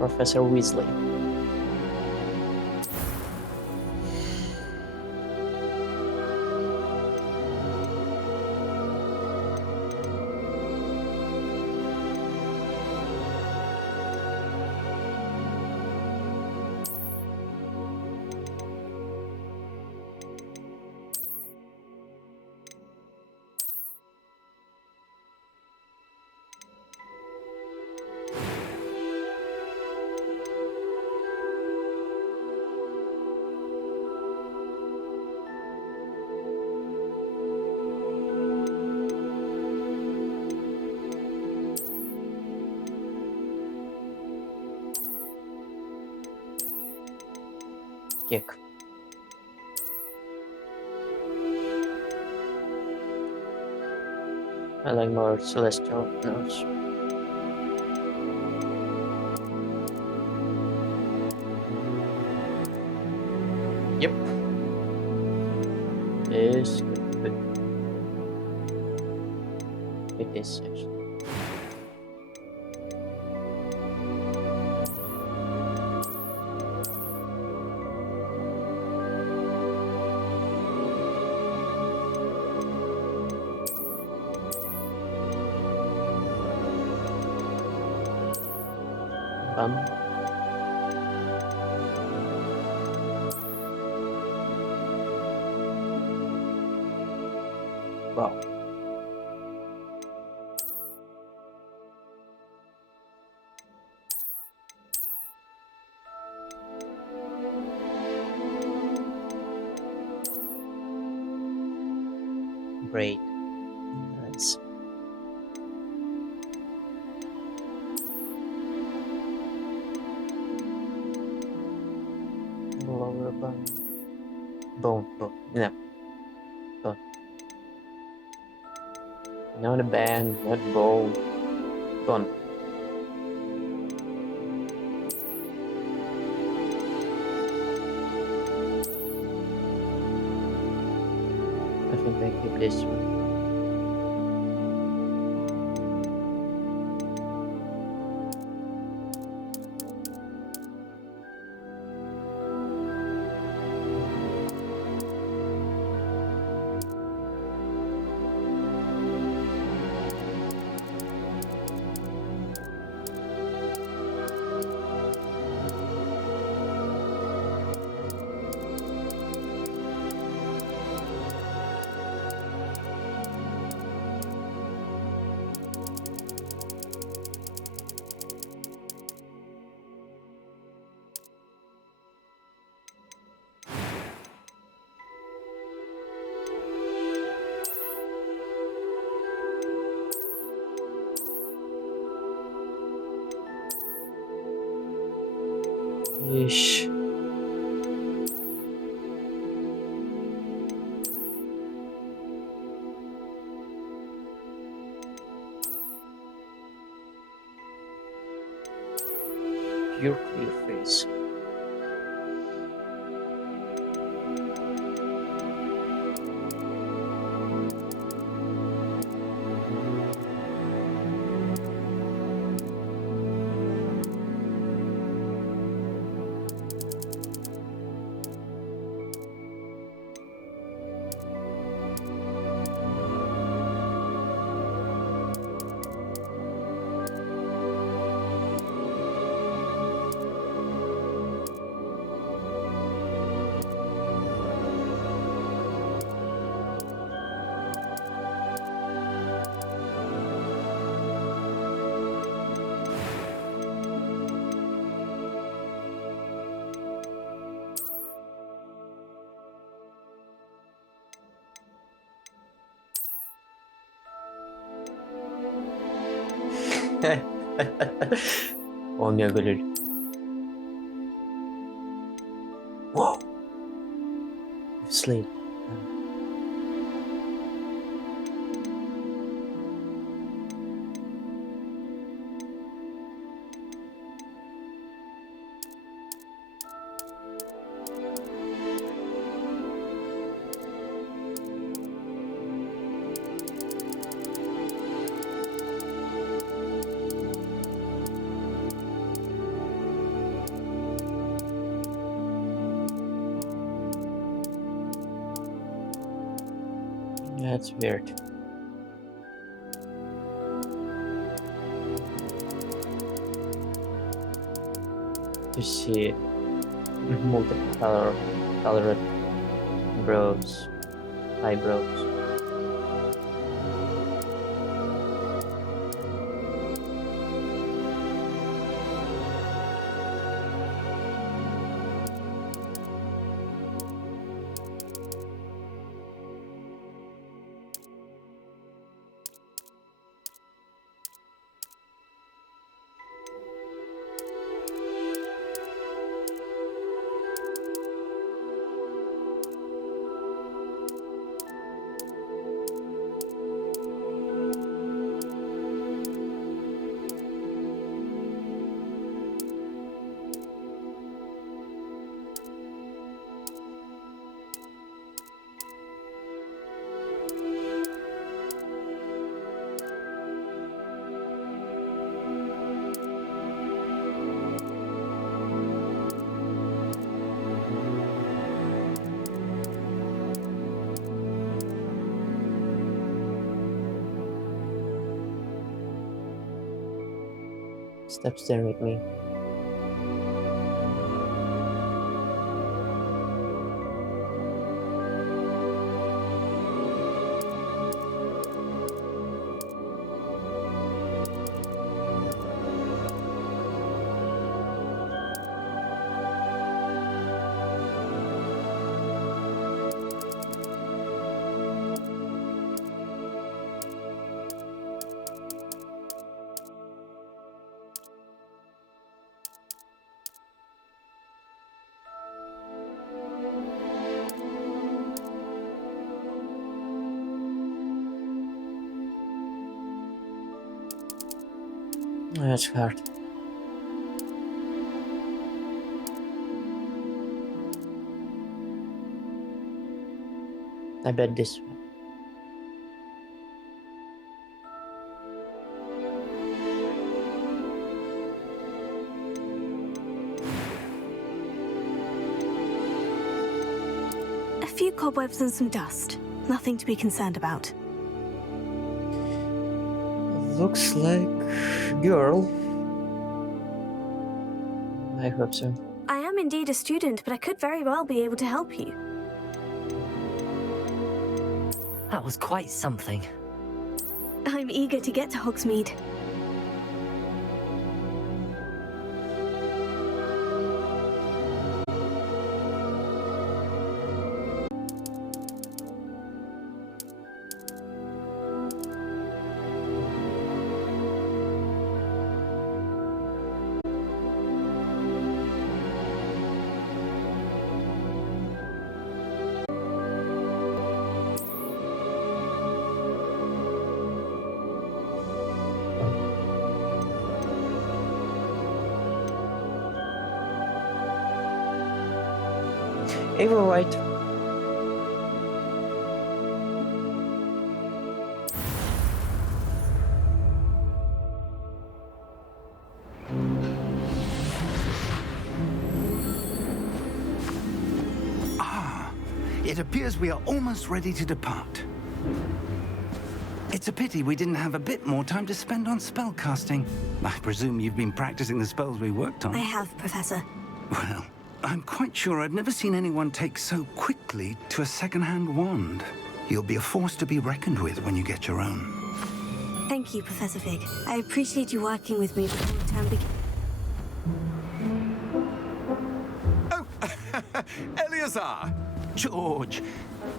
Professor Weasley. Kick. I like more celestial notes. Yep. This good. It is actually. Wow. Great. Nice. Lower bone. Bone. Yeah. Bone. Not a band, not bone. Bone. I think I keep this one. Ish. Pure clear face. Olmayabilir. Wow. Sleep. That's weird. You see multiple colored brows, eyebrows. Stop staring at me. That's hard. I bet this one. A few cobwebs and some dust. Nothing to be concerned about. Looks like girl. I hope so. I am indeed a student, but I could very well be able to help you. That was quite something. I'm eager to get to Hogsmeade. Ava White. It appears we are almost ready to depart. It's a pity we didn't have a bit more time to spend on spellcasting. I presume you've been practicing the spells we worked on. I have, Professor. Well, I'm quite sure I've never seen anyone take so quickly to a second-hand wand. You'll be a force to be reckoned with when you get your own. Thank you, Professor Fig. I appreciate you working with me before the term begins. Oh, Eleazar! George,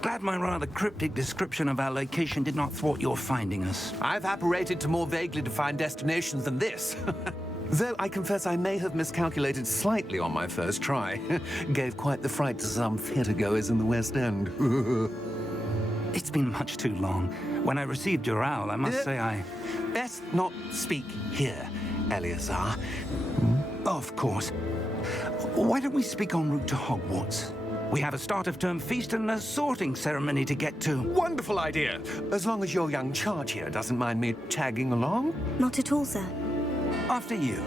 glad my rather cryptic description of our location did not thwart your finding us. I've apparated to more vaguely defined destinations than this. Though I confess I may have miscalculated slightly on my first try. Gave quite the fright to some theatre-goers in the West End. It's been much too long. When I received your owl, I must say I... Best not speak here, Eleazar. Of course. Why don't we speak en route to Hogwarts? We have a start-of-term feast and a sorting ceremony to get to. Wonderful idea. As long as your young charge here doesn't mind me tagging along. Not at all, sir. After you.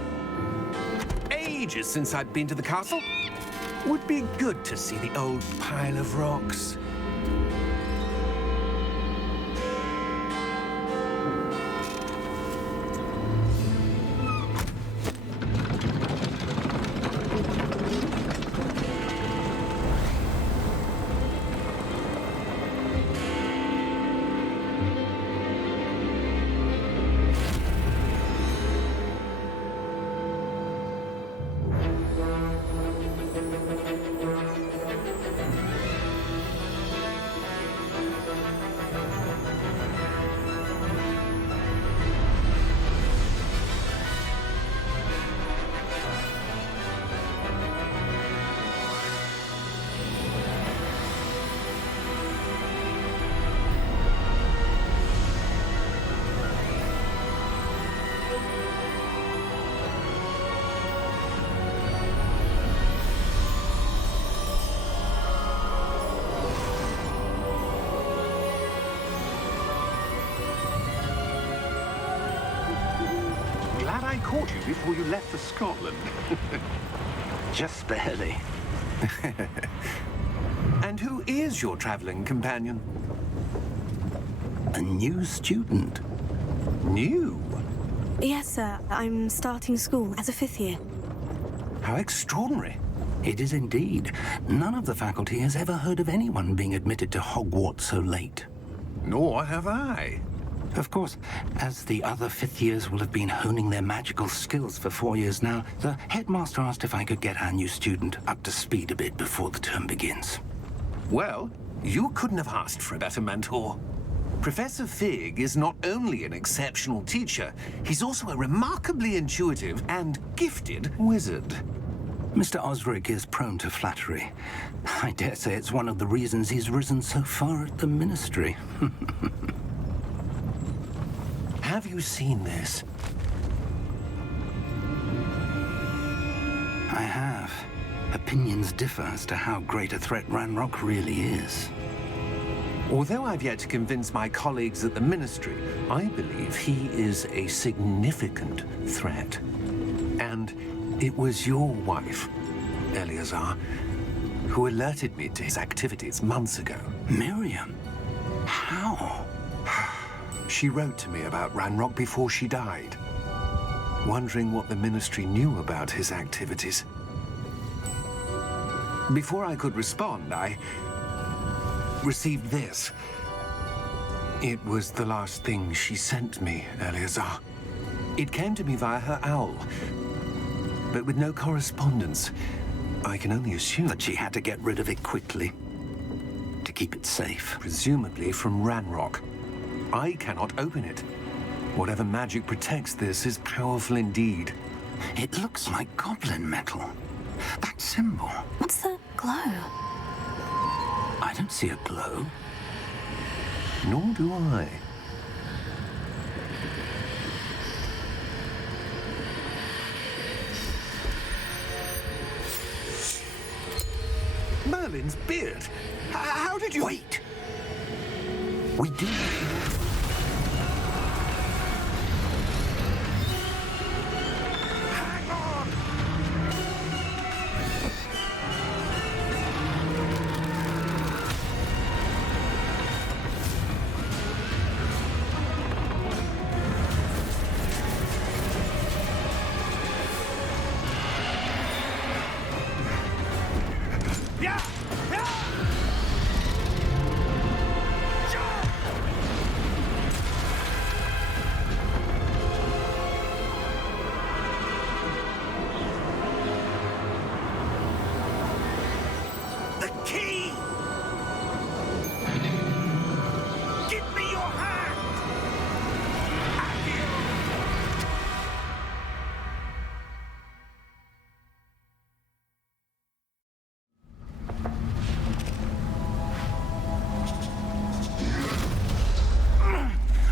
Ages since I'd been to the castle. Would be good to see the old pile of rocks. caught you before you left for Scotland. Just barely. And who is your traveling companion? A new student. New? Yes, sir. I'm starting school as a 5th year. How extraordinary. It is indeed. None of the faculty has ever heard of anyone being admitted to Hogwarts so late. Nor have I. Of course, as the other 5th years will have been honing their magical skills for 4 years now, the headmaster asked if I could get our new student up to speed a bit before the term begins. Well, you couldn't have asked for a better mentor. Professor Fig is not only an exceptional teacher, he's also a remarkably intuitive and gifted wizard. Mr. Osric is prone to flattery. I dare say it's one of the reasons he's risen so far at the Ministry. Have you seen this? I have. Opinions differ as to how great a threat Ranrock really is. Although I've yet to convince my colleagues at the Ministry, I believe he is a significant threat. And it was your wife, Eleazar, who alerted me to his activities months ago. Miriam? How? She wrote to me about Ranrock before she died, wondering what the Ministry knew about his activities. Before I could respond, I received this. It was the last thing she sent me, Eleazar. It came to me via her owl, but with no correspondence. I can only assume That she had to get rid of it quickly to keep it safe. presumably from Ranrock. I cannot open it. Whatever magic protects this is powerful indeed. It looks like goblin metal. That symbol. What's the glow? I don't see a glow. Nor do I. Merlin's beard. How did you... Wait! We do. Hang on! Yeah! Yeah! The key! Give me your hand!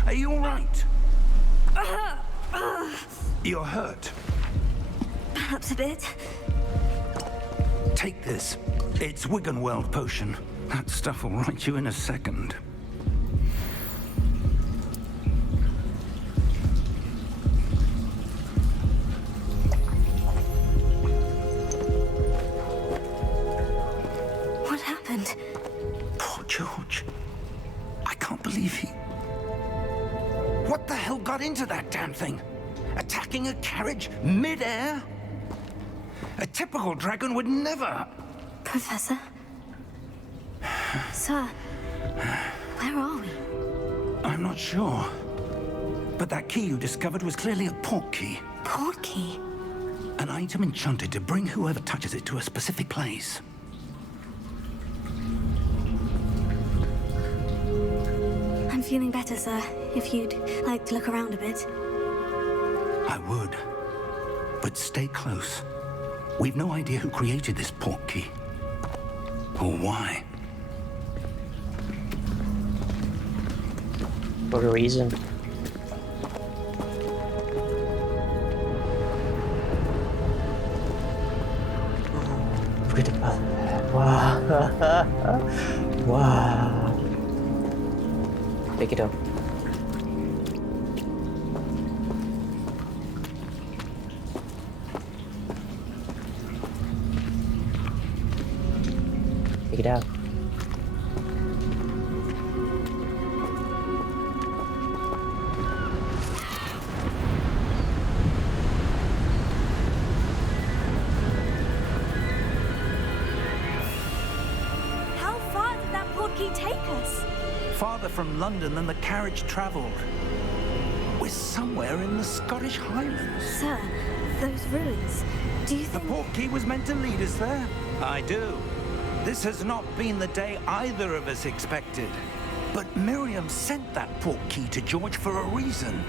Are you all right? You're hurt. Perhaps a bit. Take this. It's Wiggenweld potion. That stuff will right you in a second. What happened? Poor George. I can't believe he... What the hell got into that damn thing? Attacking a carriage mid-air? A typical dragon would never... Professor? Sir, where are we? I'm not sure. But that key you discovered was clearly a port key. Port key? An item enchanted to bring whoever touches it to a specific place. I'm feeling better, sir. If you'd like to look around a bit. I would. But stay close. We've no idea who created this port key. Or why. For a reason. Look at the path. Wow. Wow. Pick it up. Check it out. How far did that portkey take us? Farther from London than the carriage travelled. We're somewhere in the Scottish Highlands. Sir, those ruins. Do you The think... portkey was meant to lead us there? I do. This has not been the day either of us expected. But Miriam sent that portkey to George for a reason.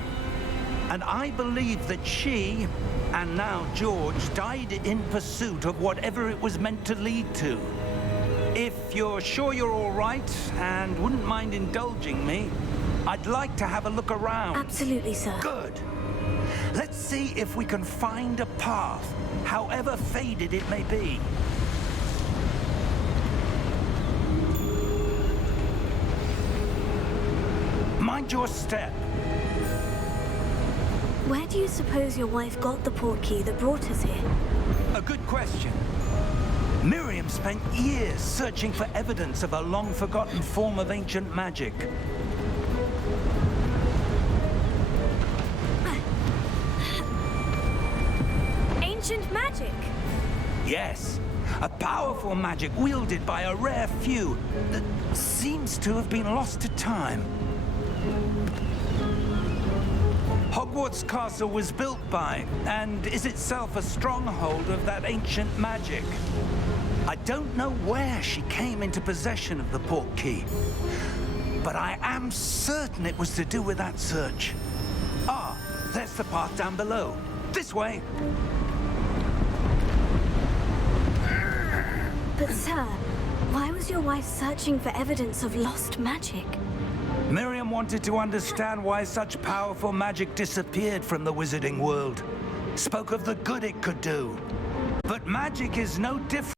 And I believe that she, and now George, died in pursuit of whatever it was meant to lead to. If you're sure you're all right and wouldn't mind indulging me, I'd like to have a look around. Absolutely, sir. Good. Let's see if we can find a path, however faded it may be. Mind your step. Where do you suppose your wife got the portkey that brought us here? A good question. Miriam spent years searching for evidence of a long-forgotten form of ancient magic. Ancient magic? Yes, a powerful magic wielded by a rare few that seems to have been lost to time. Hogwarts Castle was built by, and is itself a stronghold of that ancient magic. I don't know where she came into possession of the portkey, but I am certain it was to do with that search. Ah, there's the path down below. This way. But sir, why was your wife searching for evidence of lost magic? Miriam wanted to understand why such powerful magic disappeared from the wizarding world. Spoke of the good it could do. But magic is no different.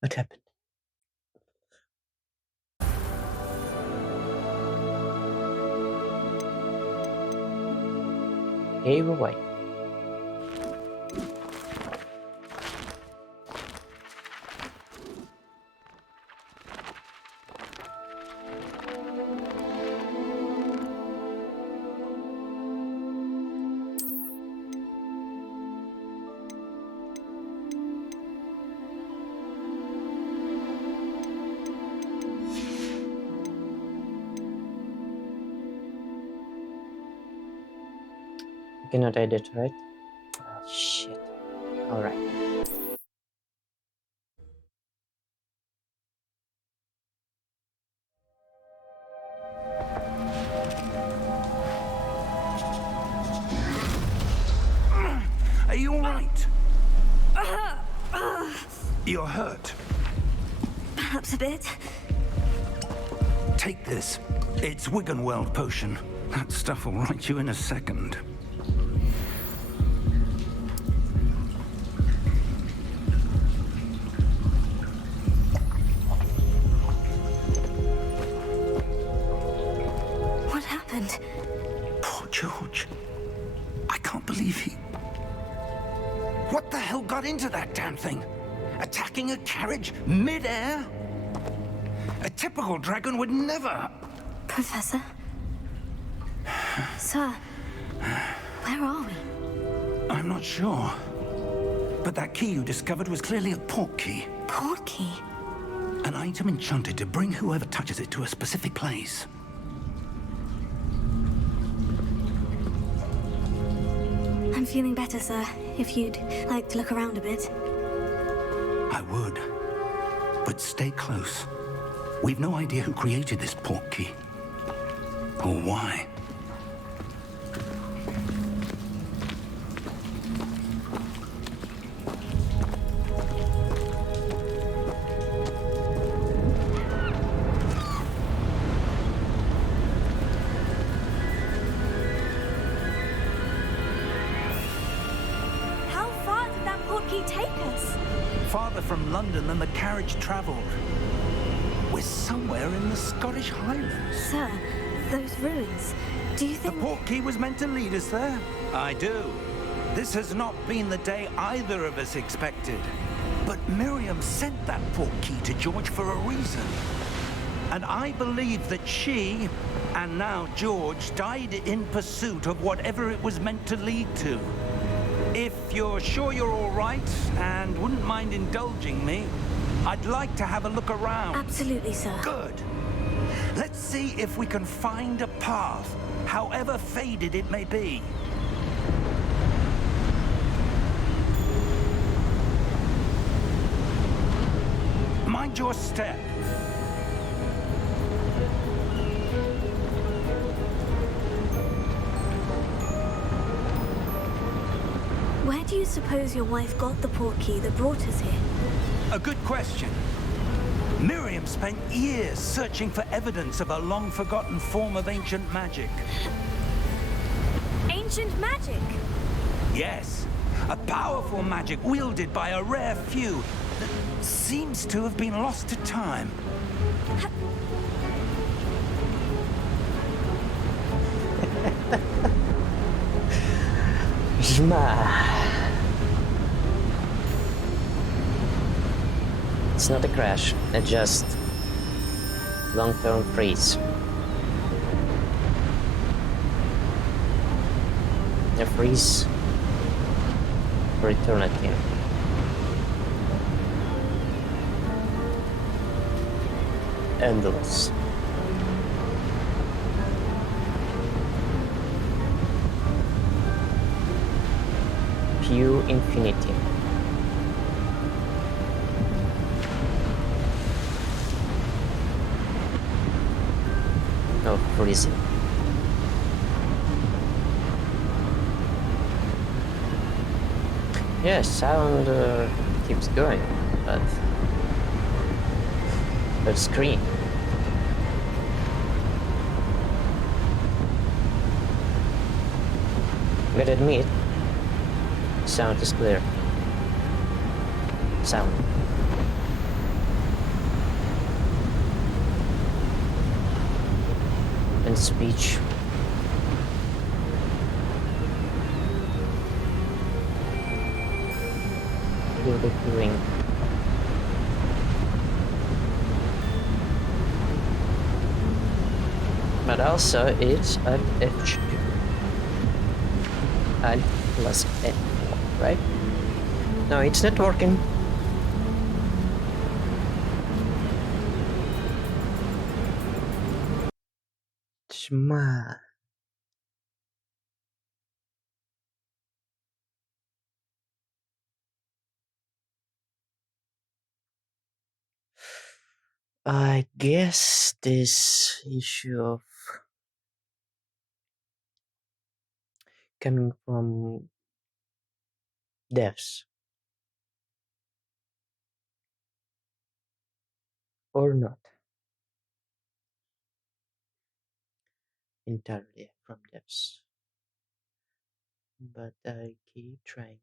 What happened? Hey, we're white. I cannot edit, right? Oh, shit. Alright. Are you all right? You're hurt. Perhaps a bit. Take this. It's Wiggenweld potion. That stuff will right you in a second. What happened? Poor George. I can't believe he... What the hell got into that damn thing? Attacking a carriage mid-air? A typical dragon would never... Professor? Sir, where are we? I'm not sure. But that key you discovered was clearly a portkey. Portkey? An item enchanted to bring whoever touches it to a specific place. I'm feeling better, sir. If you'd like to look around a bit. I would. But stay close. We've no idea who created this portkey. Or why. How far did that portkey take us? Farther from London than the carriage travelled. We're somewhere in the Scottish Highlands. Sir, those ruins. Do you The think... portkey was meant to lead us there? I do. This has not been the day either of us expected. But Miriam sent that portkey to George for a reason. And I believe that she, and now George, died in pursuit of whatever it was meant to lead to. If you're sure you're all right and wouldn't mind indulging me, I'd like to have a look around. Absolutely, sir. Good. Let's see if we can find a path, however faded it may be. Mind your step. Where do you suppose your wife got the portkey that brought us here? A good question. Miriam spent years searching for evidence of a long-forgotten form of ancient magic. Ancient magic? Yes, a powerful magic wielded by a rare few that seems to have been lost to time. It's not a crash, it's just long-term freeze. A freeze for eternity. Endless. Pure infinity. No freezing. Yes, sound keeps going, but the screen. Gotta admit, sound is clear. Sound. And speech. Feel the hearing. But also it's an H2. And plus F, right? No, it's not working. Smart. I guess this issue of coming from devs or not entirely from devs, but I keep trying.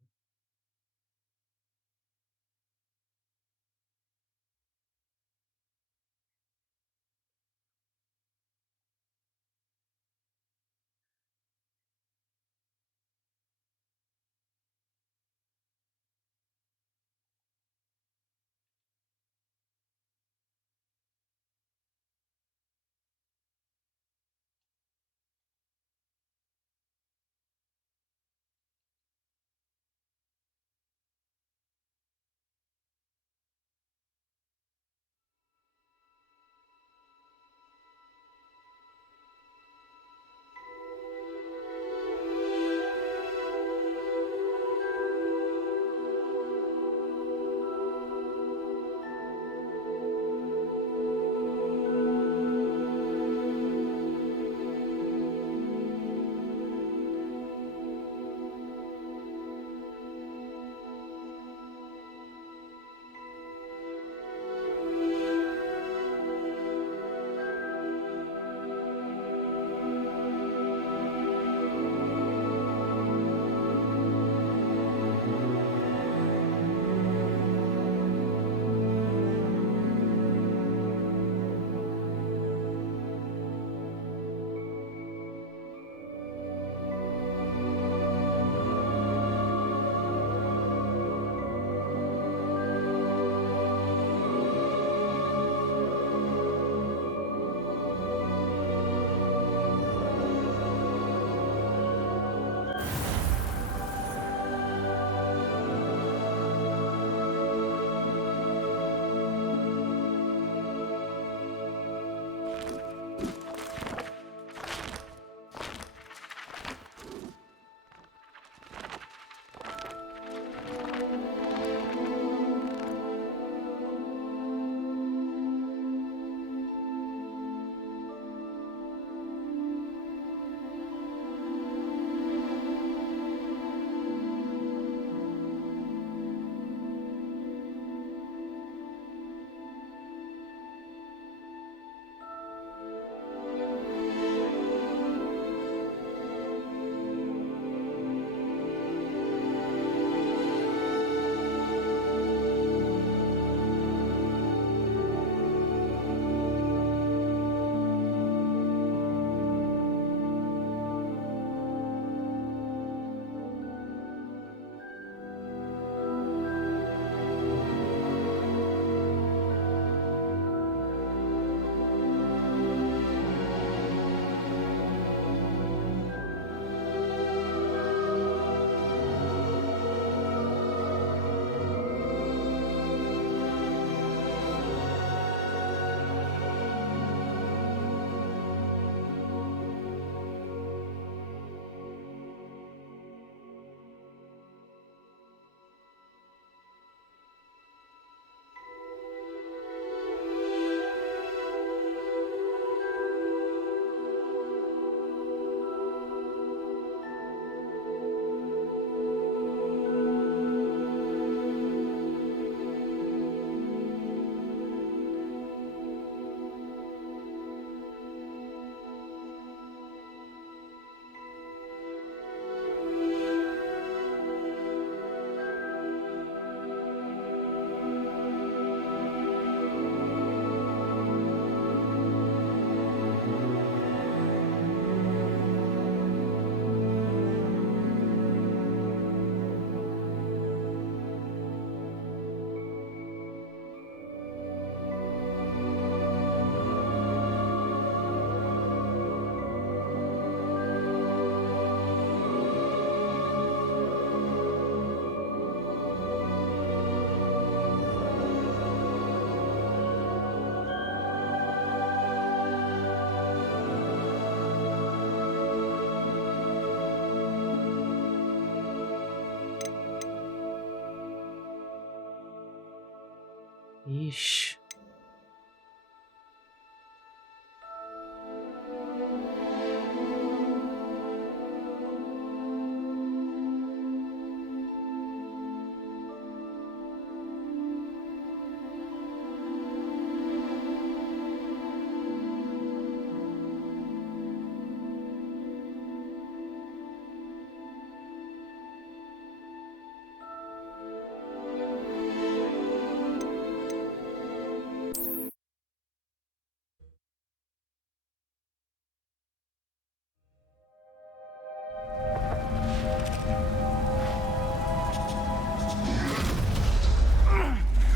Sheesh.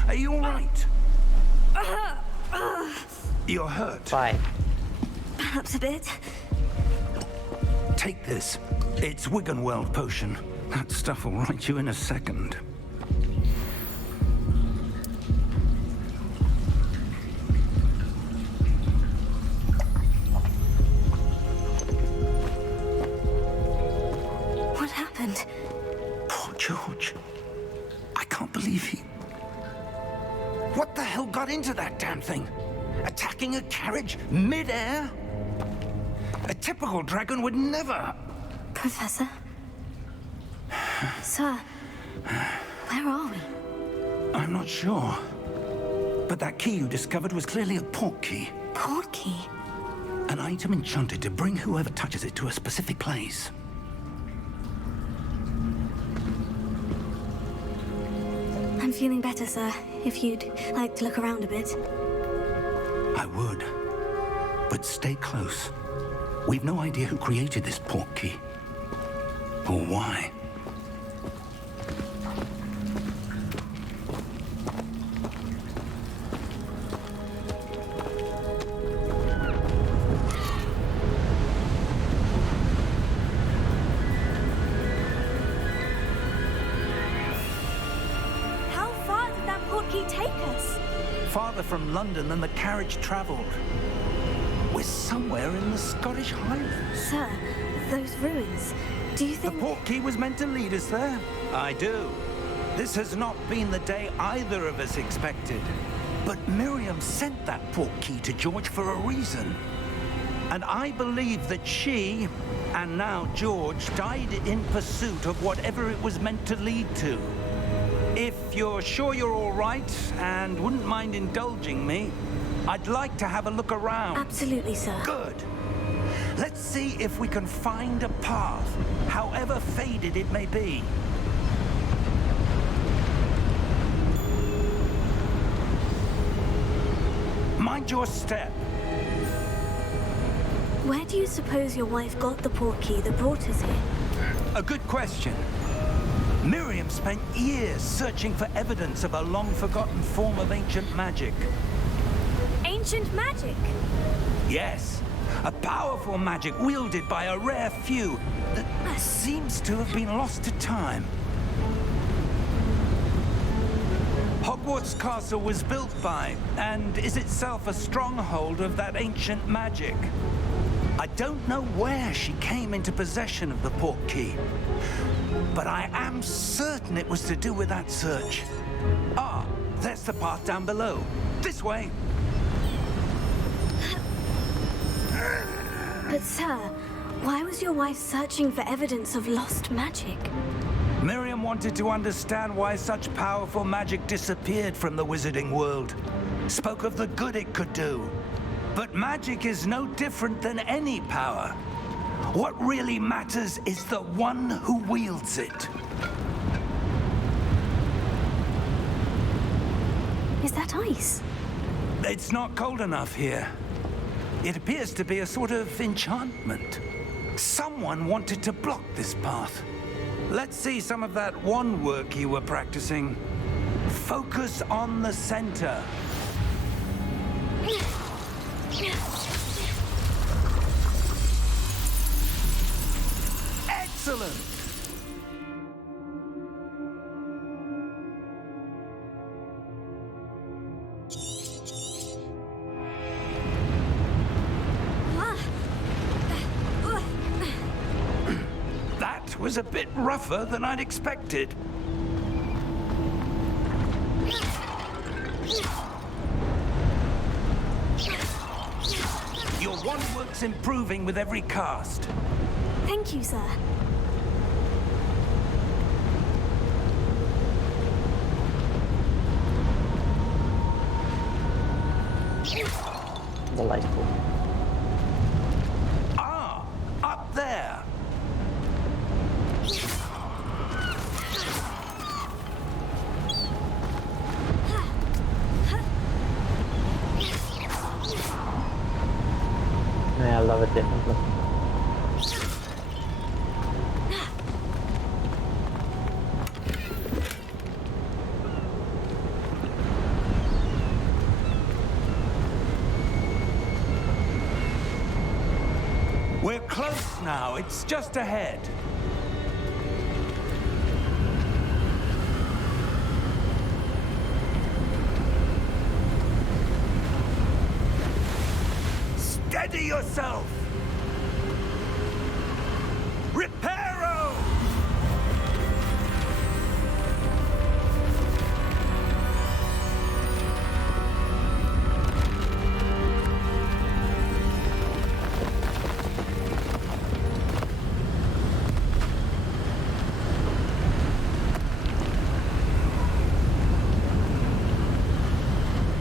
Are you all right? You're hurt. Bye. Perhaps a bit. Take this. It's Wiggenweld potion. That stuff will right you in a second. What happened? Poor George. I can't believe he... What the hell got into that damn thing? Attacking a carriage mid-air? A typical dragon would never... Professor? Sir, where are we? I'm not sure. But that key you discovered was clearly a port key. Port key? An item enchanted to bring whoever touches it to a specific place. I'm feeling better, sir. If you'd like to look around a bit. I would. But stay close. We've no idea who created this port key. Or why. How far did that port key take us? Farther from London than the carriage traveled. We're somewhere in the Scottish Highlands. Sir, those ruins. Do you The think... port key was meant to lead us there? I do. This has not been the day either of us expected. But Miriam sent that port key to George for a reason. And I believe that she, and now George, died in pursuit of whatever it was meant to lead to. If you're sure you're all right and wouldn't mind indulging me, I'd like to have a look around. Absolutely, sir. Good. Let's see if we can find a path, however faded it may be. Mind your step. Where do you suppose your wife got the port key that brought us here? A good question. Miriam spent years searching for evidence of a long-forgotten form of ancient magic. Ancient magic? Yes, a powerful magic wielded by a rare few that seems to have been lost to time. Hogwarts Castle was built by, and is itself a stronghold of that ancient magic. I don't know where she came into possession of the port key, but I am certain it was to do with that search. Ah, that's the path down below. This way. But sir, why was your wife searching for evidence of lost magic? Miriam wanted to understand why such powerful magic disappeared from the wizarding world. Spoke of the good it could do. But magic is no different than any power. What really matters is the one who wields it. Is that ice? It's not cold enough here. It appears to be a sort of enchantment. Someone wanted to block this path. Let's see some of that wand work you were practicing. Focus on the center. Excellent! That was a bit rougher than I'd expected. work's improving with every cast. Thank you, sir. Delightful. Ah, up there. Yeah, I love it differently. We're close now. It's just ahead. Steady yourself! Reparo!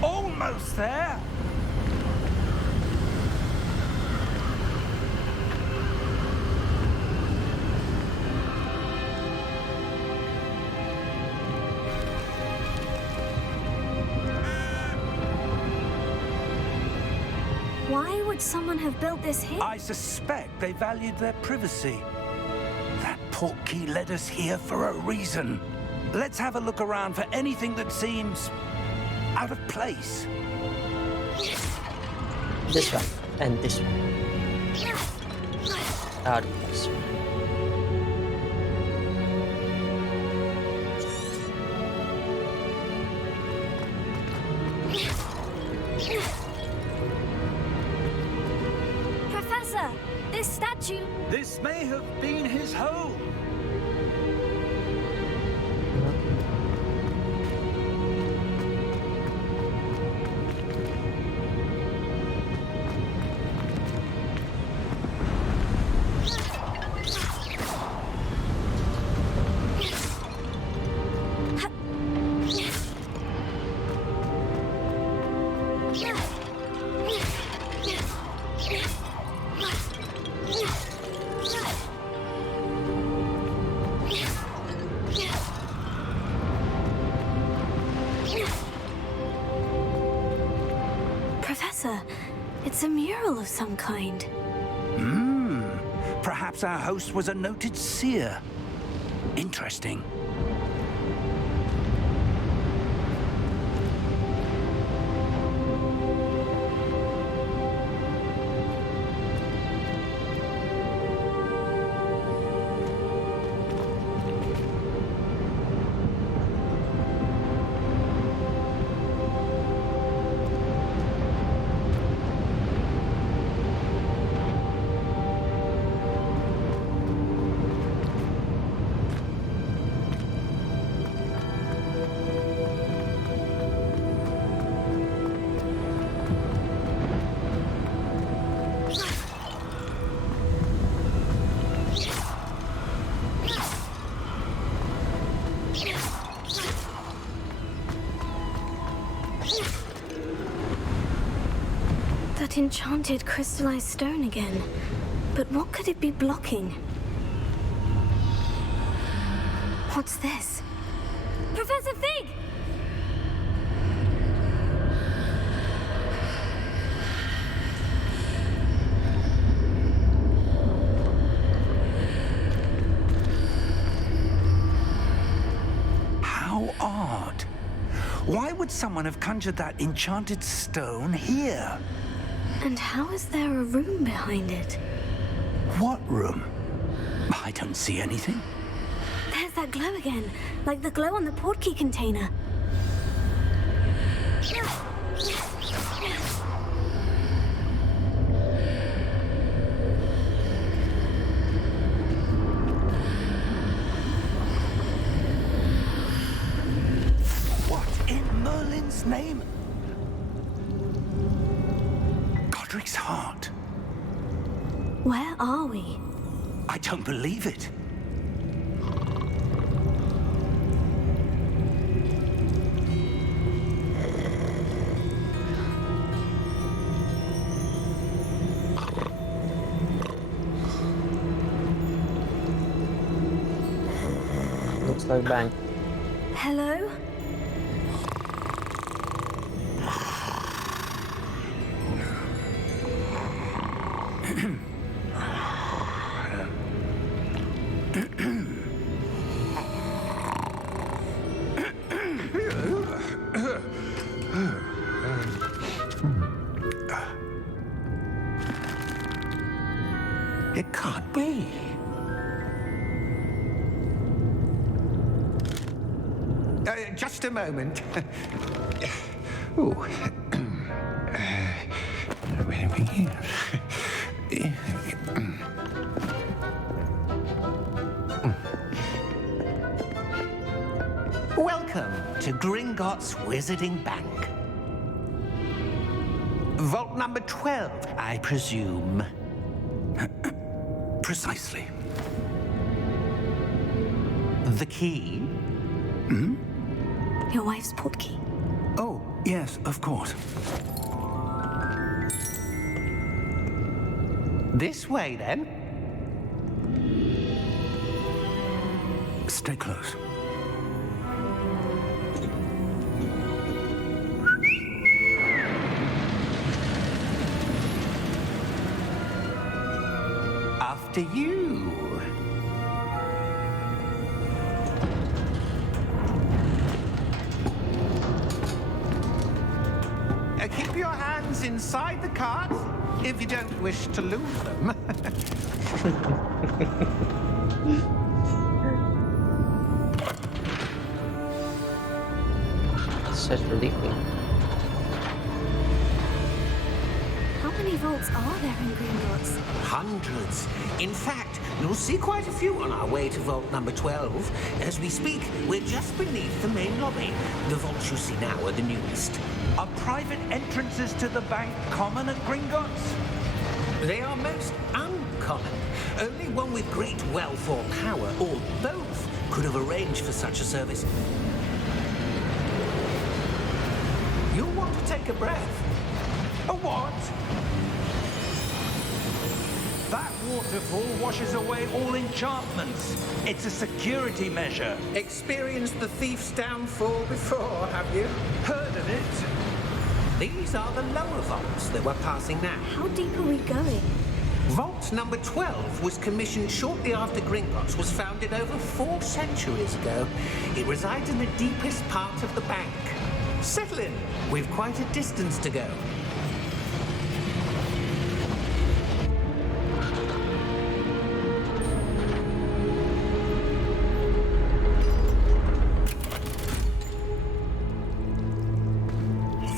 Almost there! Why would someone have built this here? I suspect they valued their privacy. That portkey led us here for a reason. Let's have a look around for anything that seems out of place. This one and this one. Out of place. Professor, this statue... This may have been his home. Professor, it's a mural of some kind. Perhaps our host was a noted seer. Interesting. That enchanted crystallized stone again. But what could it be blocking? What's this? Professor Fig! How odd. Why would someone have conjured that enchanted stone here? And how is there a room behind it? What room? I don't see anything. There's that glow again, like the glow on the portkey container. What in Merlin's name? Godric's heart. Where are we? I don't believe it. Looks like bank. Hello? It can't be. Just a moment. Oh. Welcome to Gringotts Wizarding Bank. Vault number 12, I presume. Precisely. The key? Your wife's portkey. Oh, yes, of course. This way, then. Stay close. After you. Keep your hands inside the cart if you don't wish to lose them. Such ridiculous. How many vaults are there in Gringotts? Hundreds. In fact, you'll see quite a few on our way to vault number 12. As we speak, we're just beneath the main lobby. The vaults you see now are the newest. Are private entrances to the bank common at Gringotts? They are most uncommon. Only one with great wealth or power, or both, could have arranged for such a service. You'll want to take a breath. A what? That waterfall washes away all enchantments. It's a security measure. Experienced the thief's downfall before, have you? Heard of it? These are the lower vaults that we're passing now. How deep are we going? Vault number 12 was commissioned shortly after Gringotts was founded over 4 centuries ago. It resides in the deepest part of the bank. Settle in. We've quite a distance to go.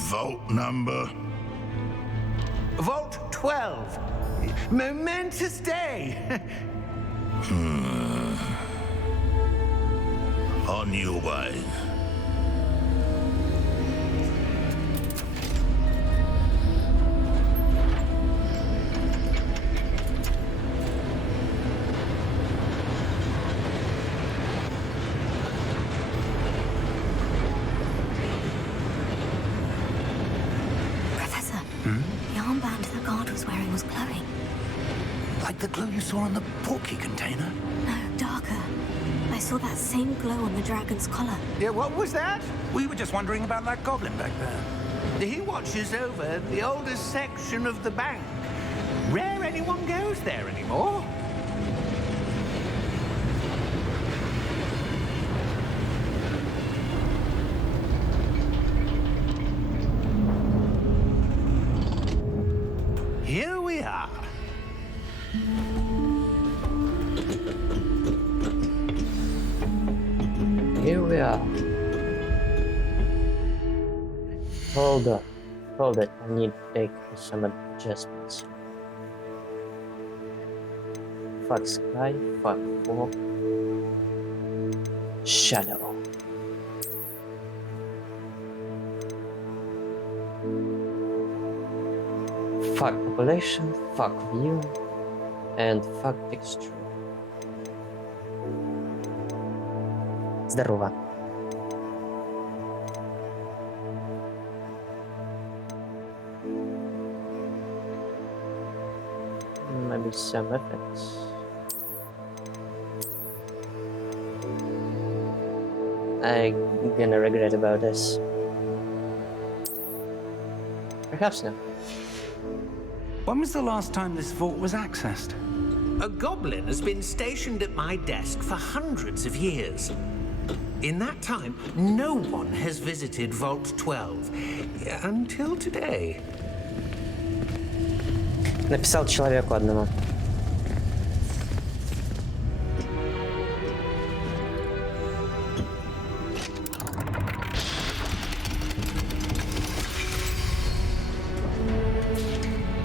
Vault number? Vault 12. Momentous day. On your way. Professor, the armband the guard was wearing was glowing. Like the glow you saw on the portkey container? No, darker. I saw that same glow on the dragon's collar. Yeah, what was that? We were just wondering about that goblin back there. He watches over the oldest section of the bank. Rare anyone goes there anymore. Here we are. Here we are. Hold up. Hold it. I need to take some adjustments. Fuck sky, fuck fog. Shadow. Fuck population, fuck view. And fuck texture. Здорово. Maybe some effects. I'm gonna regret about this. Perhaps not. When was the last time this vault was accessed? A goblin has been stationed at my desk for hundreds of years. In that time, no one has visited Vault 12. Until today. Написал человеку одному.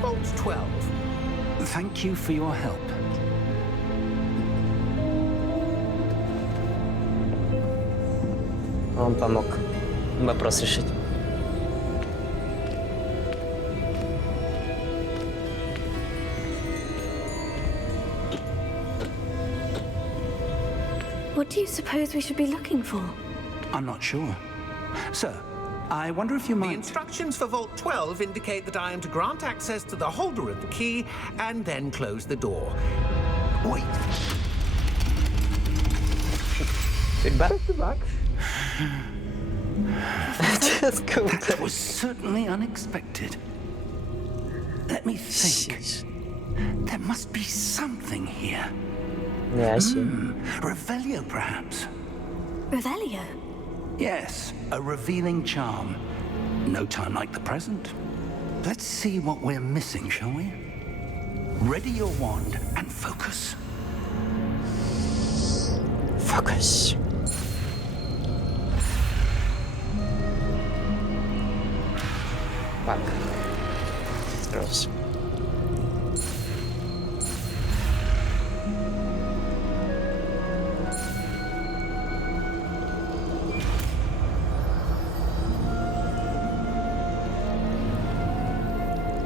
Vault 12. Thank you for your help. Он помог вопрос решить. What do you suppose we should be looking for? I'm not sure. Sir, I wonder if you The might... instructions for Vault 12 indicate that I am to grant access to the holder of the key and then close the door. Wait. Goodbye. Let's go. That was certainly unexpected. Let me think. There must be something here. Yeah, I see. Revelio, perhaps? Revelio? Yes, a revealing charm. No time like the present. Let's see what we're missing, shall we? Ready your wand and focus. Focus. Fuck. Gross.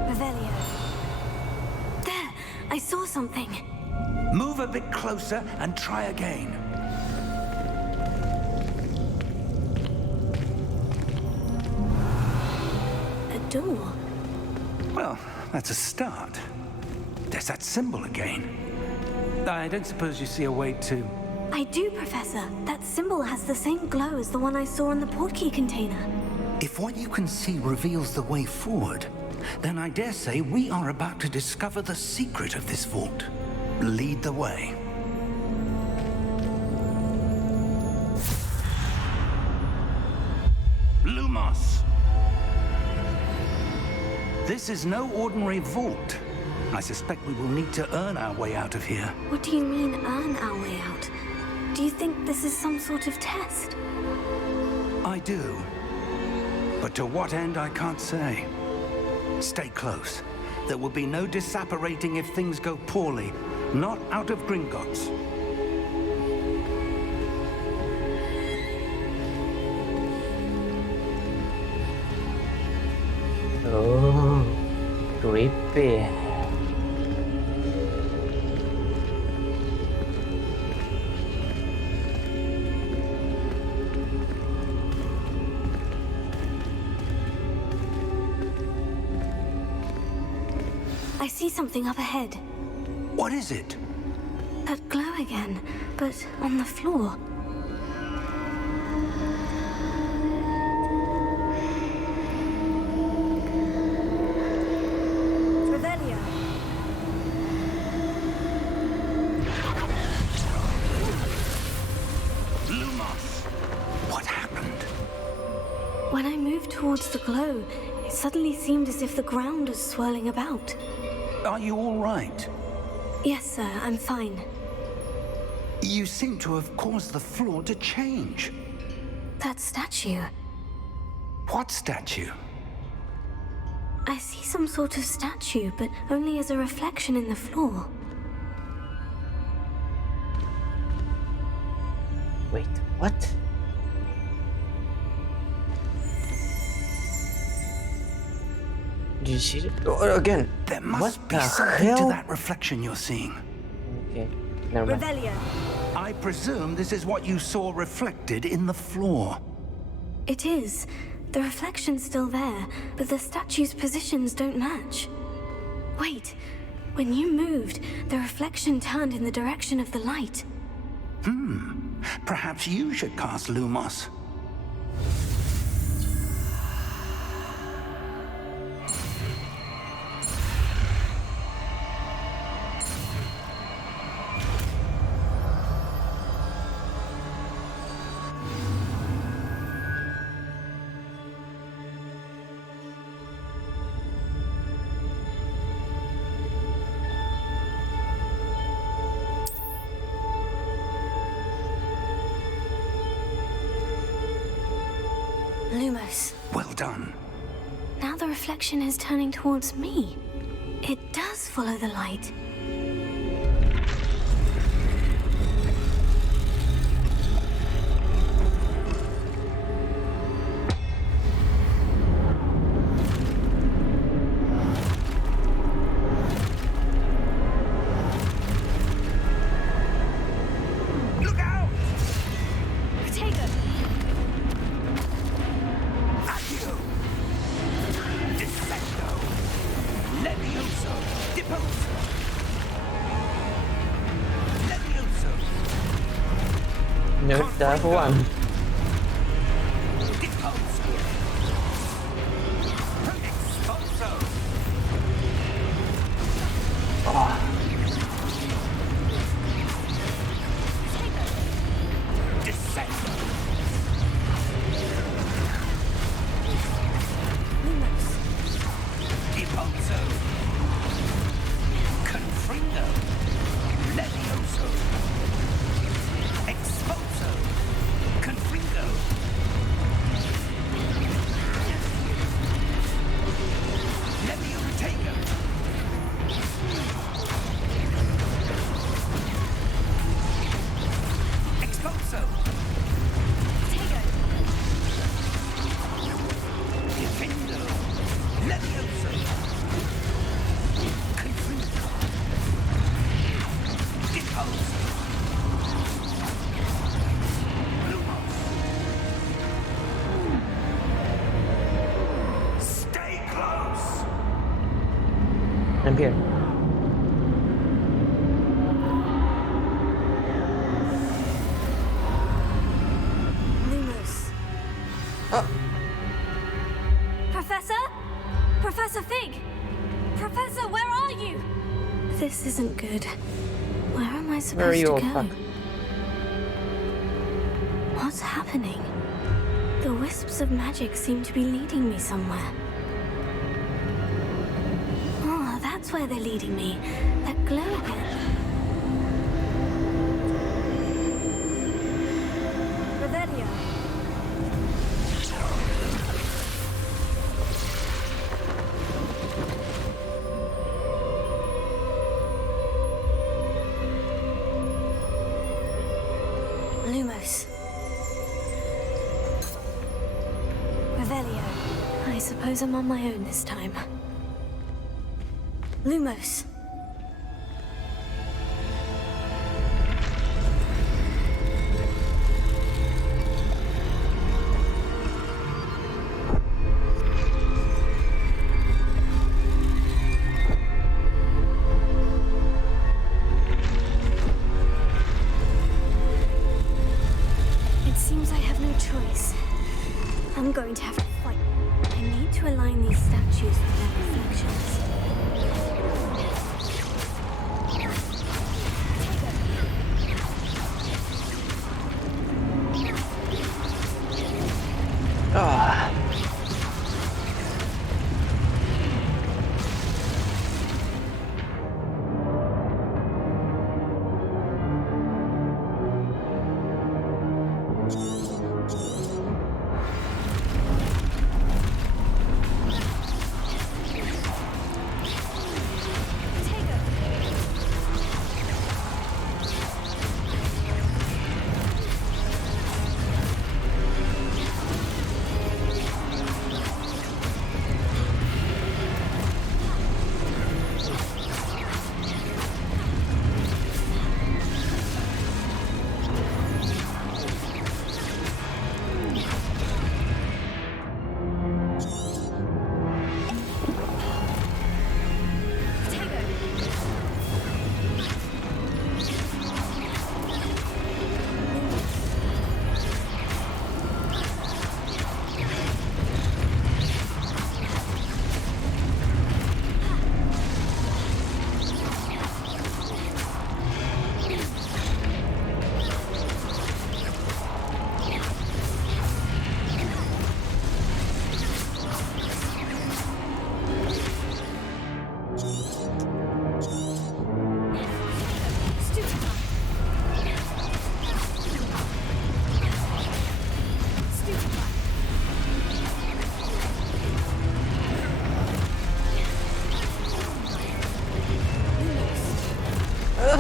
Revelio. There! I saw something. Move a bit closer and try again. A door. Well, that's a start. There's that symbol again. I don't suppose you see a way to... I do, Professor. That symbol has the same glow as the one I saw in the portkey container. If what you can see reveals the way forward, then I dare say we are about to discover the secret of this vault. Lead the way. Lumos! This is no ordinary vault. I suspect we will need to earn our way out of here. What do you mean, earn our way out? Do you think this is some sort of test? I do. But to what end, I can't say. Stay close. There will be no disapparating if things go poorly. Not out of Gringotts. Oh, creepy. I see something up ahead. What is it? That glow again, but on the floor. Revelio. Lumos! What happened? When I moved towards the glow, it suddenly seemed as if the ground was swirling about. Are you all right? Yes, sir, I'm fine. You seem to have caused the floor to change. That statue. What statue? I see some sort of statue, but only as a reflection in the floor. Wait, what? Did you see it? Oh, again. There must What be the something hell? to that reflection you're seeing. Okay, never mind. Revelio. I presume this is what you saw reflected in the floor. It is. The reflection's still there, but the statue's positions don't match. Wait, when you moved, the reflection turned in the direction of the light. Perhaps you should cast Lumos. Lumos. Well done. Now the reflection is turning towards me. It does follow the light. Look out! Protego! Accio! Dissecto! Levioso! Deposo! Levioso! Nerf that one. Deposo! Expulso! Dissecto! Lumos. Deposo! Confringo! Levioso! Expulso! Confringo! Levio Retago! Expulso! Protego! Defendo! Levioso! Confringo! Deposo! Lumos! Stay close! I'm here. Lumos. Oh, Professor? Professor Fig! Professor, where are you? This isn't good. Where am I where are supposed you, to old go? fuck? What's happening? The wisps of magic seem to be leading me somewhere. Oh, that's where they're leading me. That glow again. Revelio. Lumos. Revelio. I suppose I'm on my own this time. Lumos. It seems I have no choice. I'm going to have to fight. I need to align these statues with their reflections.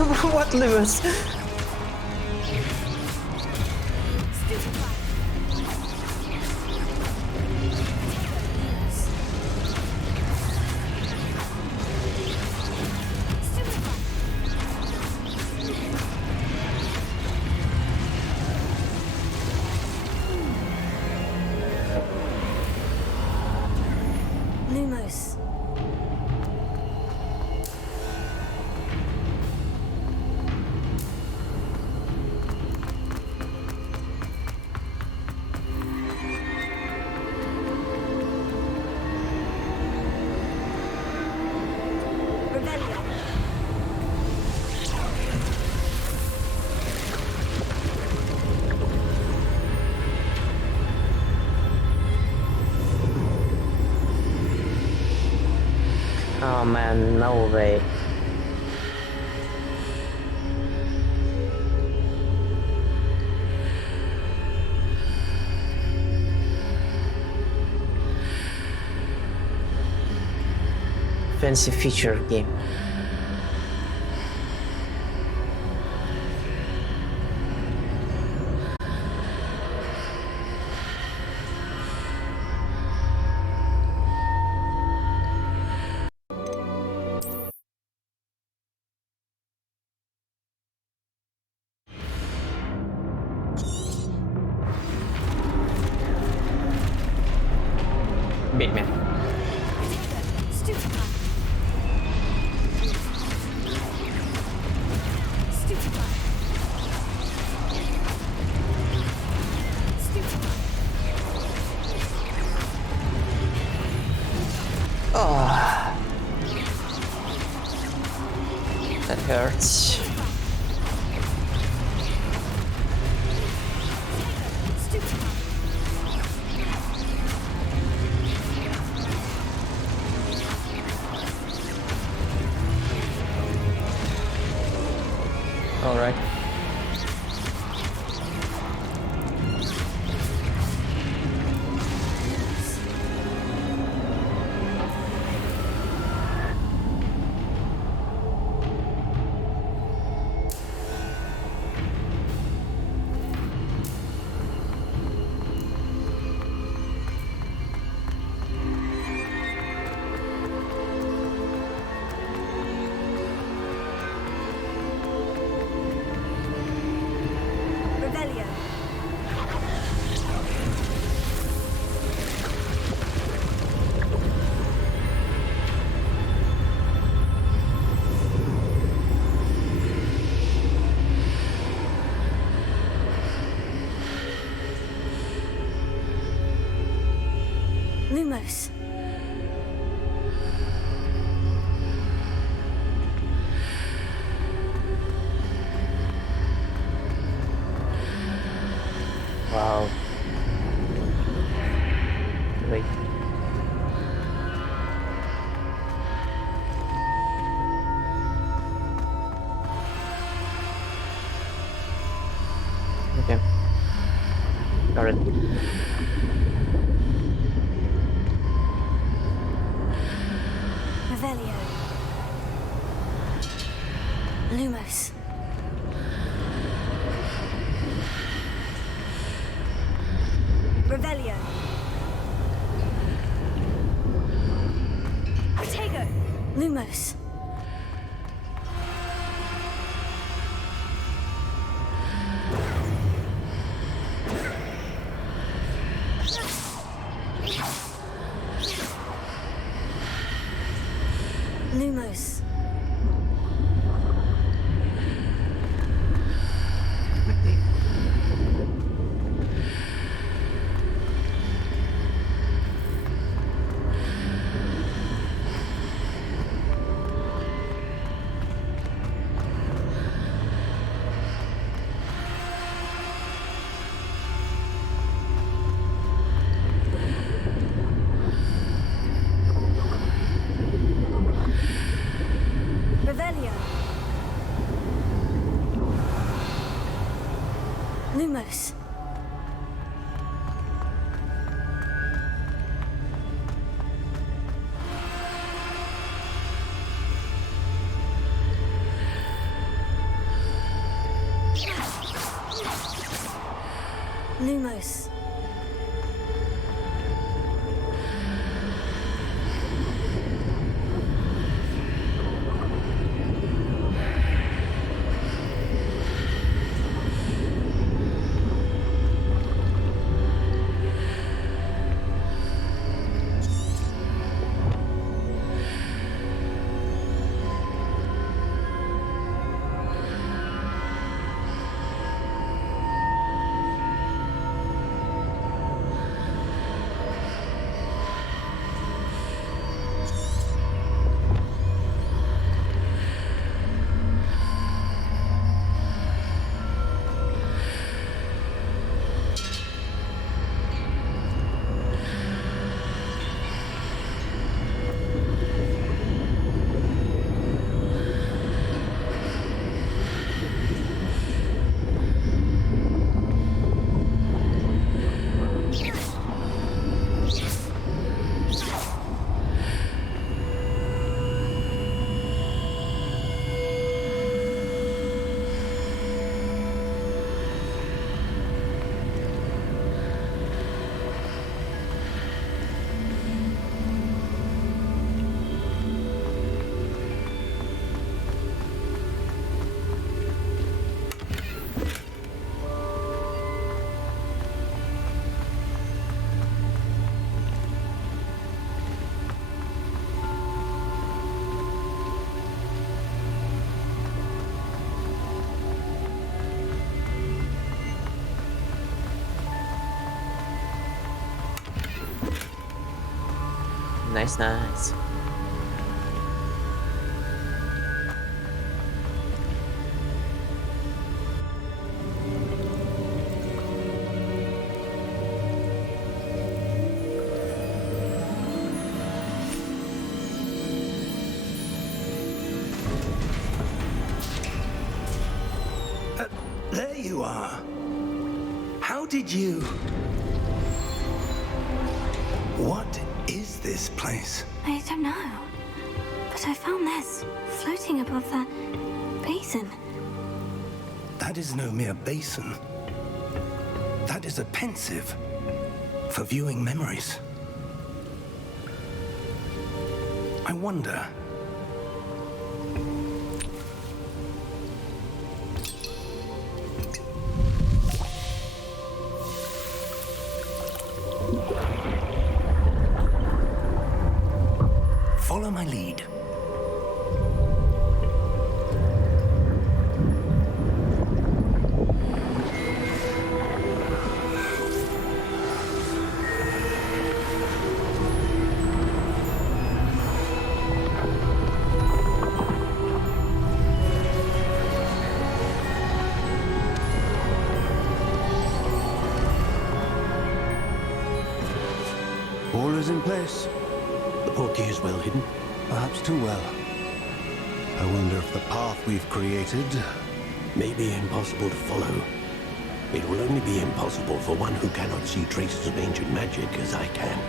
What, Lewis? Lumos. Rebellion. Oh man, no way. Fancy feature game. Big man. Stupefy. Stupefy. Stupefy. Oh, that hurts. Stupefy. All right. Rebellion. Lumos. Wow. Wait. Okay. Got it. Revelio. Lumos. Revelio. Protego. Lumos. Lumos. Revelio. Lumos. Lumos. Nice, nice. There you are. How did you... What is this place? I don't know. But I found this floating above that basin. That is no mere basin. That is a pensive for viewing memories. I wonder... Follow my lead. All is in place. The portkey is well hidden. Perhaps too well. I wonder if the path we've created... May be impossible to follow. It will only be impossible for one who cannot see traces of ancient magic as I can.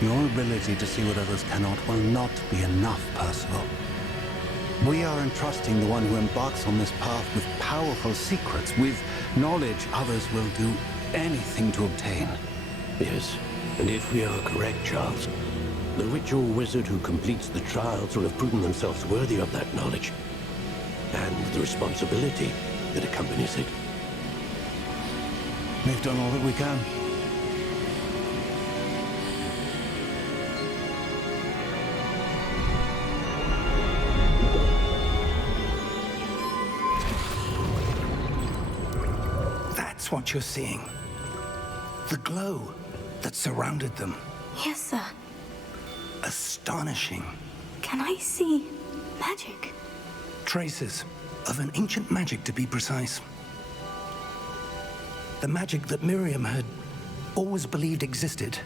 Your ability to see what others cannot will not be enough, Percival. We are entrusting the one who embarks on this path with powerful secrets, with knowledge others will do anything to obtain. Yes, and if we are correct, Charles, the witch or wizard who completes the trials will have proven themselves worthy of that knowledge, and the responsibility that accompanies it. We've done all that we can. That's what you're seeing. The glow that surrounded them. Yes, sir. Astonishing. Can I see magic? Traces of an ancient magic, to be precise. The magic that Miriam had always believed existed,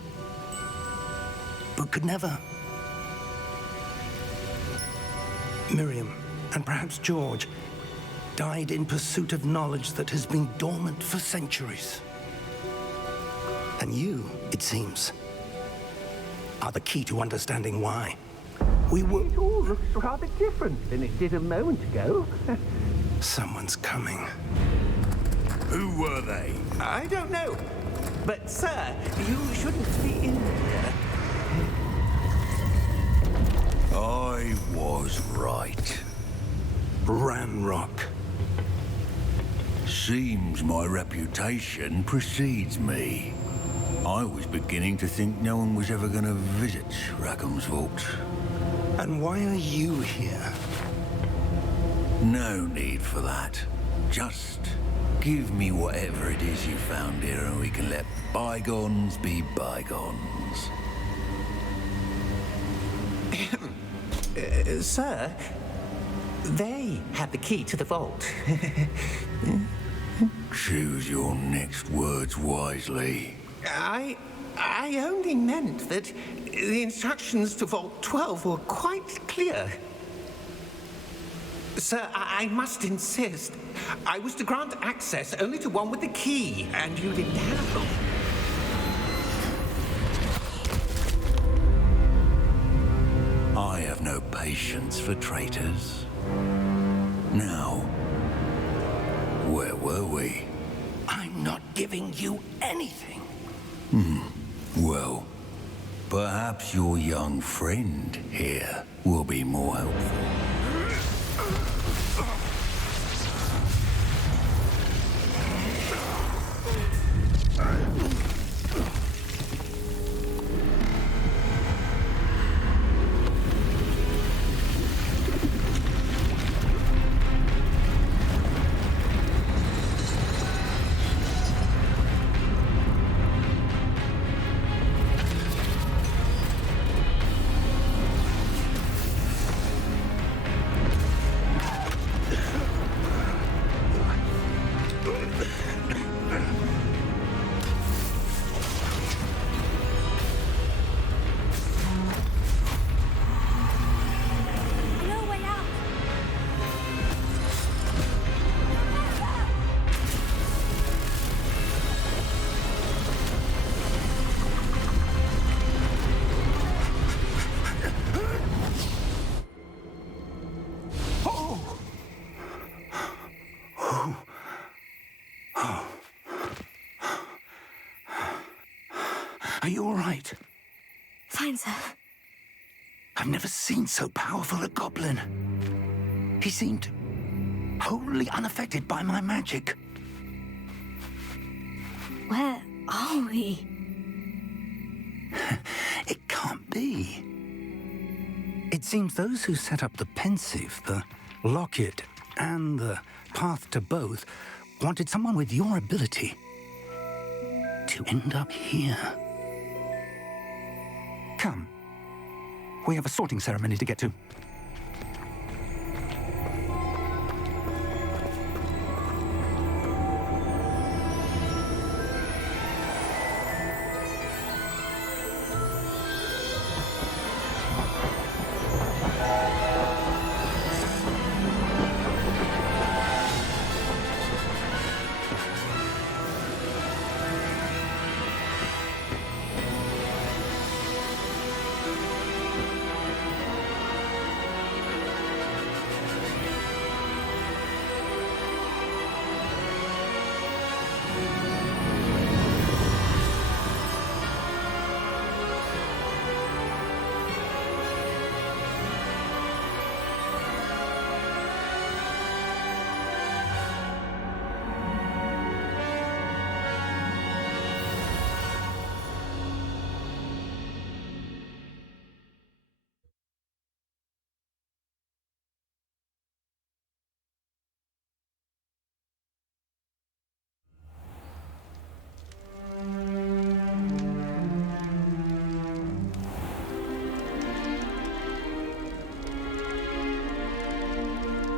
but could never. Miriam, and perhaps George, died in pursuit of knowledge that has been dormant for centuries. And you, it seems, are the key to understanding why. We were... It all looks rather different than it did a moment ago. Someone's coming. Who were they? I don't know. But, sir, you shouldn't be in here. I was right. Ranrock. Seems my reputation precedes me. I was beginning to think no one was ever going to visit Rackham's vault. And why are you here? No need for that. Just give me whatever it is you found here and we can let bygones be bygones. Sir, they had the key to the vault. Choose your next words wisely. I only meant that the instructions to Vault 12 were quite clear. Sir, I must insist. I was to grant access only to one with the key, and you didn't have them. I have no patience for traitors. Now, where were we? I'm not giving you anything. Well, perhaps your young friend here will be more helpful. Are you all right? Fine, sir. I've never seen so powerful a goblin. He seemed wholly unaffected by my magic. Where are we? It can't be. It seems those who set up the pensive, the locket, and the path to both wanted someone with your ability to end up here. Come. We have a sorting ceremony to get to.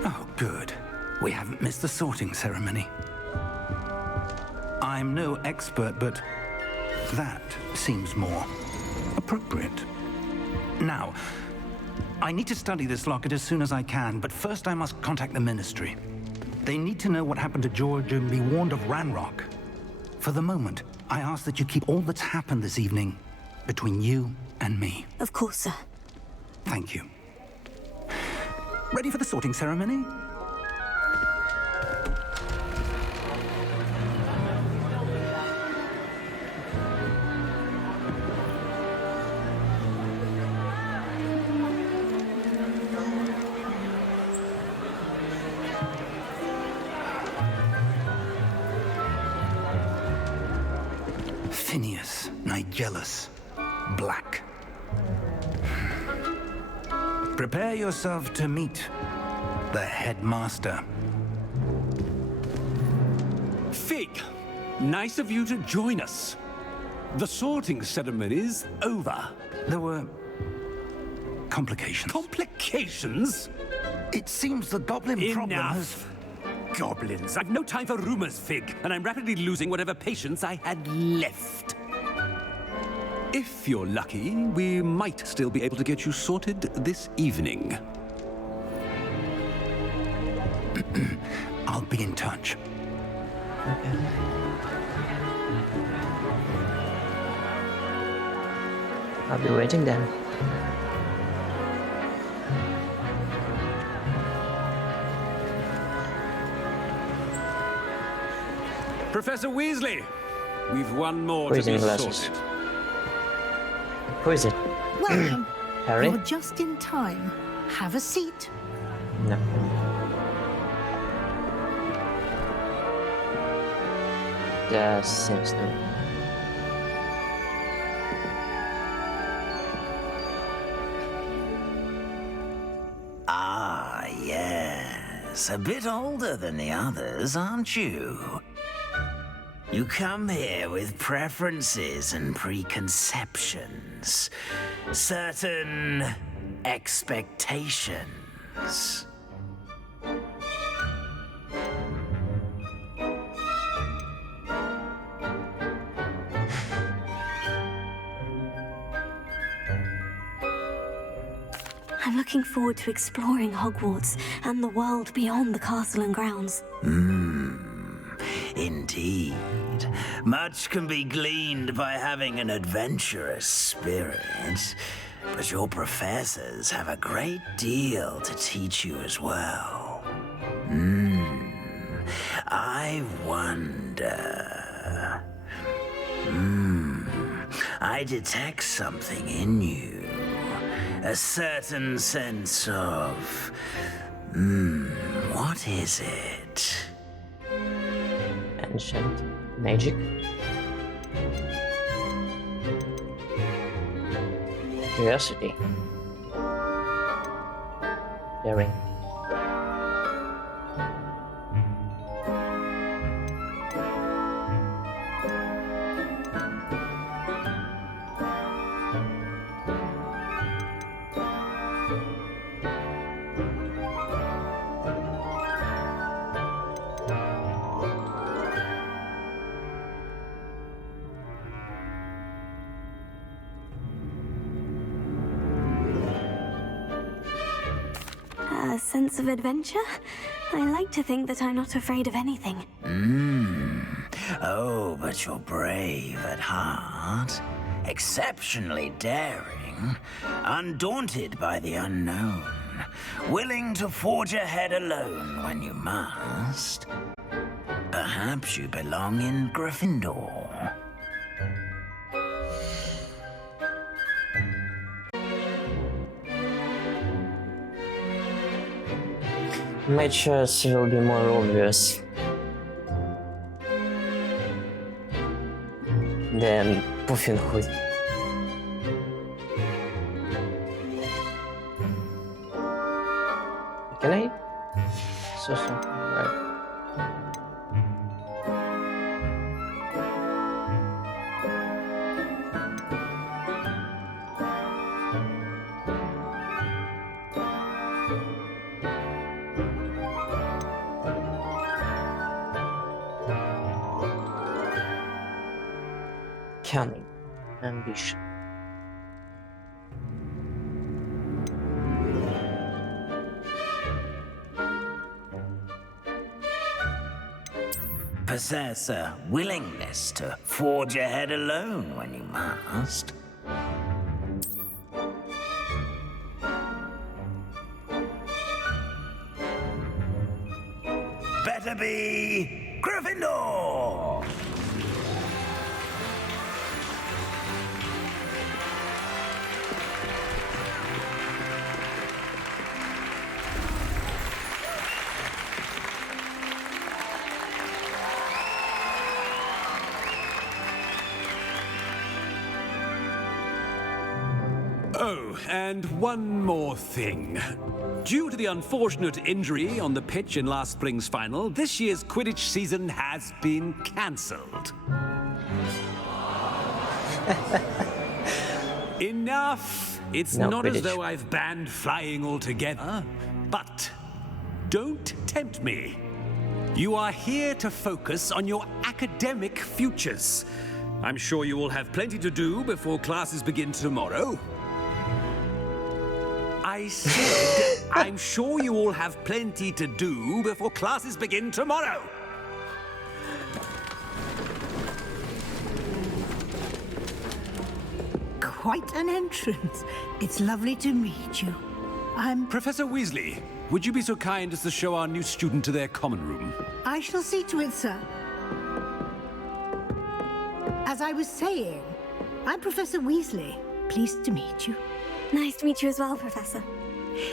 Oh, good. We haven't missed the sorting ceremony. I'm no expert, but that seems more appropriate. Now, I need to study this locket as soon as I can, but first I must contact the Ministry. They need to know what happened to George and be warned of Ranrock. For the moment, I ask that you keep all that's happened this evening between you and me. Of course, sir. Thank you. Ready for the sorting ceremony? Phineas, Nigellus, Black. Prepare yourself to meet the headmaster. Fig, nice of you to join us. The sorting ceremony's over. There were complications. Complications? It seems the goblin problem has... Enough. Goblins. I've no time for rumors, Fig, and I'm rapidly losing whatever patience I had left. If you're lucky, we might still be able to get you sorted this evening. I'll be in touch. Okay. I'll be waiting then. Professor Weasley, we've one more Who's to be in glasses? sorted. Who is it? Welcome. Harry? You're just in time. Have a seat. No. The sinister. Ah, yes. A bit older than the others, aren't you? You come here with preferences and preconceptions. Certain expectations. I'm looking forward to exploring Hogwarts and the world beyond the castle and grounds. Indeed. Much can be gleaned by having an adventurous spirit, but your professors have a great deal to teach you as well. I wonder... I detect something in you. A certain sense of... what is it? Ancient magic. Curiosity. Daring. A sense of adventure? I like to think that I'm not afraid of anything. Oh, but you're brave at heart. Exceptionally daring. Undaunted by the unknown. Willing to forge ahead alone when you must. Perhaps you belong in Gryffindor. My choice will be more obvious than Puffinhood. Can I? So something, right? Cunning, ambition. Possess a willingness to forge ahead alone when you must. Better be Gryffindor! Oh, and one more thing. Due to the unfortunate injury on the pitch in last spring's final, this year's Quidditch season has been cancelled. Enough! It's No not as Quidditch. though I've banned flying altogether, but don't tempt me. You are here to focus on your academic futures. I'm sure you will have plenty to do before classes begin tomorrow. I said, I'm sure you all have plenty to do before classes begin tomorrow. Quite an entrance. It's lovely to meet you. Professor Weasley, would you be so kind as to show our new student to their common room? I shall see to it, sir. As I was saying, I'm Professor Weasley. Pleased to meet you. Nice to meet you as well, Professor.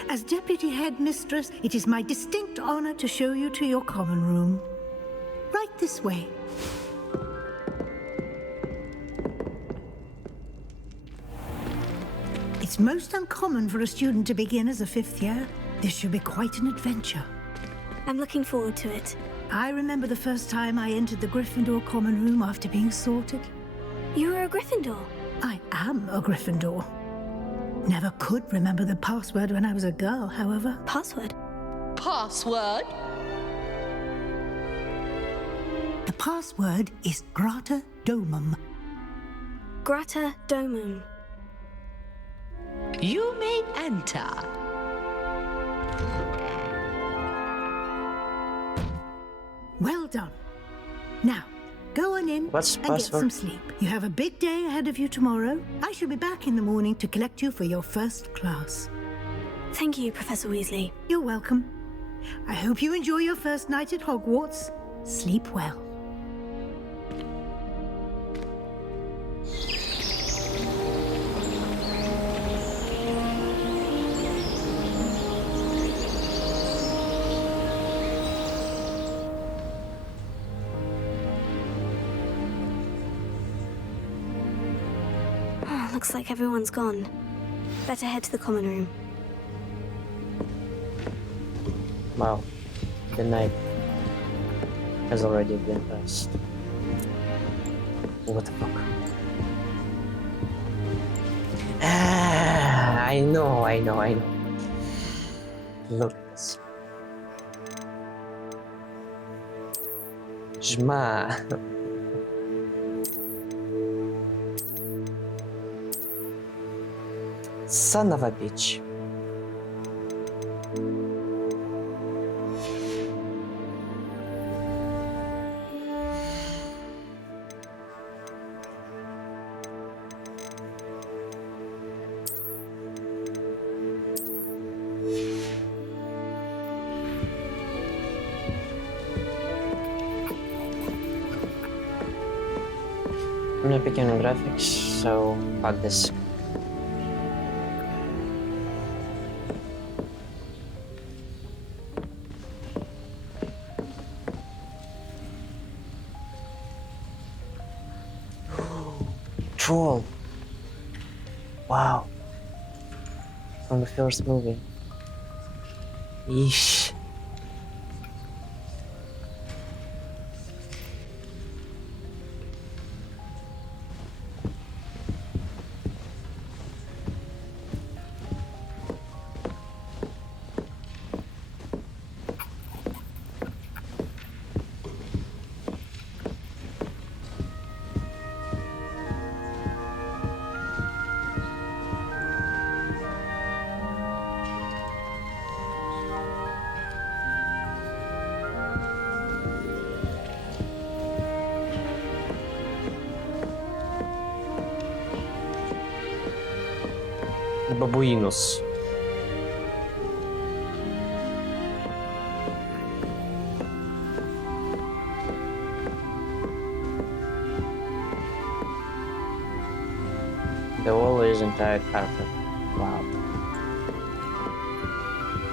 As Deputy Headmistress, it is my distinct honor to show you to your common room. Right this way. It's most uncommon for a student to begin as a fifth year. This should be quite an adventure. I'm looking forward to it. I remember the first time I entered the Gryffindor common room after being sorted. You were a Gryffindor? I am a Gryffindor. Never could remember the password when I was a girl, however. Password? Password? The password is Grata Domum. Grata Domum. You may enter. Well done. Now, go on in What's and get password? some sleep. You have a big day ahead of you tomorrow. I shall be back in the morning to collect you for your first class. Thank you, Professor Weasley. You're welcome. I hope you enjoy your first night at Hogwarts. Sleep well. Looks like everyone's gone. Better head to the common room. Wow, the night has already been passed. What the fuck? Ah, I know. Look at this. Жма. Son of a bitch. I'm not picking on graphics, so fuck this. Troll. Wow. From the first movie. Yeesh. Babuinos. The wall is entire carpet. Wow.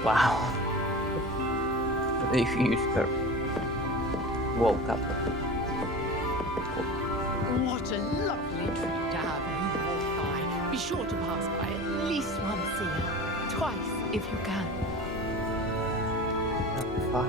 Wow. A huge carpet. Wall carpet. What a lovely treat to have you all find. Be sure to pass by at least once a year. Twice, if you can. Fuck.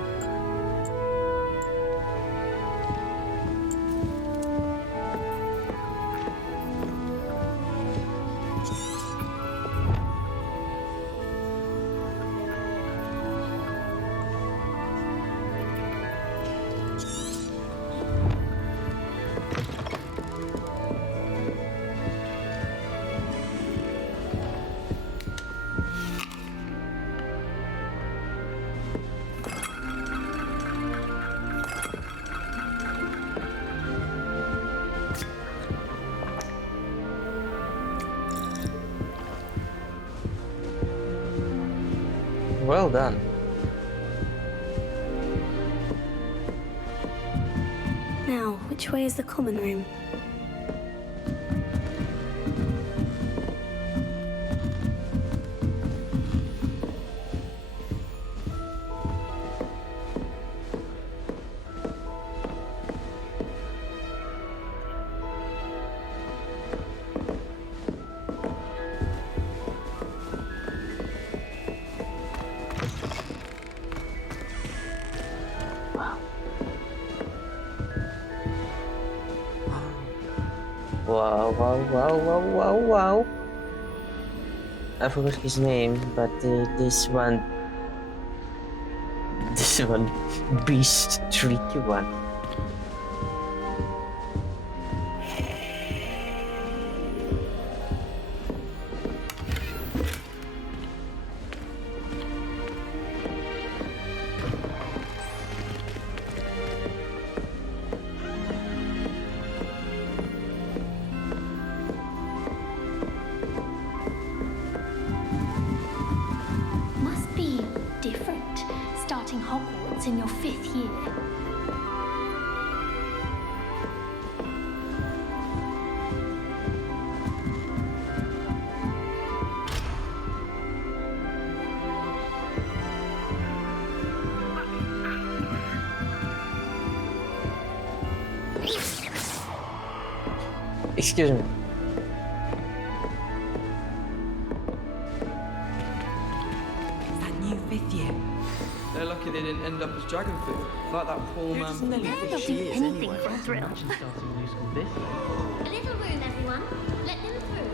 Well done. Now, which way is the common room? Wow, wow, wow, wow, wow, wow. I forgot his name, but this one, beast tricky one. Must be different, starting Hogwarts in your 5th year. Excuse me. That new 5th year. They're lucky they didn't end up as dragon food, like that poor man. Never will do anything for a thrill. A little room, everyone. Let them through.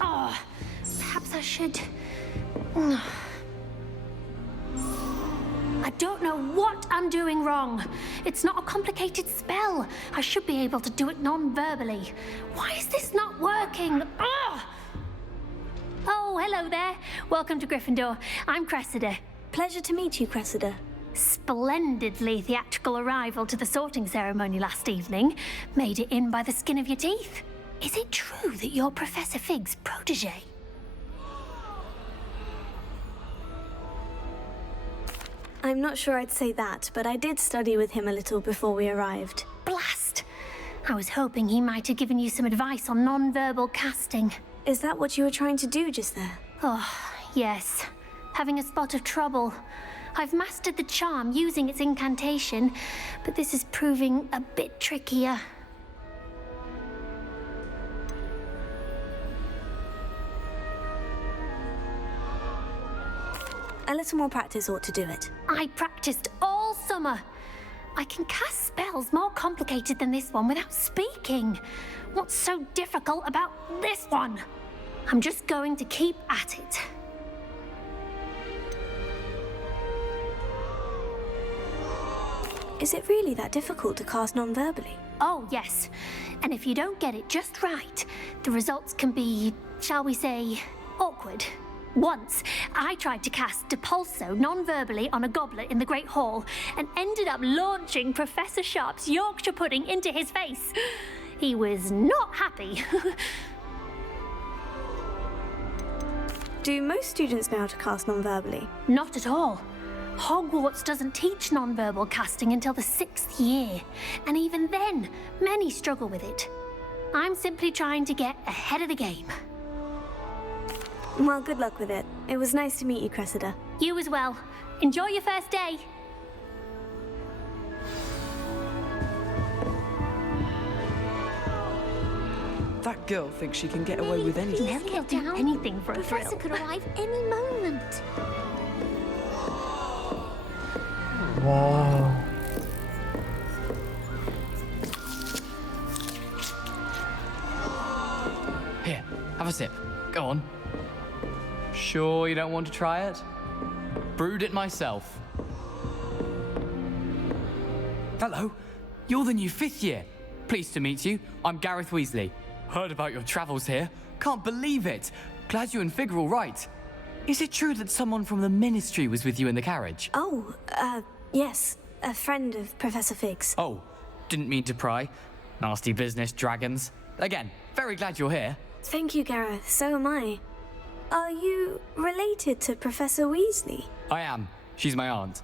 Oh, perhaps I should. I don't know what I'm doing wrong. It's not a complicated spell. I should be able to do it non-verbally. Why is this not working? Ah! Oh, hello there. Welcome to Gryffindor. I'm Cressida. Pleasure to meet you, Cressida. Splendidly theatrical arrival to the sorting ceremony last evening. Made it in by the skin of your teeth. Is it true that you're Professor Fig's protege? I'm not sure I'd say that, but I did study with him a little before we arrived. Blast! I was hoping he might have given you some advice on non-verbal casting. Is that what you were trying to do just there? Oh, yes. Having a spot of trouble. I've mastered the charm using its incantation, but this is proving a bit trickier. A little more practice ought to do it. I practiced all summer. I can cast spells more complicated than this one without speaking. What's so difficult about this one? I'm just going to keep at it. Is it really that difficult to cast non-verbally? Oh, yes. And if you don't get it just right, the results can be, shall we say, awkward. Once, I tried to cast Depulso non-verbally on a goblet in the Great Hall and ended up launching Professor Sharp's Yorkshire pudding into his face. He was not happy. Do most students know how to cast non-verbally? Not at all. Hogwarts doesn't teach non-verbal casting until the 6th year, and even then, many struggle with it. I'm simply trying to get ahead of the game. Well, good luck with it. It was nice to meet you, Cressida. You as well. Enjoy your first day. That girl thinks she can get away with anything. Please get down. anything for a Professor thrill. could arrive any moment. Wow. Here, have a sip. Go on. Sure you don't want to try it? Brewed it myself. Hello, you're the new 5th year. Pleased to meet you. I'm Gareth Weasley. Heard about your travels here. Can't believe it. Glad you and Fig are all right. Is it true that someone from the Ministry was with you in the carriage? Oh, yes. A friend of Professor Fig's. Oh, didn't mean to pry. Nasty business, dragons. Again, very glad you're here. Thank you, Gareth. So am I. Are you related to Professor Weasley? I am. She's my aunt.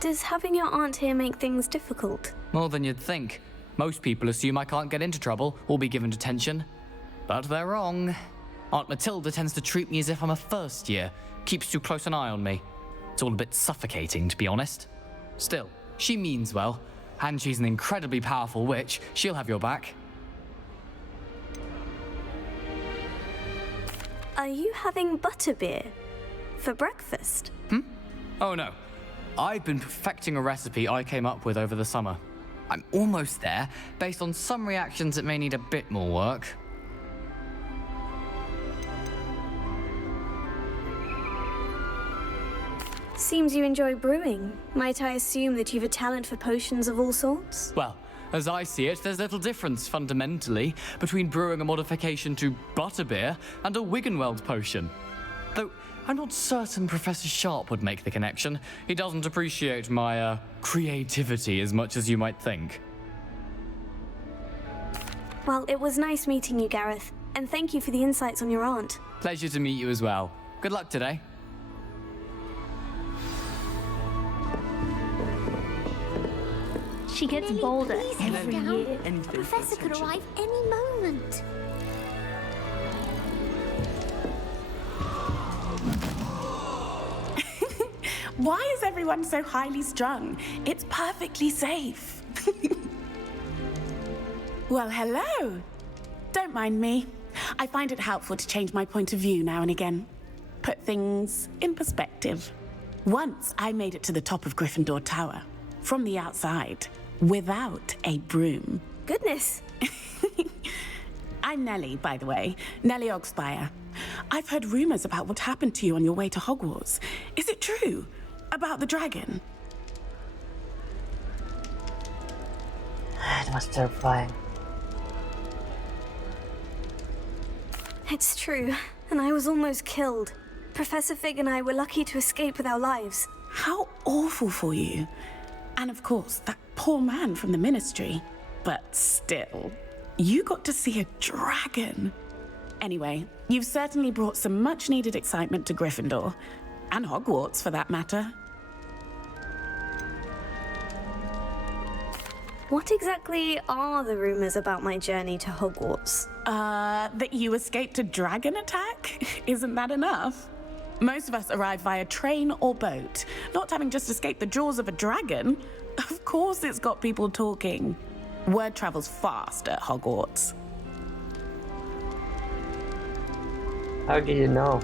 Does having your aunt here make things difficult? More than you'd think. Most people assume I can't get into trouble or be given detention. But they're wrong. Aunt Matilda tends to treat me as if I'm a first year, keeps too close an eye on me. It's all a bit suffocating, to be honest. Still, she means well, and she's an incredibly powerful witch. She'll have your back. Are you having butterbeer for breakfast? Oh no. I've been perfecting a recipe I came up with over the summer. I'm almost there. Based on some reactions, it may need a bit more work. Seems you enjoy brewing. Might I assume that you've a talent for potions of all sorts? Well, as I see it, there's little difference fundamentally between brewing a modification to butterbeer and a Wiggenweld potion. Though I'm not certain Professor Sharp would make the connection. He doesn't appreciate my creativity as much as you might think. Well, it was nice meeting you, Gareth, and thank you for the insights on your aunt. Pleasure to meet you as well. Good luck today. She gets bolder every year. Professor could arrive any moment. Why is everyone so highly strung? It's perfectly safe. Well, hello. Don't mind me. I find it helpful to change my point of view now and again. Put things in perspective. Once I made it to the top of Gryffindor Tower, from the outside, without a broom. Goodness. I'm Nellie, by the way. Nellie Ogspire. I've heard rumors about what happened to you on your way to Hogwarts. Is it true? About the dragon? It was terrifying. It's true, and I was almost killed. Professor Fig and I were lucky to escape with our lives. How awful for you. And of course, that poor man from the Ministry. But still, you got to see a dragon. Anyway, you've certainly brought some much-needed excitement to Gryffindor. And Hogwarts, for that matter. What exactly are the rumors about my journey to Hogwarts? That you escaped a dragon attack? Isn't that enough? Most of us arrive via train or boat. Not having just escaped the jaws of a dragon, of course it's got people talking. Word travels fast at Hogwarts. How do you know?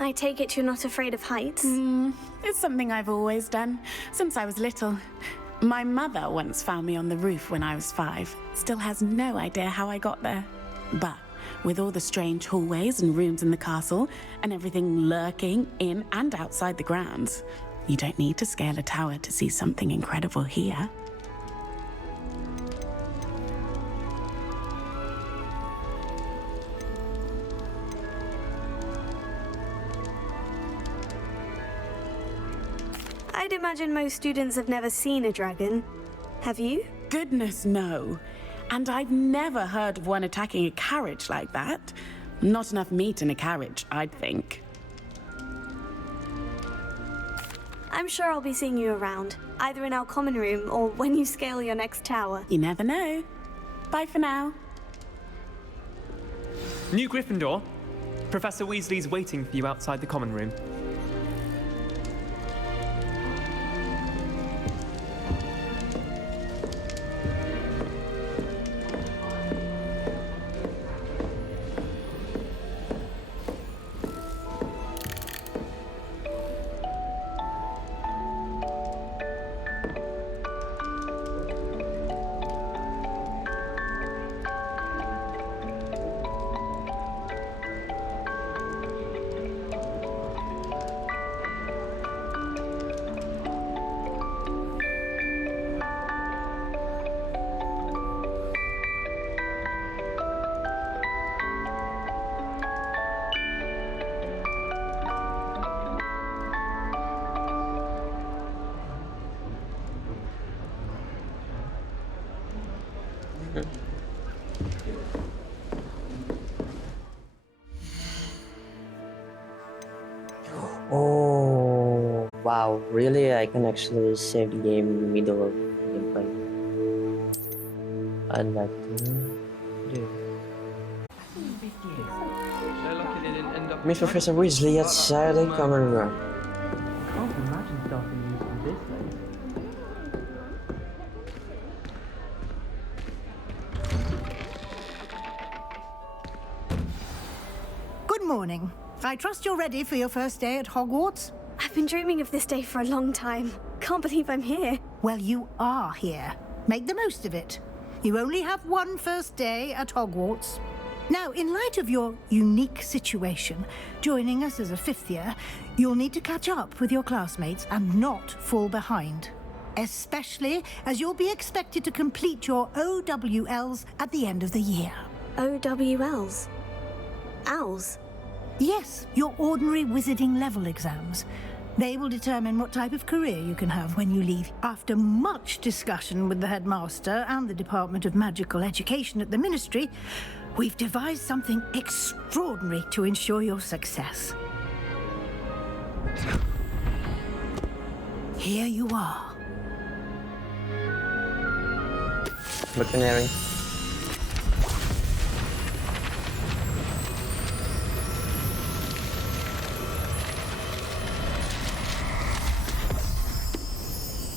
I take it you're not afraid of heights? It's something I've always done, since I was little. My mother once found me on the roof when I was 5. Still has no idea how I got there. But with all the strange hallways and rooms in the castle, and everything lurking in and outside the grounds, you don't need to scale a tower to see something incredible here. I'd imagine most students have never seen a dragon. Have you? Goodness, no. And I've never heard of one attacking a carriage like that. Not enough meat in a carriage, I'd think. I'm sure I'll be seeing you around, either in our common room or when you scale your next tower. You never know. Bye for now. New Gryffindor. Professor Weasley's waiting for you outside the common room. Oh, wow, really? I can actually save the game in the middle of gameplay. I'd like to do. Meet Professor Weasley outside the common room. I can't imagine starting using this late. Good morning. I trust you're ready for your first day at Hogwarts? I've been dreaming of this day for a long time. Can't believe I'm here. Well, you are here. Make the most of it. You only have one first day at Hogwarts. Now, in light of your unique situation, joining us as a fifth year, you'll need to catch up with your classmates and not fall behind. Especially as you'll be expected to complete your OWLs at the end of the year. OWLs? Owls? Yes, your ordinary wizarding level exams. They will determine what type of career you can have when you leave. After much discussion with the headmaster and the Department of Magical Education at the Ministry, we've devised something extraordinary to ensure your success. Here you are. Canary.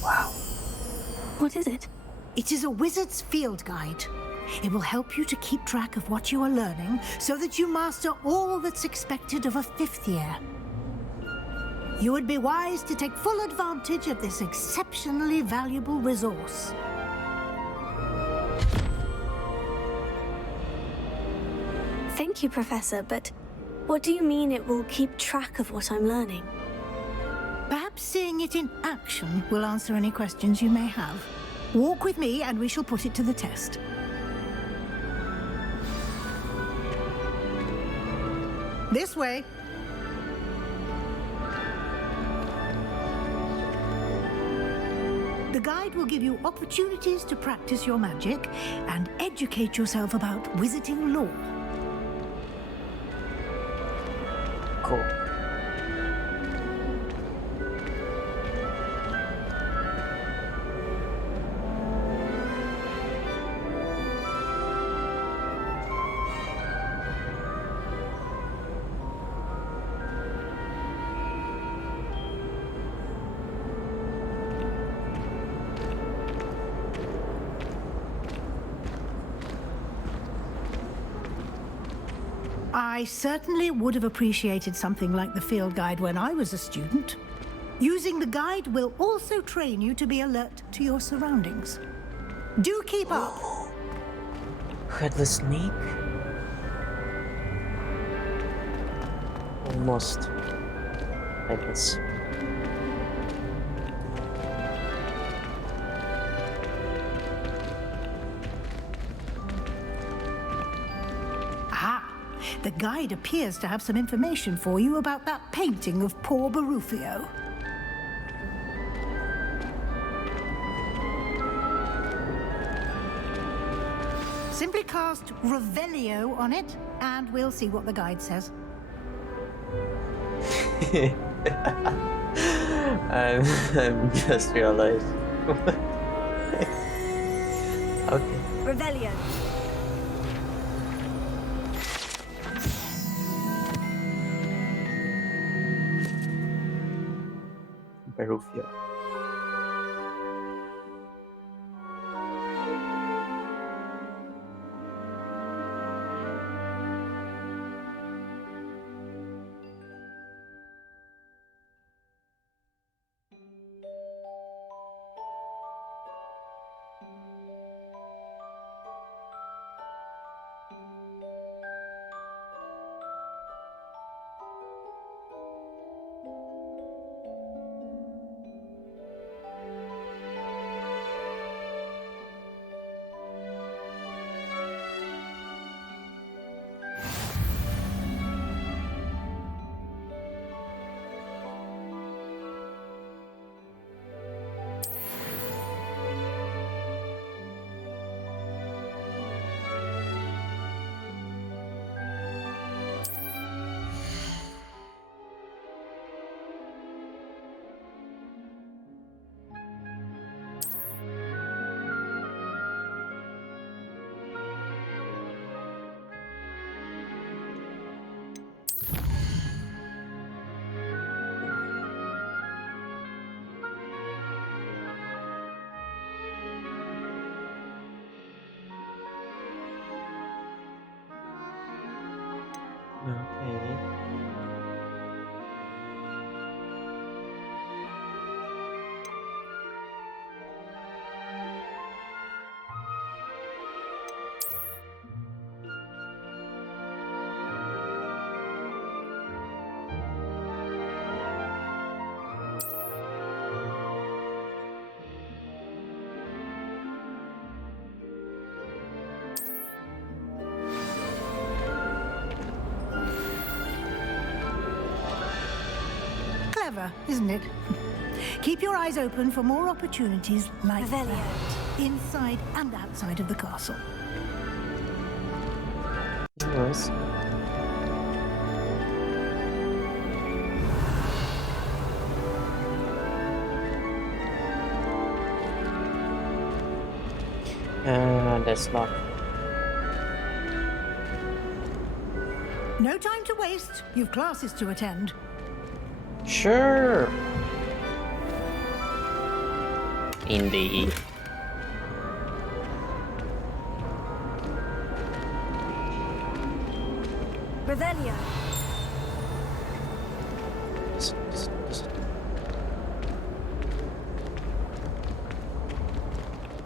Wow. What is it? It is a wizard's field guide. It will help you to keep track of what you are learning so that you master all that's expected of a fifth year. You would be wise to take full advantage of this exceptionally valuable resource. Thank you, Professor, but what do you mean it will keep track of what I'm learning? Perhaps seeing it in action will answer any questions you may have. Walk with me and we shall put it to the test. This way. The guide will give you opportunities to practice your magic and educate yourself about wizarding lore. Cool. I certainly would have appreciated something like the field guide when I was a student. Using the guide will also train you to be alert to your surroundings. Do keep up. Headless snake? Almost. Headless. The guide appears to have some information for you about that painting of poor Barufio. Simply cast Revelio on it, and we'll see what the guide says. I'm just realized. Okay. Revelio. Perufio. Okay. Clever, isn't it? Keep your eyes open for more opportunities like that, inside and outside of the castle. Yes. That's locked. No time to waste. You've classes to attend. Sure. Indeed. Revelio.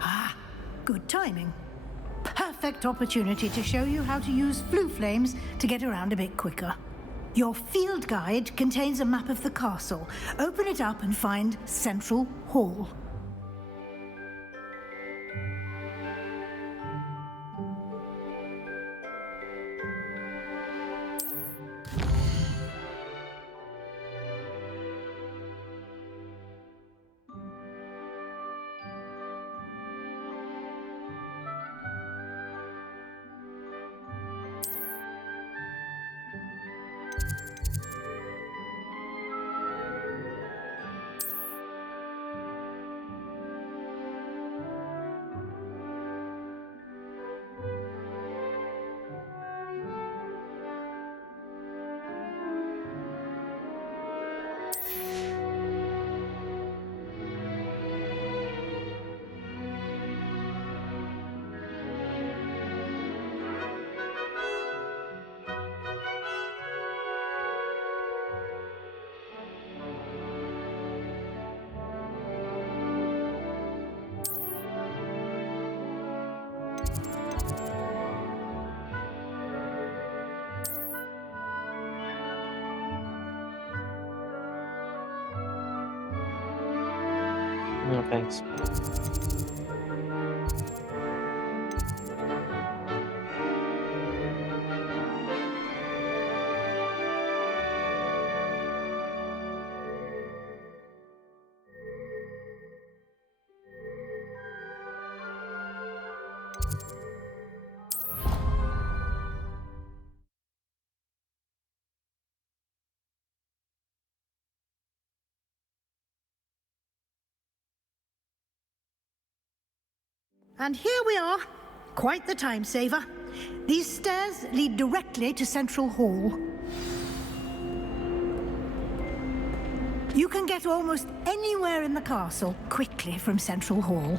Ah, good timing. Perfect opportunity to show you how to use flue flames to get around a bit quicker. Your field guide contains a map of the castle. Open it up and find Central Hall. No, thanks. And here we are. Quite the time saver. These stairs lead directly to Central Hall. You can get almost anywhere in the castle quickly from Central Hall.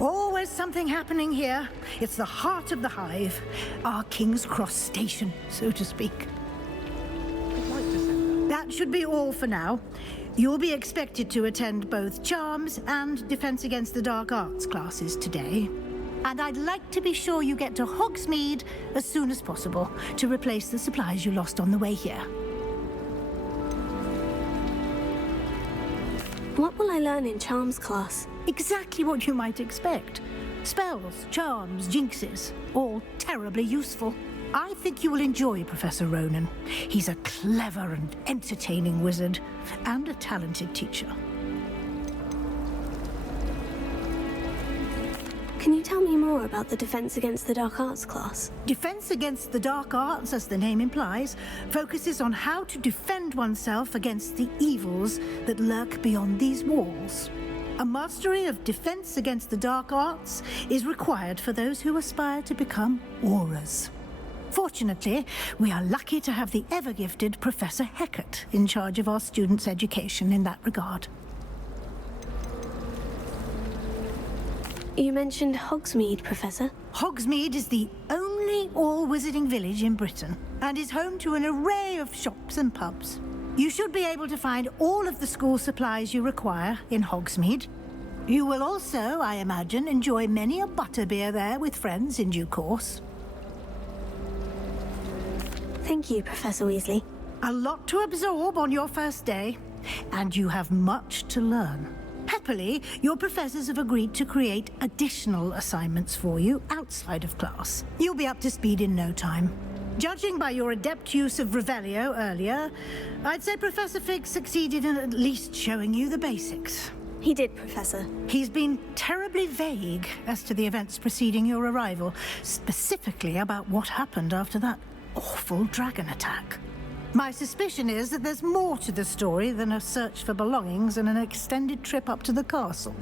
Always something happening here. It's the heart of the Hive, our King's Cross station, so to speak. That should be all for now. You'll be expected to attend both Charms and Defense Against the Dark Arts classes today. And I'd like to be sure you get to Hogsmeade as soon as possible to replace the supplies you lost on the way here. What will I learn in Charms class? Exactly what you might expect. Spells, charms, jinxes, all terribly useful. I think you will enjoy Professor Ronan. He's a clever and entertaining wizard, and a talented teacher. Can you tell me more about the Defense Against the Dark Arts class? Defense Against the Dark Arts, as the name implies, focuses on how to defend oneself against the evils that lurk beyond these walls. A mastery of Defense Against the Dark Arts is required for those who aspire to become Auras. Fortunately, we are lucky to have the ever-gifted Professor Hecat in charge of our students' education in that regard. You mentioned Hogsmeade, Professor. Hogsmeade is the only all-wizarding village in Britain and is home to an array of shops and pubs. You should be able to find all of the school supplies you require in Hogsmeade. You will also, I imagine, enjoy many a butterbeer there with friends in due course. Thank you, Professor Weasley. A lot to absorb on your first day, and you have much to learn. Happily, your professors have agreed to create additional assignments for you outside of class. You'll be up to speed in no time. Judging by your adept use of Revelio earlier, I'd say Professor Fig succeeded in at least showing you the basics. He did, Professor. He's been terribly vague as to the events preceding your arrival, specifically about what happened after that awful dragon attack. My suspicion is that there's more to the story than a search for belongings and an extended trip up to the castle.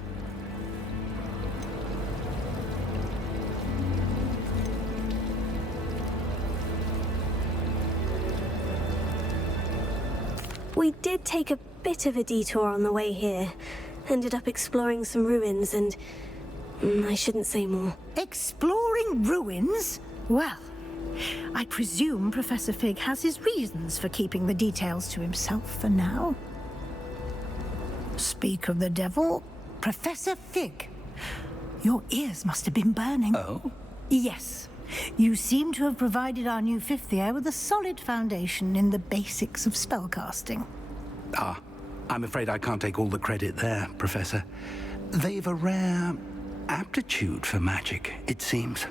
We did take a bit of a detour on the way here. Ended up exploring some ruins and... I shouldn't say more. Exploring ruins? Well, I presume Professor Fig has his reasons for keeping the details to himself for now. Speak of the devil, Professor Fig. Your ears must have been burning. Oh? Yes. You seem to have provided our new fifth year with a solid foundation in the basics of spellcasting. Ah, I'm afraid I can't take all the credit there, Professor. They've a rare aptitude for magic, it seems.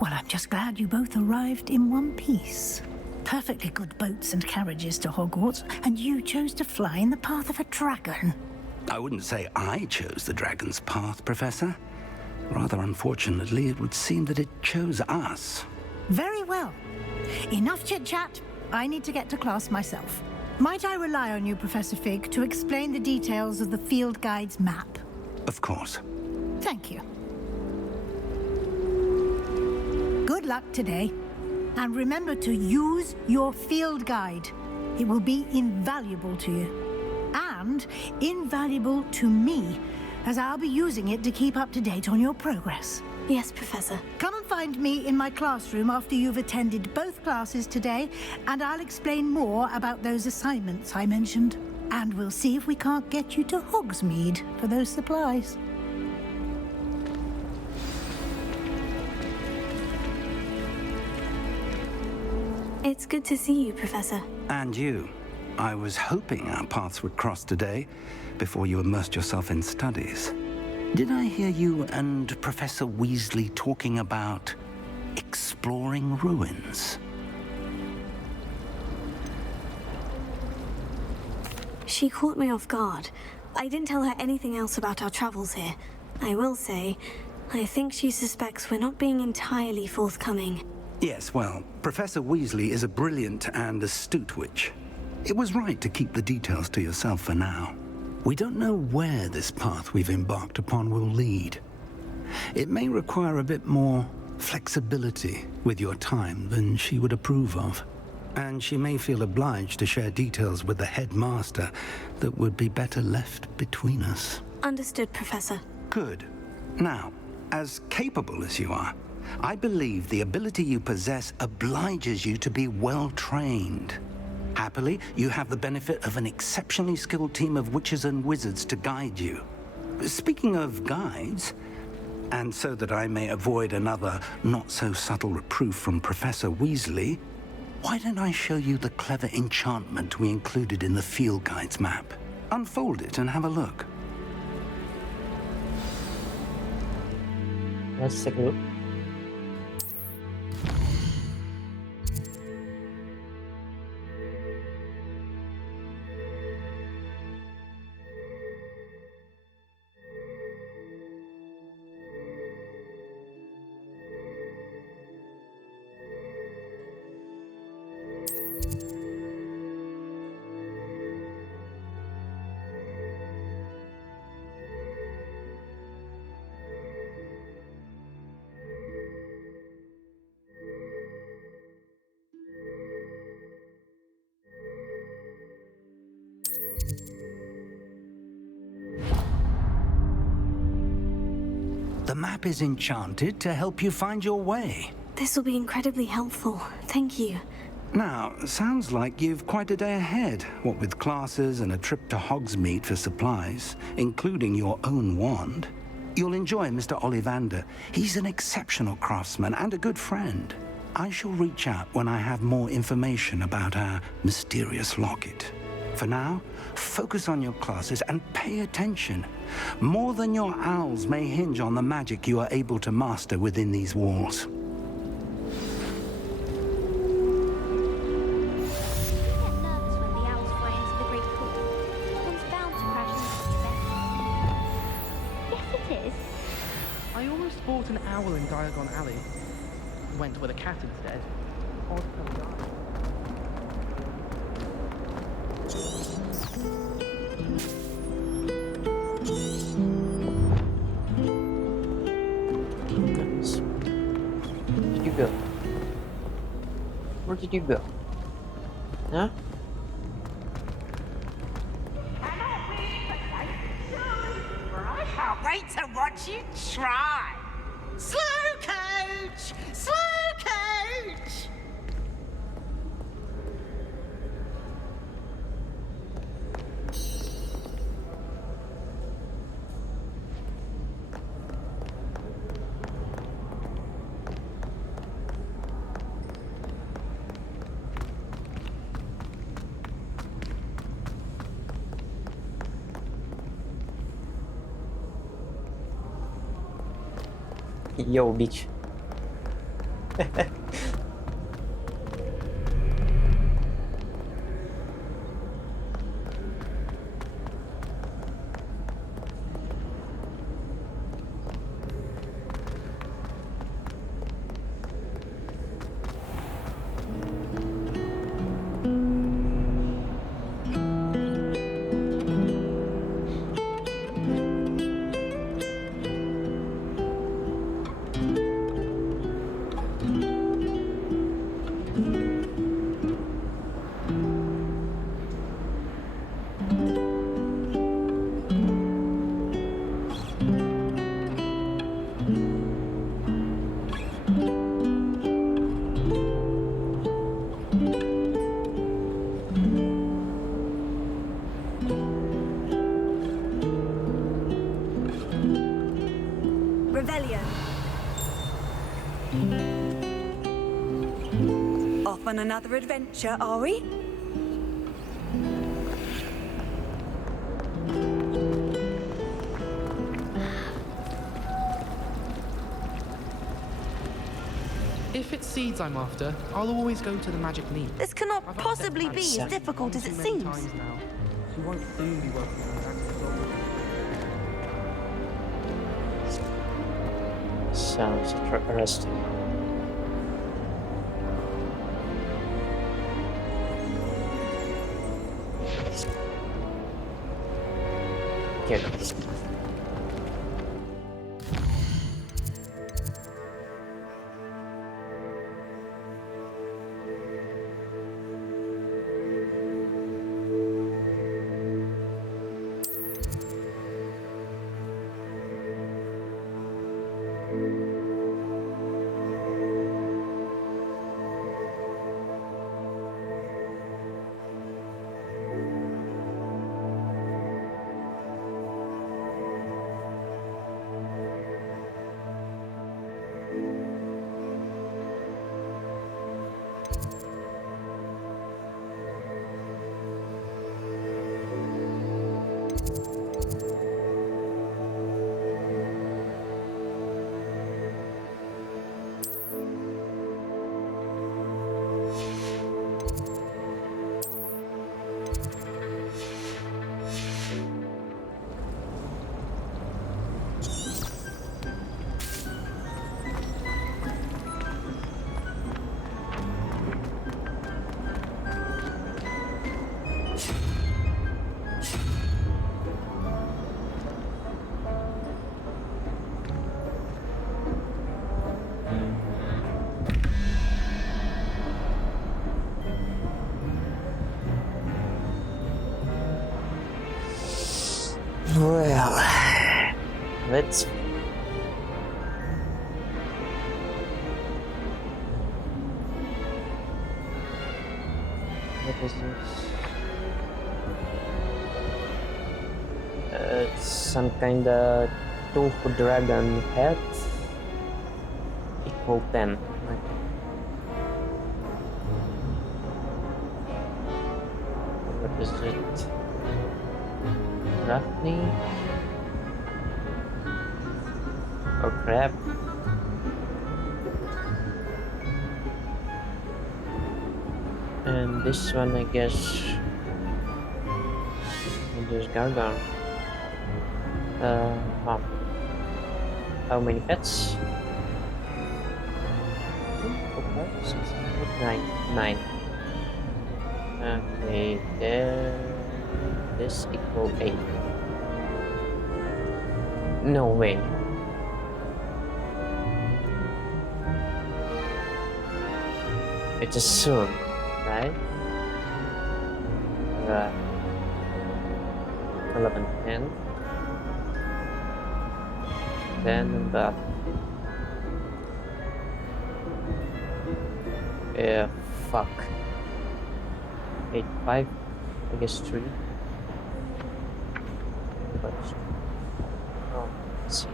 Well, I'm just glad you both arrived in one piece. Perfectly good boats and carriages to Hogwarts, and you chose to fly in the path of a dragon. I wouldn't say I chose the dragon's path, Professor. Rather unfortunately, it would seem that it chose us. Very well. Enough chit-chat. I need to get to class myself. Might I rely on you, Professor Fig, to explain the details of the field guide's map? Of course. Thank you. Good luck today. And remember to use your field guide. It will be invaluable to you. And invaluable to me, as I'll be using it to keep up to date on your progress. Yes, Professor. Come and find me in my classroom after you've attended both classes today, and I'll explain more about those assignments I mentioned. And we'll see if we can't get you to Hogsmeade for those supplies. It's good to see you, Professor. And you. I was hoping our paths would cross today, before you immersed yourself in studies. Did I hear you and Professor Weasley talking about exploring ruins? She caught me off guard. I didn't tell her anything else about our travels here. I will say, I think she suspects we're not being entirely forthcoming. Yes, well, Professor Weasley is a brilliant and astute witch. It was right to keep the details to yourself for now. We don't know where this path we've embarked upon will lead. It may require a bit more flexibility with your time than she would approve of. And she may feel obliged to share details with the headmaster that would be better left between us. Understood, Professor. Good. Now, as capable as you are, I believe the ability you possess obliges you to be well trained. Happily, you have the benefit of an exceptionally skilled team of witches and wizards to guide you. Speaking of guides, and so that I may avoid another not-so-subtle reproof from Professor Weasley, why don't I show you the clever enchantment we included in the field guide's map? Unfold it and have a look. Let's take a look. The map is enchanted to help you find your way. This will be incredibly helpful. Thank you. Now, sounds like you've quite a day ahead, what with classes and a trip to Hogsmeade for supplies, including your own wand. You'll enjoy Mr. Ollivander. He's an exceptional craftsman and a good friend. I shall reach out when I have more information about our mysterious locket. For now, focus on your classes and pay attention. More than your owls may hinge on the magic you are able to master within these walls. I almost bought an owl in Diagon Alley. Went with a cat instead. Odd guy. Where did you go? Where did you go? Huh? I can't wait to watch you try. Slow coach! Slow coach! Yo, bitch. Off on another adventure, are we? If it's seeds I'm after, I'll always go to the magic needle. This cannot possibly be as difficult as it seems. Now. She won't soon be working on that. Sounds interesting. Okay. Well, let's. What is this? It's some kind of tofu dragon head. Equal 10. What is it? Roughly? Or crab? And this one, I guess. And there's Gargon. How many pets? 9. Okay, there. This equal 8. No way. It's a soon, right? 11, 10. Then about fuck. 8, 5. I guess 3. Oh, let's see.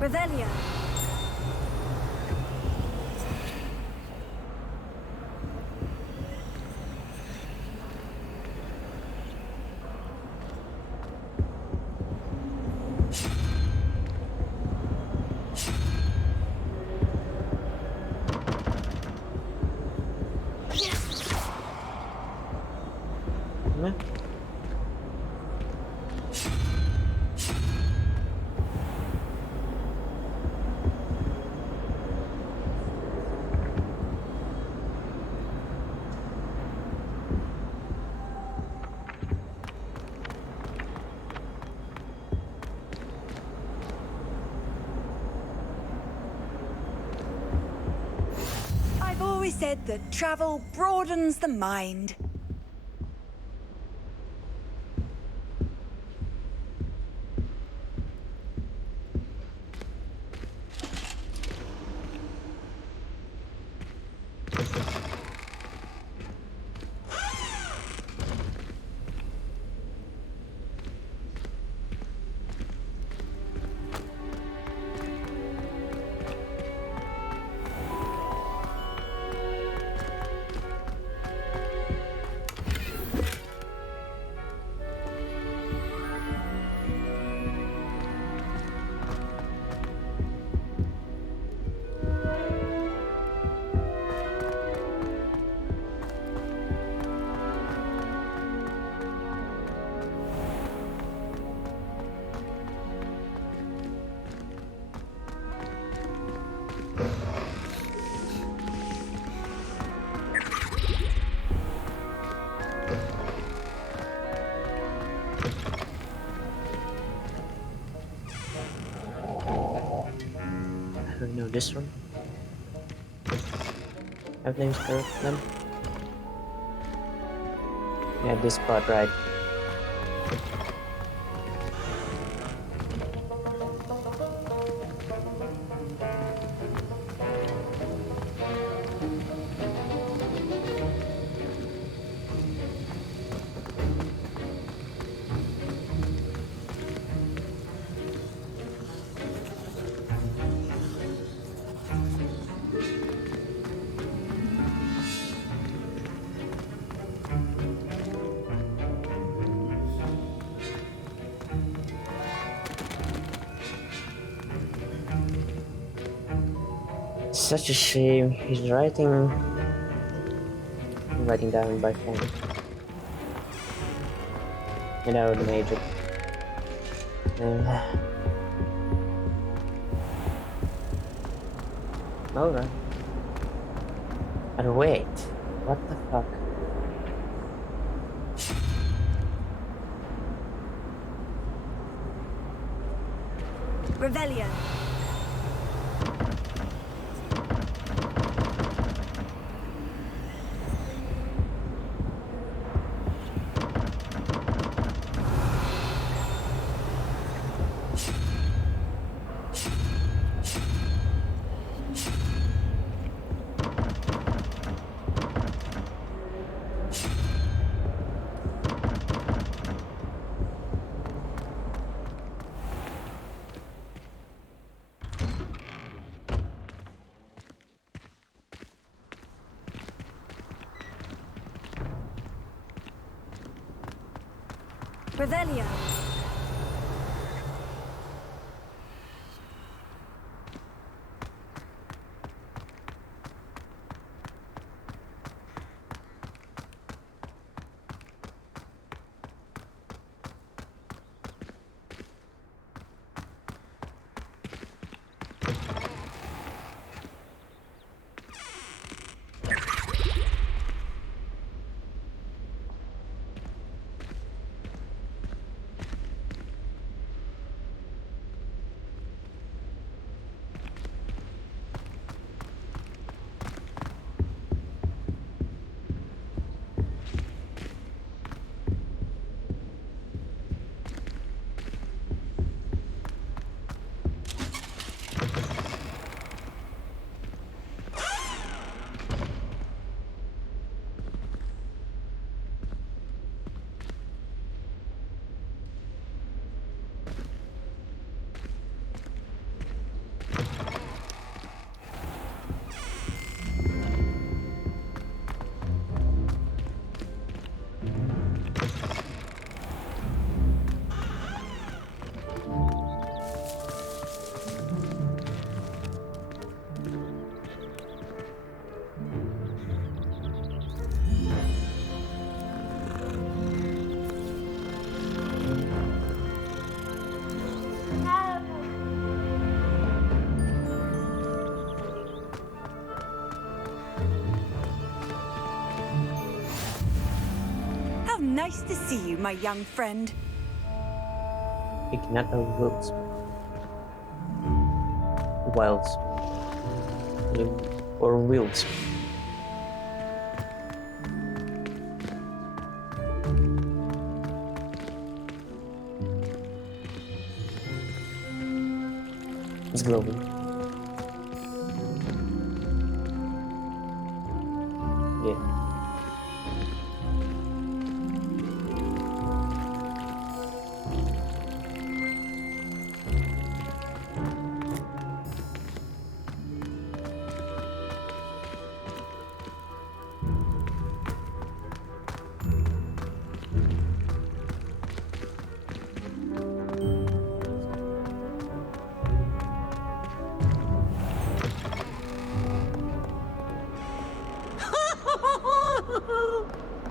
Revelio. I've always said that travel broadens the mind. I don't know this one. Everything's correct then. Yeah, this part right. Such a shame. He's writing down by phone. And I would made it. Alright. And wait, what the fuck? Revelio. Revelio. Nice to see you, my young friend. Ignat of Wills. Wilds. Or Wills. It's global. Yeah.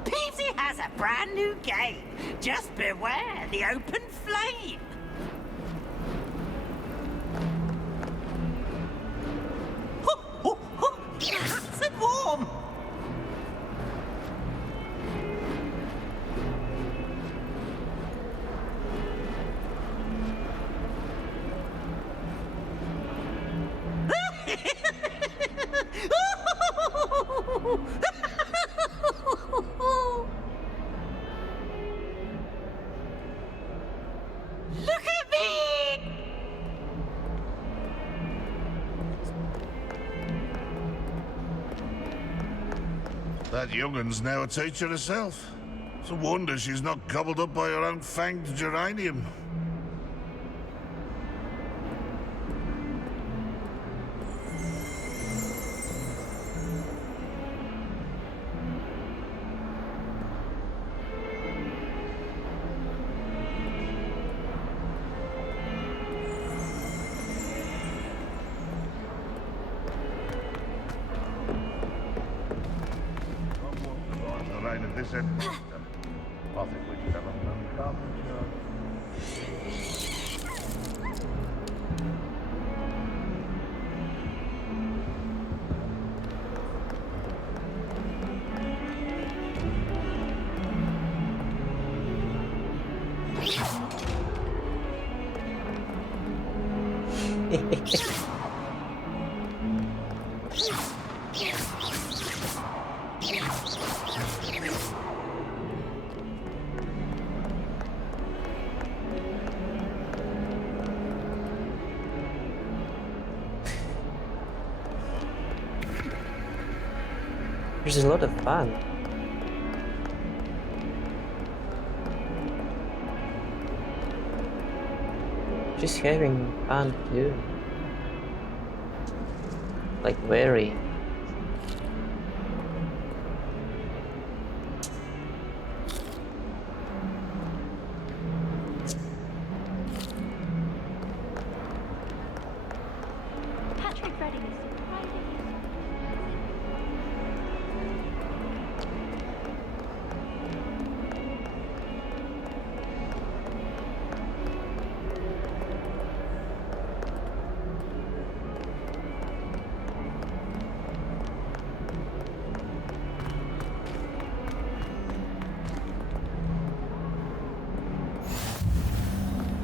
Peasy has a brand new game. Just beware the open flame. Nice and warm. That young'un's now a teacher herself. It's a wonder she's not gobbled up by her own fanged geranium. This end. I think we should have a little carpenter. There's a lot of fun. Just having fun too. Like very. Patrick Redding is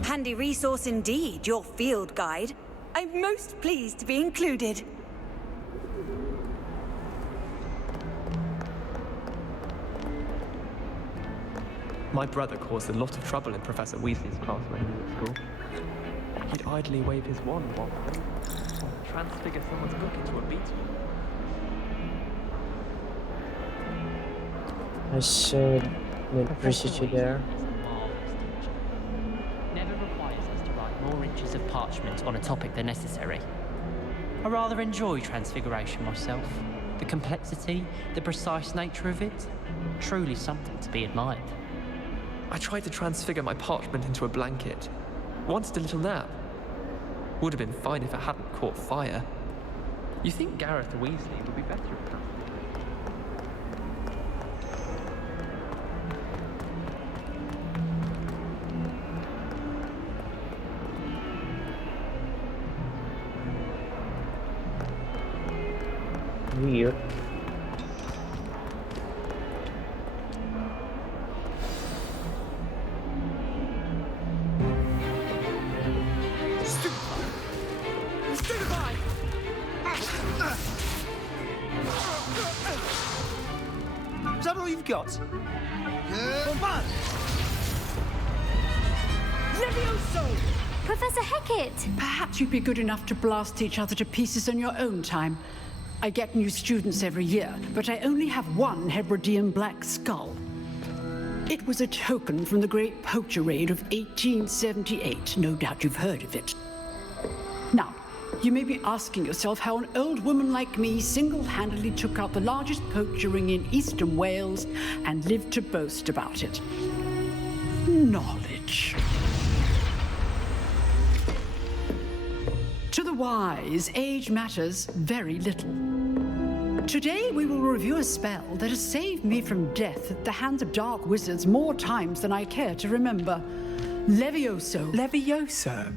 handy resource indeed, your field guide. I'm most pleased to be included. My brother caused a lot of trouble in Professor Weasley's class when he was at school. He'd idly wave his wand while transfigure someone's book into a beetle. I saw the precision there. Never requires us to write more inches of parchment on a topic than necessary. I rather enjoy transfiguration myself. The complexity, the precise nature of it, truly something to be admired. I tried to transfigure my parchment into a blanket. Wanted a little nap. Would have been fine if it hadn't caught fire. You think Gareth Weasley would be better at that? Weird. Is that all you've got? Levioso! Professor Hecat! Perhaps you'd be good enough to blast each other to pieces in your own time. I get new students every year, but I only have one Hebridean black skull. It was a token from the Great Poacher Raid of 1878. No doubt you've heard of it. Now, you may be asking yourself how an old woman like me single-handedly took out the largest poacher ring in eastern Wales and lived to boast about it. Knowledge. To the wise, age matters very little. Today we will review a spell that has saved me from death at the hands of dark wizards more times than I care to remember. Levioso. Levioso?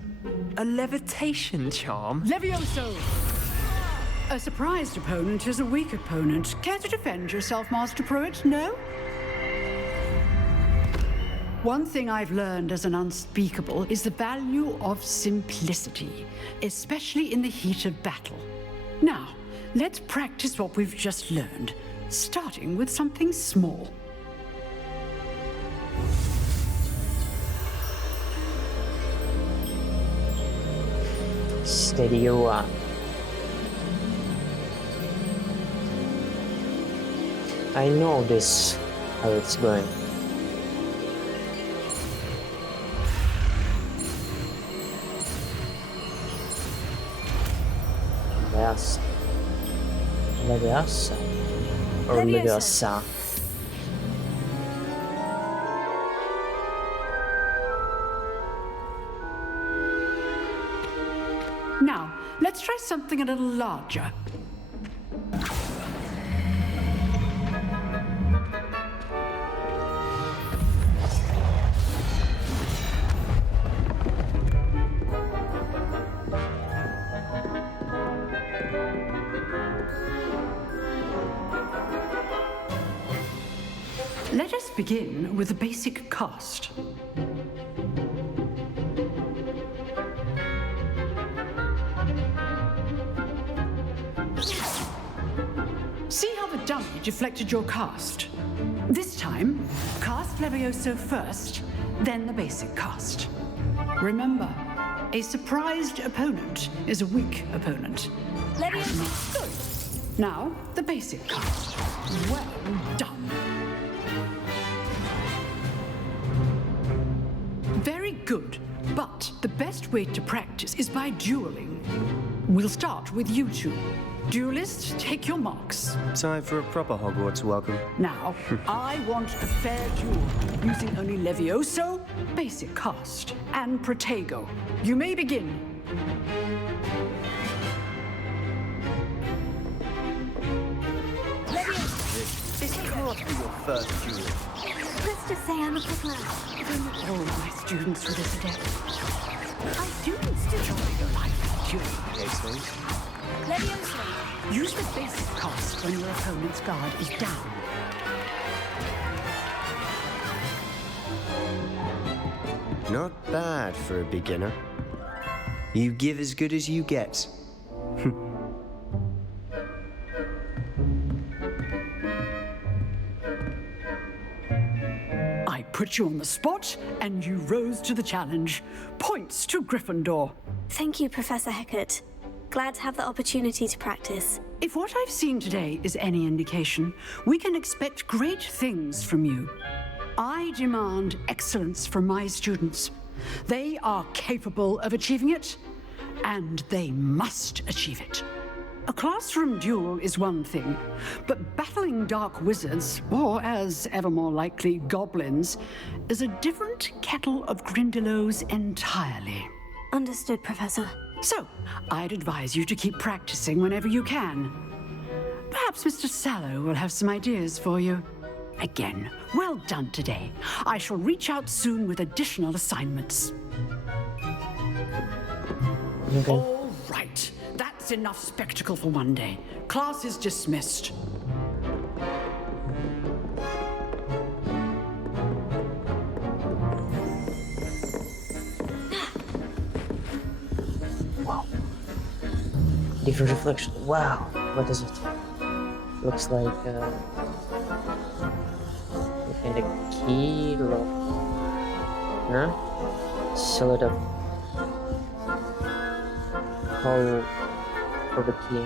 A levitation charm? Levioso! A surprised opponent is a weak opponent. Care to defend yourself, Master Pruitt? No? One thing I've learned as an unspeakable is the value of simplicity, especially in the heat of battle. Now, let's practice what we've just learned, starting with something small. Steady you are. I know this, how it's going. Leviosa. Leviosa. Or Leviosa. Now, let's try something a little larger. Let us begin with the basic cast. See how the dummy deflected your cast? This time, cast Levioso first, then the basic cast. Remember, a surprised opponent is a weak opponent. Levioso. Good. Now, the basic cast. Well done. Very good, but the best way to practice is by dueling. We'll start with you two. Duelists, take your marks. Time for a proper Hogwarts welcome. Now, I want a fair duel, using only Levioso, basic cast, and Protego. You may begin. This can't be your first duel. Let's just say I'm a popular. All my students were this adept. I do enjoy your life dueling. Case things. Levioso. Use the basic cast when your opponent's guard is down. Not bad for a beginner. You give as good as you get. I put you on the spot, and you rose to the challenge. Points to Gryffindor. Thank you, Professor Hecat. Glad to have the opportunity to practice. If what I've seen today is any indication, we can expect great things from you. I demand excellence from my students. They are capable of achieving it, and they must achieve it. A classroom duel is one thing, but battling dark wizards, or as ever more likely, goblins, is a different kettle of Grindylows entirely. Understood, Professor. So, I'd advise you to keep practicing whenever you can. Perhaps Mr. Sallow will have some ideas for you. Again, well done today. I shall reach out soon with additional assignments. Okay. All right. That's enough spectacle for one day. Class is dismissed. Wow. Different reflection. Wow. What is it? Looks like in the key lock. Huh? Solid up. Hole for the key.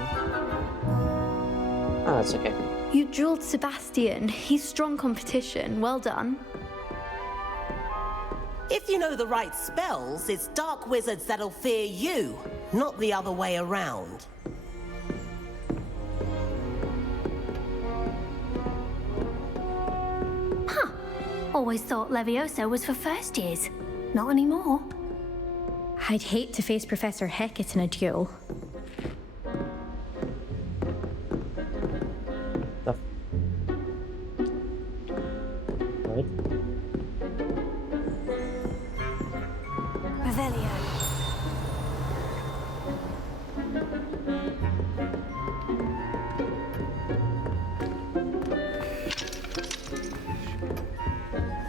Ah, it's okay. You drilled Sebastian. He's strong competition. Well done. If you know the right spells, it's dark wizards that'll fear you, not the other way around. Huh. Always thought Levioso was for first years. Not anymore. I'd hate to face Professor Hecat in a duel. Right. Revelio.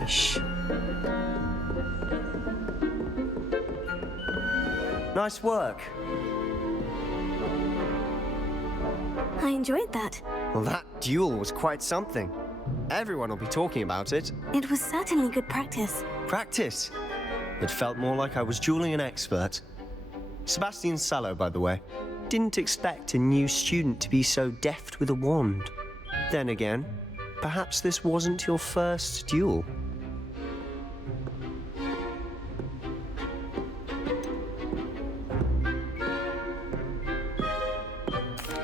Ish. Nice work. I enjoyed that. Well, that duel was quite something. Everyone will be talking about it. It was certainly good practice. Practice. It felt more like I was dueling an expert. Sebastian Sallow, by the way. Didn't expect a new student to be so deft with a wand. Then again, perhaps this wasn't your first duel.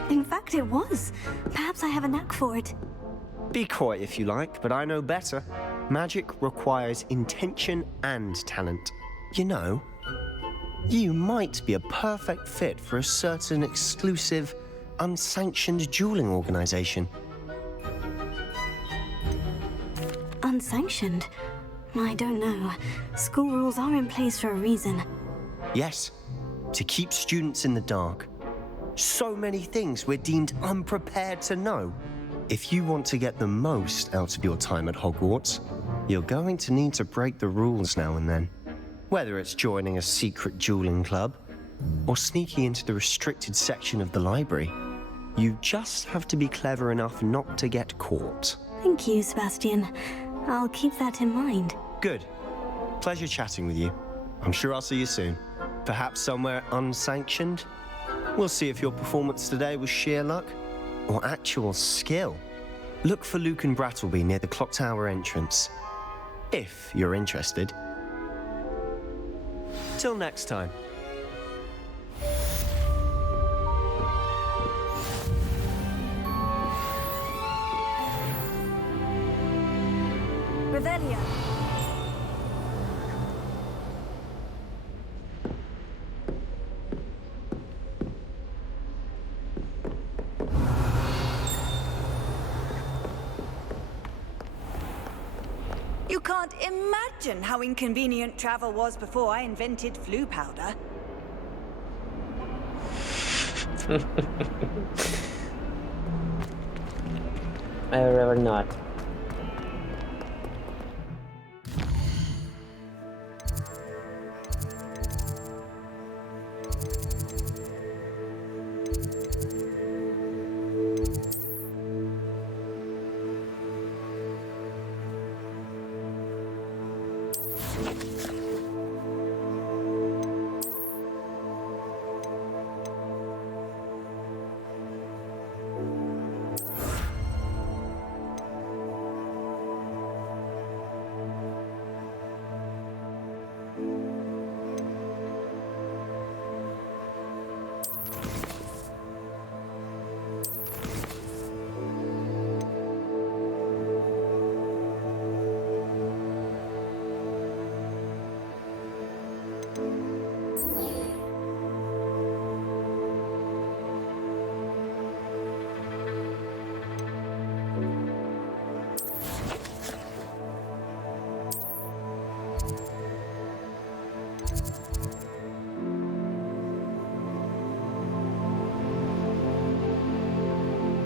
In fact, it was. Perhaps I have a knack for it. Be coy if you like, but I know better. Magic requires intention and talent. You know, you might be a perfect fit for a certain exclusive, unsanctioned dueling organization. Unsanctioned? I don't know. School rules are in place for a reason. Yes, to keep students in the dark. So many things we're deemed unprepared to know. If you want to get the most out of your time at Hogwarts, you're going to need to break the rules now and then. Whether it's joining a secret dueling club or sneaking into the restricted section of the library, you just have to be clever enough not to get caught. Thank you, Sebastian. I'll keep that in mind. Good. Pleasure chatting with you. I'm sure I'll see you soon. Perhaps somewhere unsanctioned? We'll see if your performance today was sheer luck or actual skill. Look for Luke and Brattleby near the clock tower entrance, if you're interested. Till next time. Revelio. You can't imagine how inconvenient travel was before I invented flu powder. I rather not.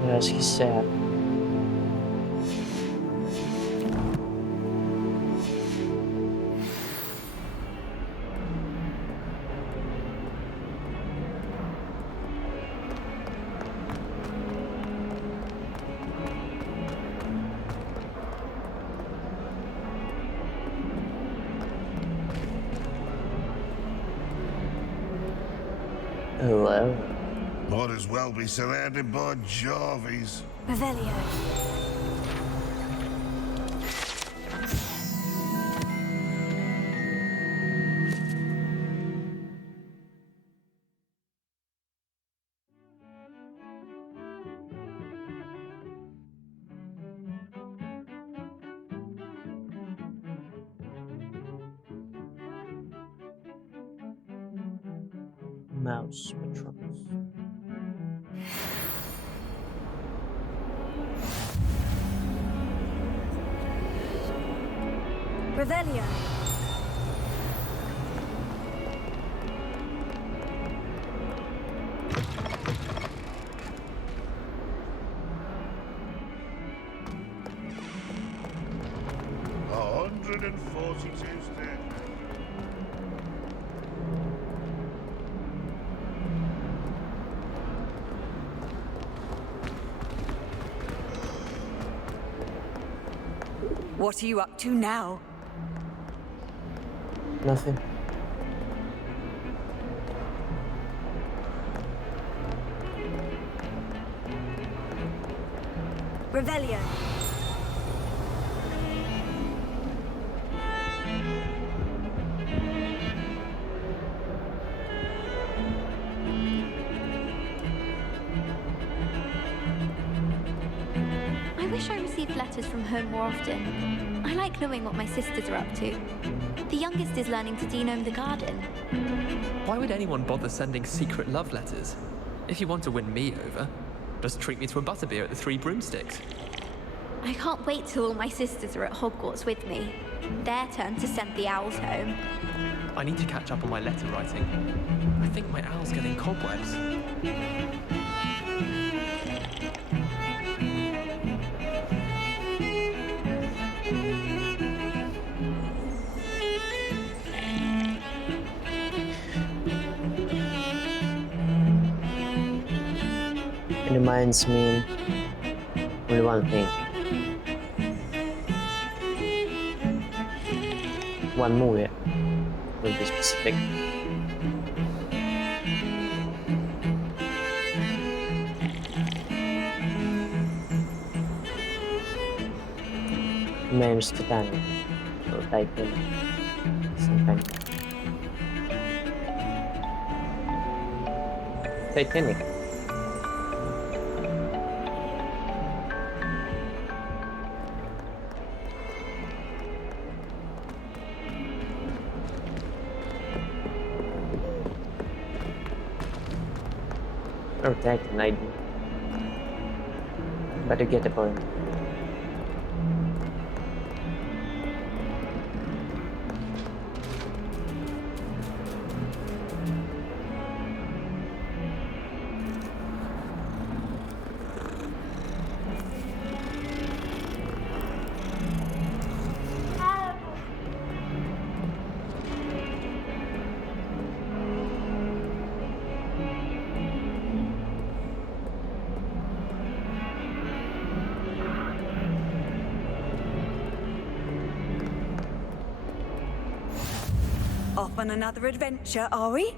As he said. Hello. Might as well be surrounded by Jarvies. Revelio. Mouse patrols. Revelio. A 142 steps. What are you up to now? Nothing. Revelio. receive letters from home more often. I like knowing what my sisters are up to. The youngest is learning to denome the garden. Why would anyone bother sending secret love letters? If you want to win me over, just treat me to a butterbeer at the Three Broomsticks. I can't wait till all my sisters are at Hogwarts with me. Their turn to send the owls home. I need to catch up on my letter writing. I think my owl's getting cobwebs. It reminds me only one thing. One movie, to be specific. Name's Titanic, or Titan, some kind. Titanic. Or Titan, I do. But you get the point. Off on another adventure, are we?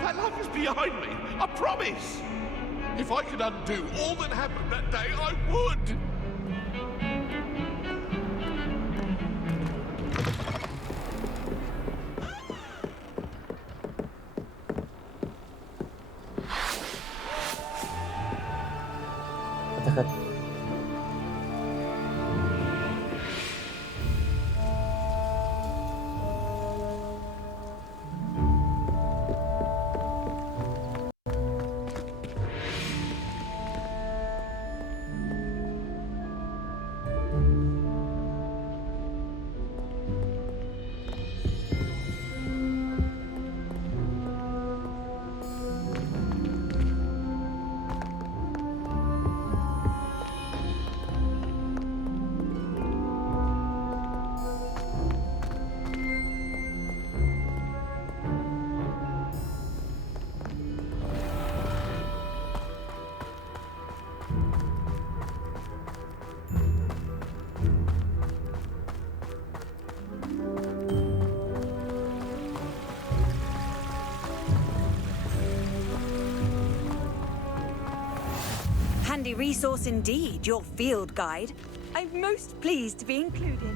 That life is behind me, I promise! If I could undo all that happened that day, I would! Handy resource indeed, your field guide. I'm most pleased to be included.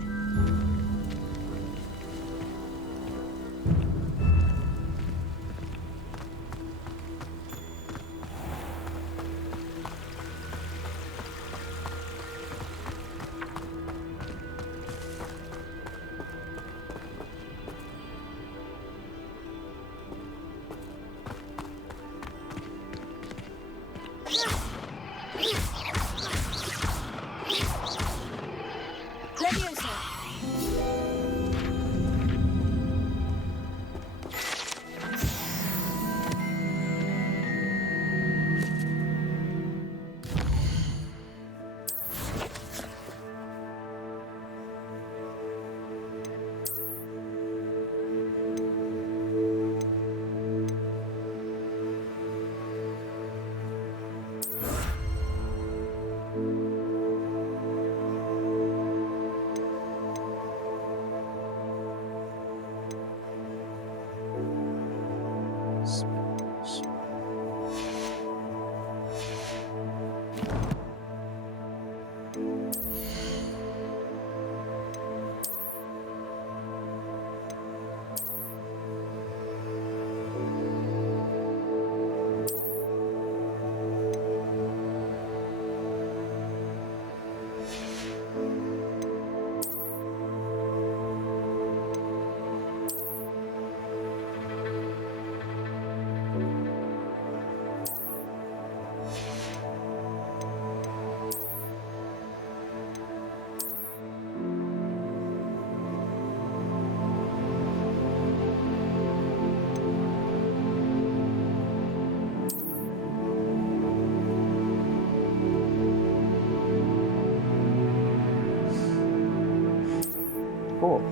Cool.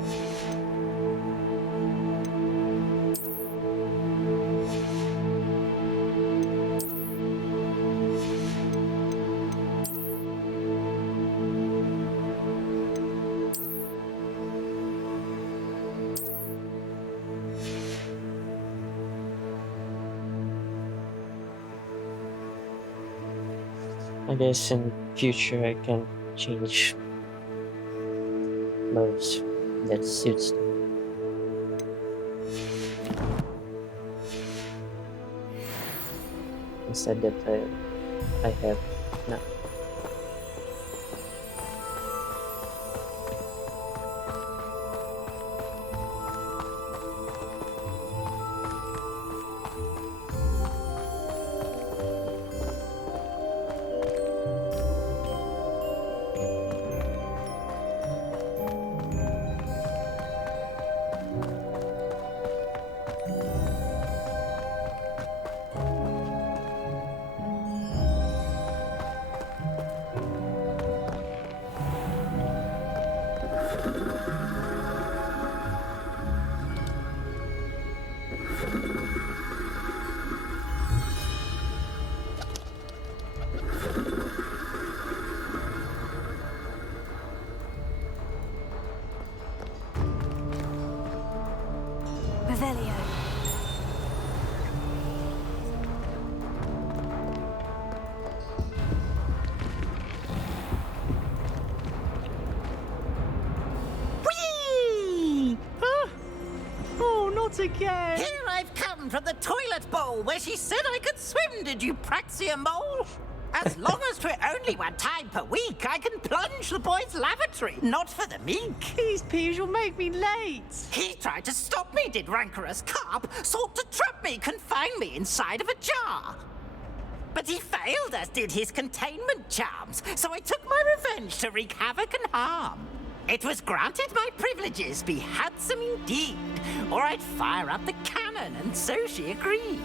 I guess in future I can change modes that suits them. Instead that I have now. Revelio. Whee! Oh, not again! Here I've come from the toilet bowl where she said I could swim, did you praxia mole? As long as 'twere only one time per week, I can plunge the boy's lavatory, not for the meek. These peas will make me late. He tried to stop me, did rancorous carp, sought to trap me, confine me inside of a jar. But he failed, as did his containment charms, so I took my revenge to wreak havoc and harm. It was granted my privileges be handsome indeed, or I'd fire up the cannon, and so she agreed.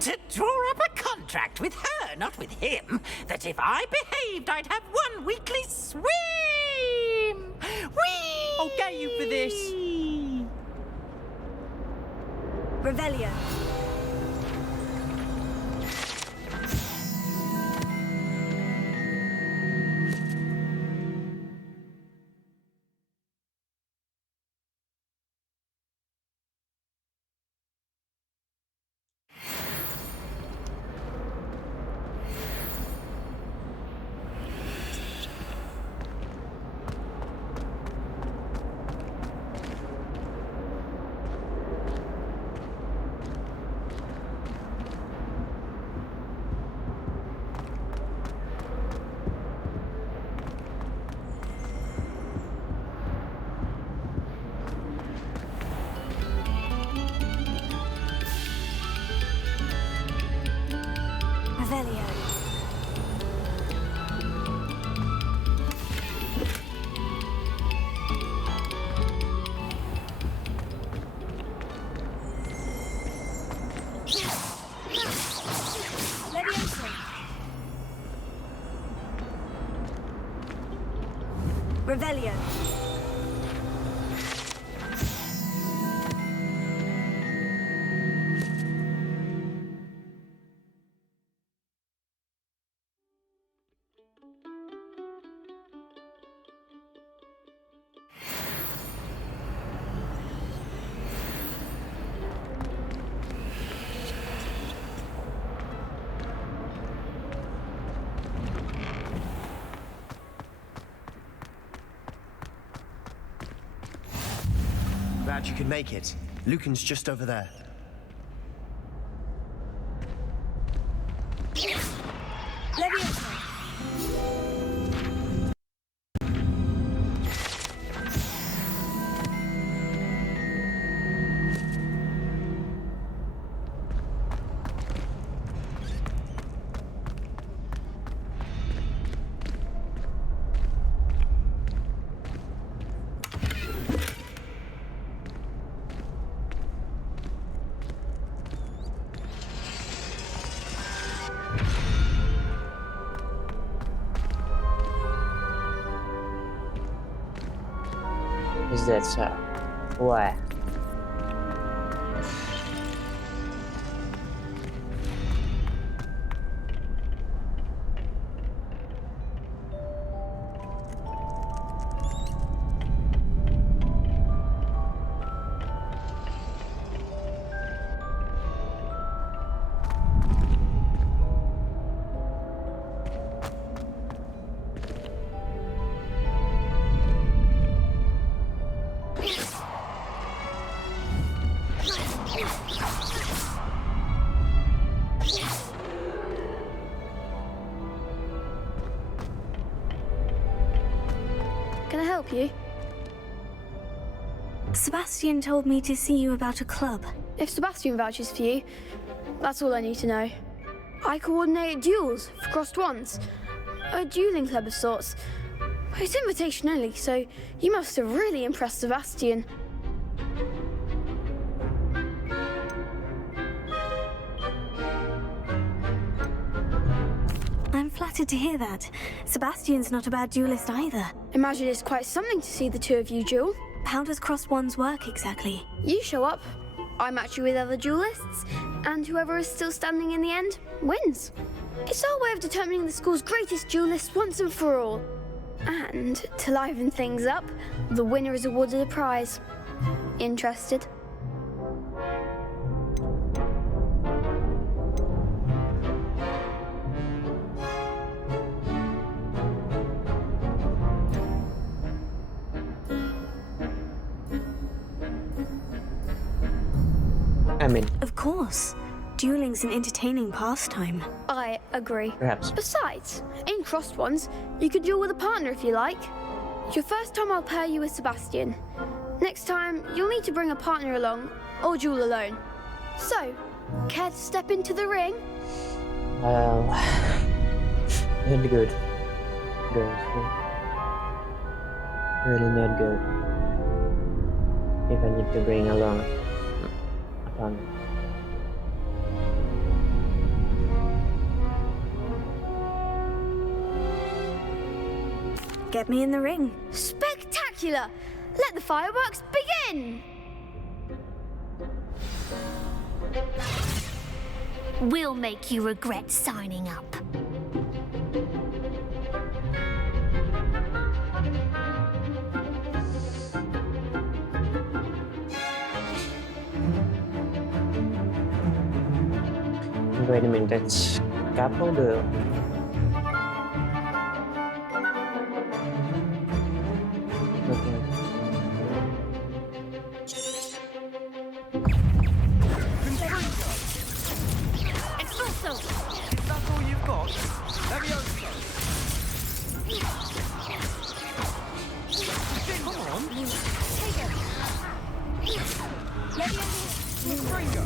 To draw up a contract with her, not with him, that if I behaved, I'd have one weekly swim! Whee! I'll get you for this. Revelio. Revelio. Leviosa. Revelio. Glad you could make it. Lucan's just over there. Leviosa. is that sound? Why? Can I help you? Sebastian told me to see you about a club. If Sebastian vouches for you, that's all I need to know. I coordinate duels for crossed wands. A dueling club of sorts. It's invitation only, so you must have really impressed Sebastian. I'm flattered to hear that. Sebastian's not a bad duelist either. Imagine it's quite something to see the two of you duel. How does crossed wands work exactly? You show up, I match you with other duelists, and whoever is still standing in the end wins. It's our way of determining the school's greatest duelist once and for all. And to liven things up, the winner is awarded a prize. Interested? I mean, of course. Dueling's an entertaining pastime. I agree. Perhaps. Besides, in crossed ones, you could duel with a partner if you like. Your first time I'll pair you with Sebastian. Next time, you'll need to bring a partner along, or duel alone. So, care to step into the ring? Well, not good. Good. Really not good. If I need to bring along a partner. Get me in the ring. Spectacular! Let the fireworks begin! We'll make you regret signing up. Wait a minute, that's couple girl. Okay. Expulso! Is that all you've got? Levioso! Come on! Take it! Levioso! Ringo!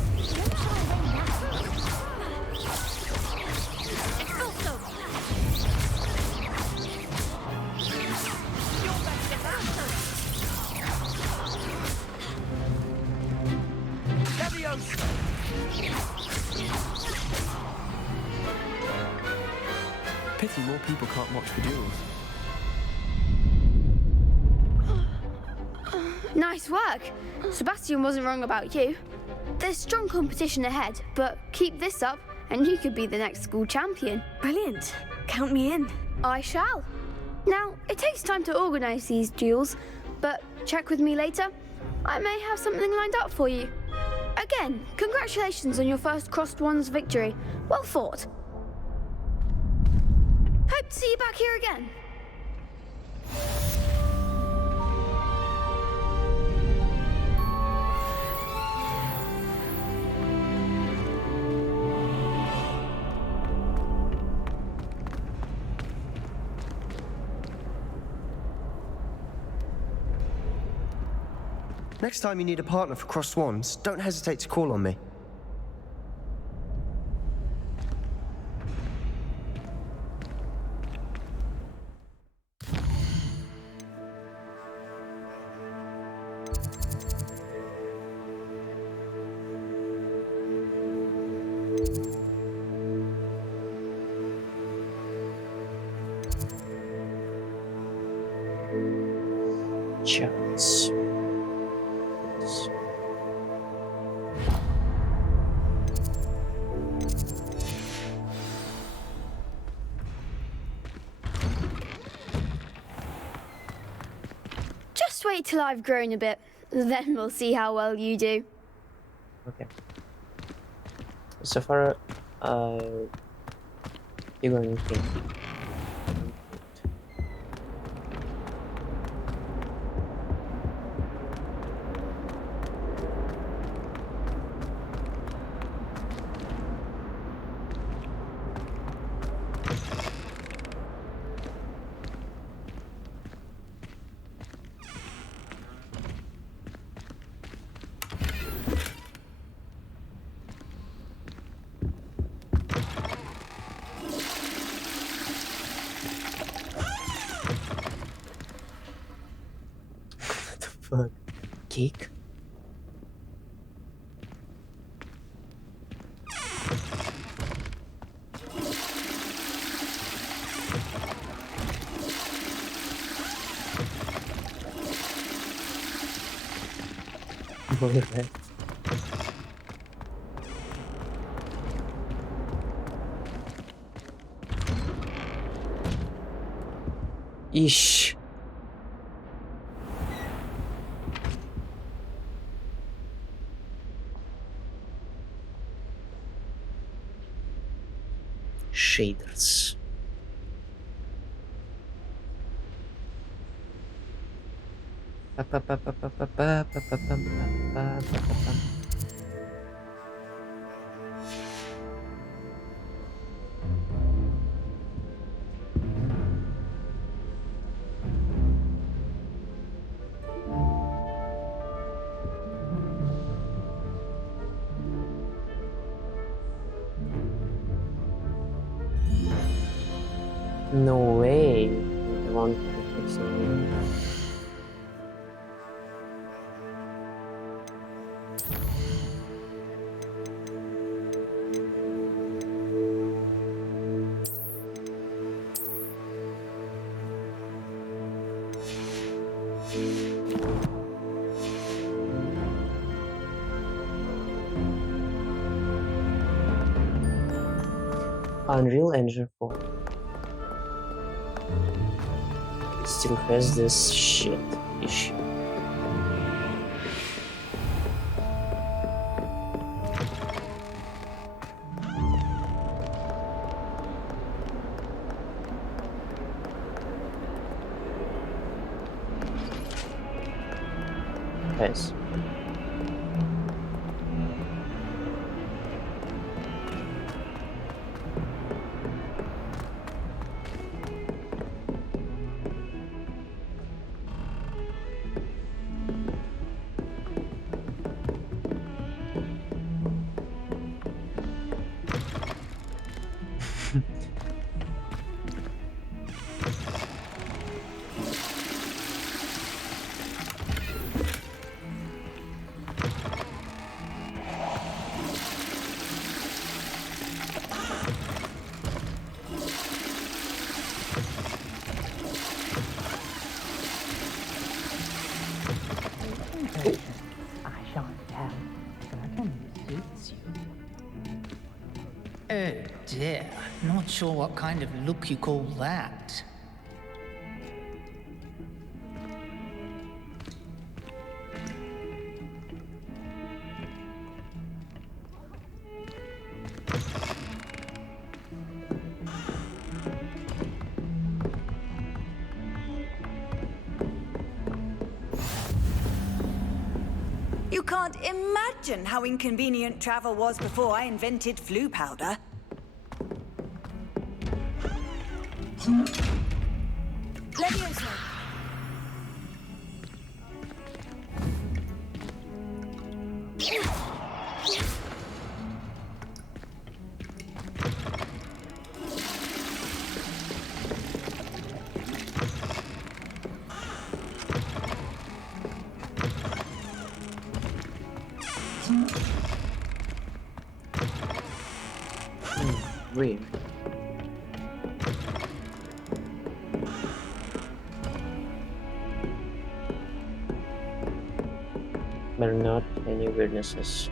Expulso! Levioso! Pity more people can't watch the duels. Nice work. Sebastian wasn't wrong about you. There's strong competition ahead, but keep this up and you could be the next school champion. Brilliant. Count me in. I shall. Now, it takes time to organise these duels, but check with me later. I may have something lined up for you. Again, congratulations on your first crossed wands victory. Well fought. Hope to see you back here again. Next time you need a partner for crossed wands, don't hesitate to call on me. Chance. Just wait till I've grown a bit. Then we'll see how well you do. Okay. So far, you're going to think. Fuck. Cake? Alright. Ish. Shaders. No way. I want to fix it. Unreal Engine 4 still has this shit issue. Guys. Oh dear, not sure what kind of look you call that. You can't imagine how inconvenient travel was before I invented flu powder. Leviosa. Weird. But not any weirdnesses.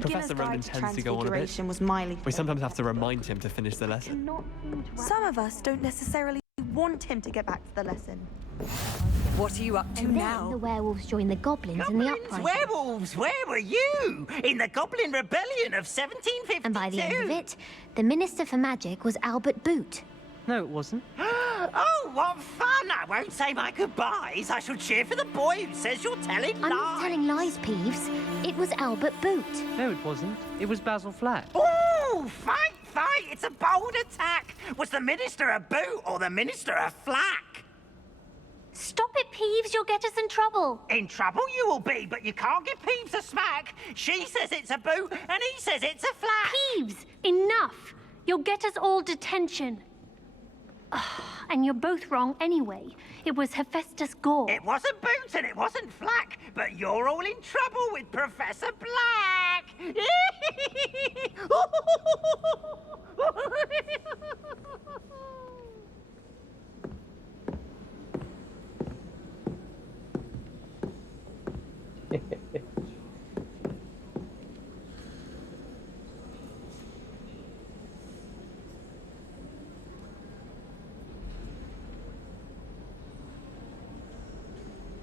Professor Ronan tends to go on a bit. Transfiguration was mildly. We sometimes have to remind him to finish the lesson. Some of us don't necessarily want him to get back to the lesson. What are you up to And now? then the werewolves joined the goblins in the uprising. Werewolves, where were you? In the Goblin Rebellion of 1752? And by the end of it, the Minister for Magic was Albert Boot. No, it wasn't. Oh, what fun! I won't say my goodbyes. I shall cheer for the boy who says you're telling I'm lies. not telling lies, Peeves. It was Albert Boot. No, it wasn't. It was Basil Flack. Oh, fight! It's a bold attack. Was the Minister a boot or the Minister a flack? Stop it, Peeves. You'll get us in trouble. In trouble you will be, but you can't give Peeves a smack. She says it's a boot and he says it's a flack. Peeves, enough. You'll get us all detention. And you're both wrong anyway. It was Hephaestus Gore. It wasn't boot and it wasn't flack, but you're all in trouble with Professor Black.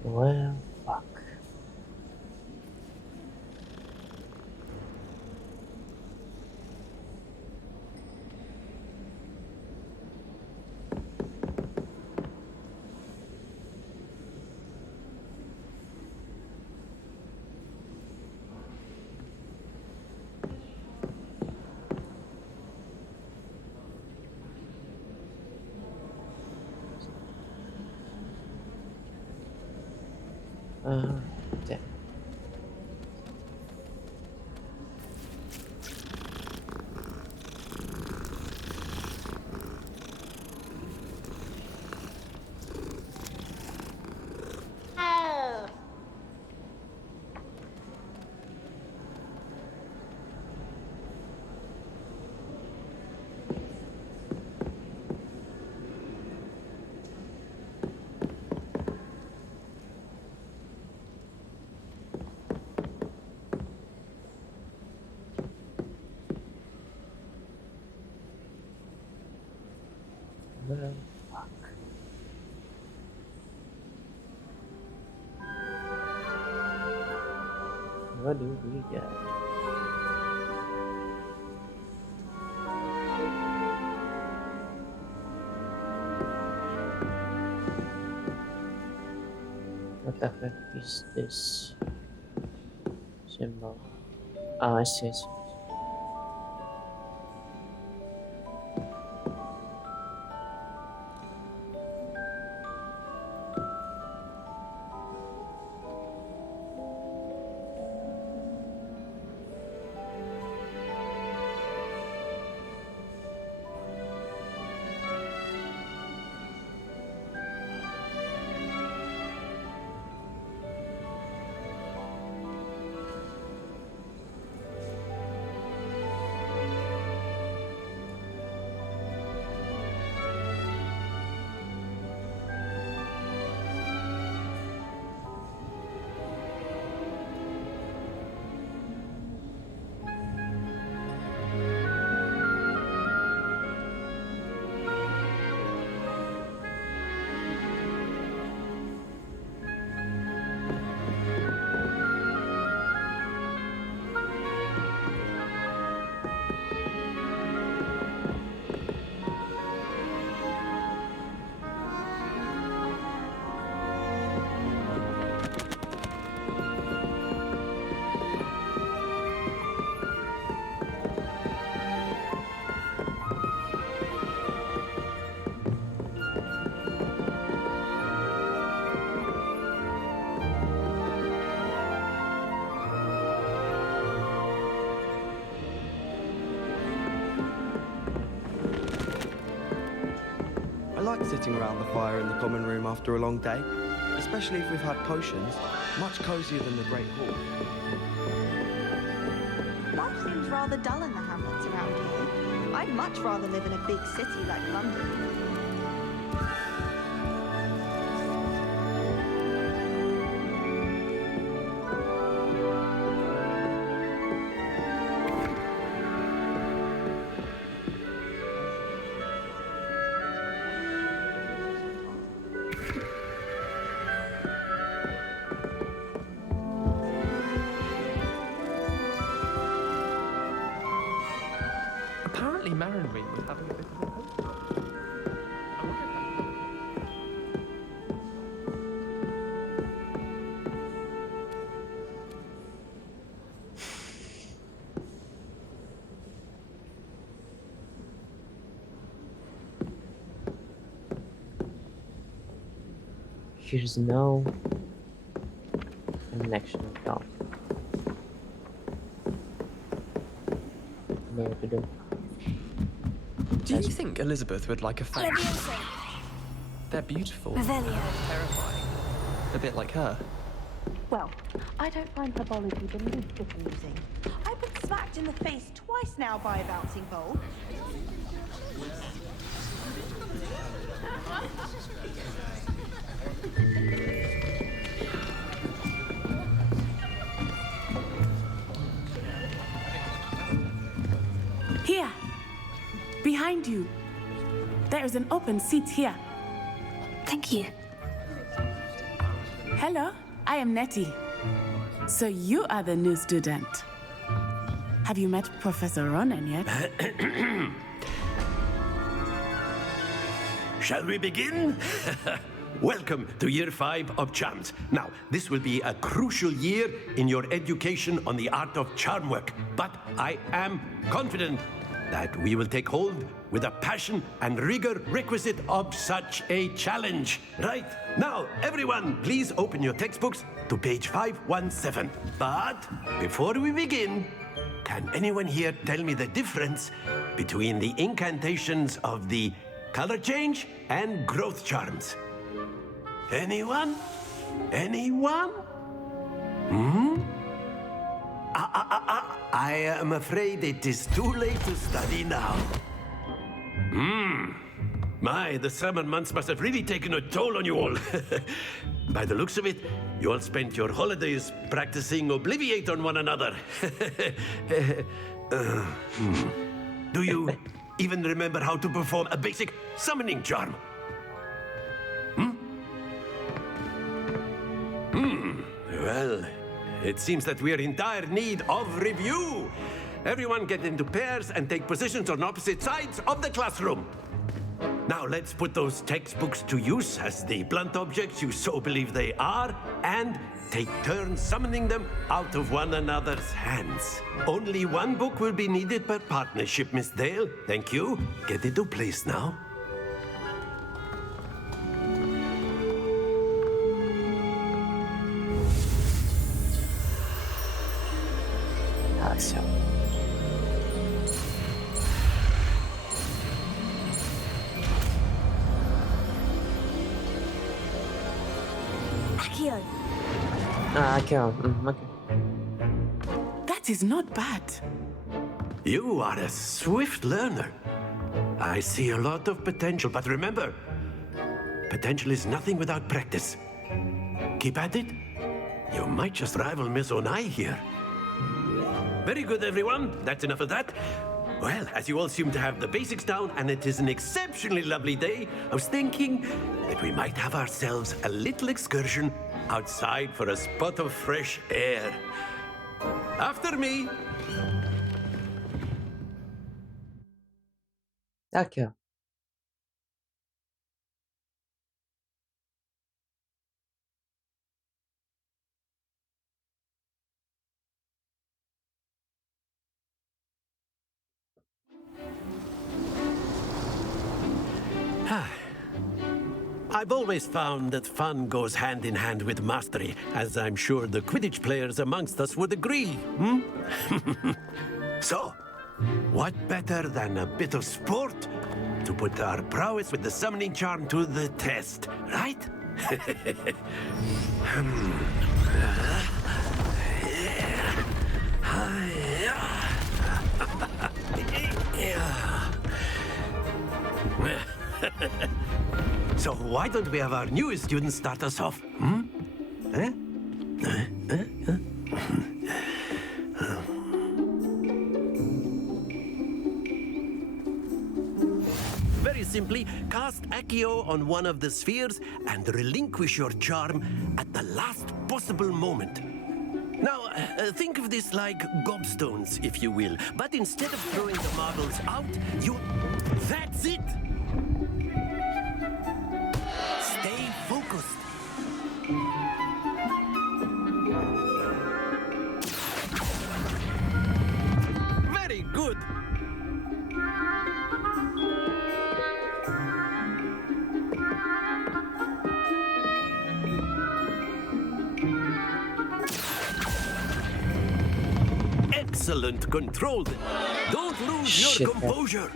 Well, fuck. Damn. Well, fuck. What do we get? What the heck is this symbol? Ah, I see. I like sitting around the fire in the common room after a long day, especially if we've had potions. Much cozier than the Great Hall. Life seems rather dull in the hamlets around here. I'd much rather live in a big city like London. Apparently Marinween was having a bit of a host. Here's no connection at all. No to do. Do you think Elizabeth would like a fan? They're beautiful. Revelio. Terrifying. A bit like her. Well, I don't find herbology the least bit amusing. I've been smacked in the face twice now by a bouncing ball. Here, behind you. There is an open seat here. Thank you. Hello, I am Nettie. So you are the new student. Have you met Professor Ronan yet? Shall we begin? Welcome to Year 5 of Charms. Now, this will be a crucial year in your education on the art of charm work, but I am confident that we will take hold with the passion and rigor requisite of such a challenge. Right? Now, everyone, please open your textbooks to page 517. But before we begin, can anyone here tell me the difference between the incantations of the color change and growth charms? Anyone? Anyone? I am afraid it is too late to study now. My, the summer months must have really taken a toll on you all. By the looks of it, you all spent your holidays practicing Obliviate on one another. Do you even remember how to perform a basic summoning charm? Well, it seems that we are in dire need of review. Everyone get into pairs and take positions on opposite sides of the classroom. Now let's put those textbooks to use as the blunt objects you so believe they are, and take turns summoning them out of one another's hands. Only one book will be needed per partnership, Miss Dale. Thank you. Get into place now. So. Accio. Accio. Okay. That is not bad. You are a swift learner. I see a lot of potential, but remember, potential is nothing without practice. Keep at it. You might just rival Miss Onai here. Very good, everyone. That's enough of that. Well, as you all seem to have the basics down, and it is an exceptionally lovely day, I was thinking that we might have ourselves a little excursion outside for a spot of fresh air. After me. Okay. I've always found that fun goes hand in hand with mastery, as I'm sure the Quidditch players amongst us would agree, So, what better than a bit of sport to put our prowess with the summoning charm to the test, right? So why don't we have our newest student start us off? Very simply, cast Accio on one of the spheres and relinquish your charm at the last possible moment. Now, think of this like gobstones, if you will. But instead of throwing the marbles out, you... That's it! Stay focused. Very good. Excellent control. Don't lose your composure.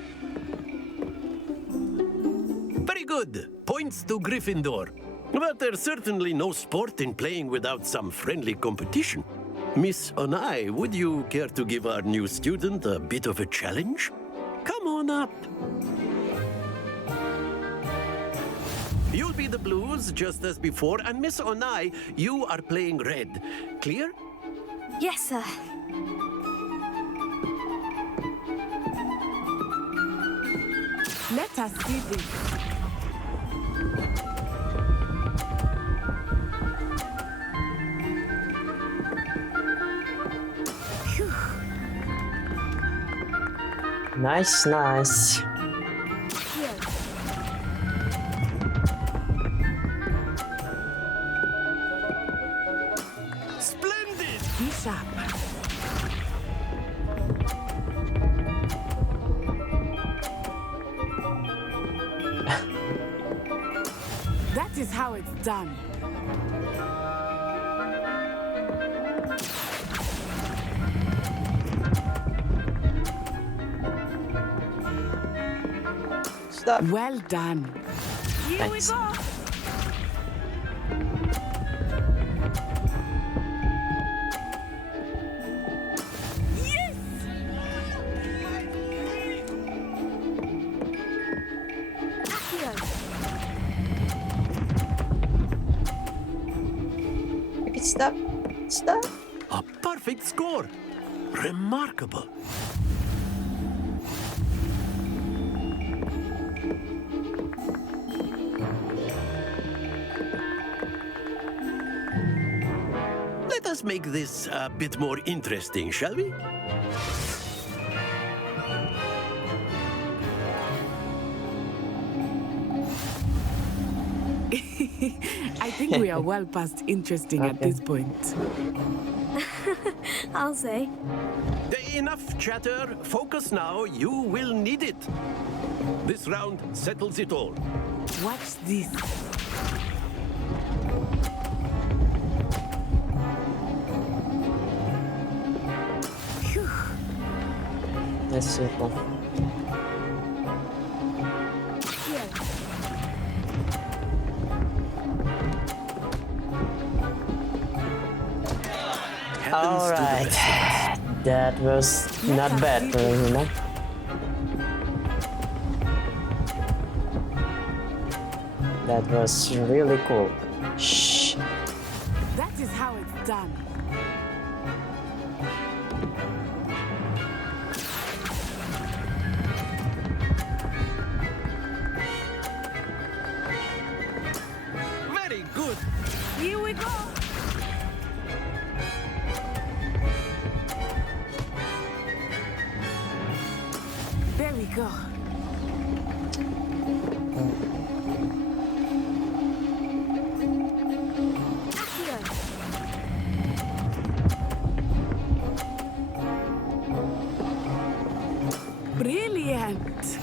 Very good. Points to Gryffindor. But there's certainly no sport in playing without some friendly competition. Miss Onai, would you care to give our new student a bit of a challenge? Come on up. You'll be the blues, just as before, and Miss Onai, you are playing red. Clear? Yes, sir. Let us see this. Nice, nice. Splendid! Be sharp. That is how it's done. Stop. Well done. Here Thanks. we go. Yes! Okay, stop. Stop. A perfect score. Remarkable. Let us make this a bit more interesting, shall we? I think we are well past interesting at this point. I'll say. Enough chatter. Focus now. You will need it. This round settles it all. Watch this. Phew. That's simple. All right. That was not bad, you know. That was really cool. Shh. That is how it's done. Very good. Here we go. There we go. Brilliant.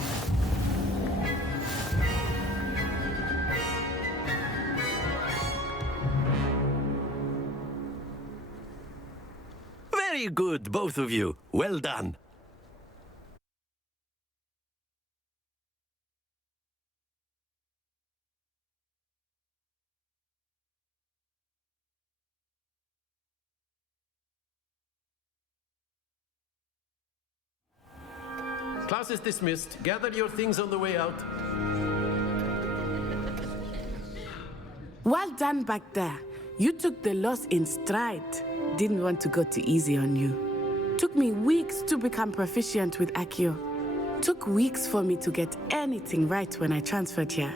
Very good, both of you. Well done. Class is dismissed. Gather your things on the way out. Well done back there. You took the loss in stride. Didn't want to go too easy on you. Took me weeks to become proficient with Accio. Took weeks for me to get anything right when I transferred here.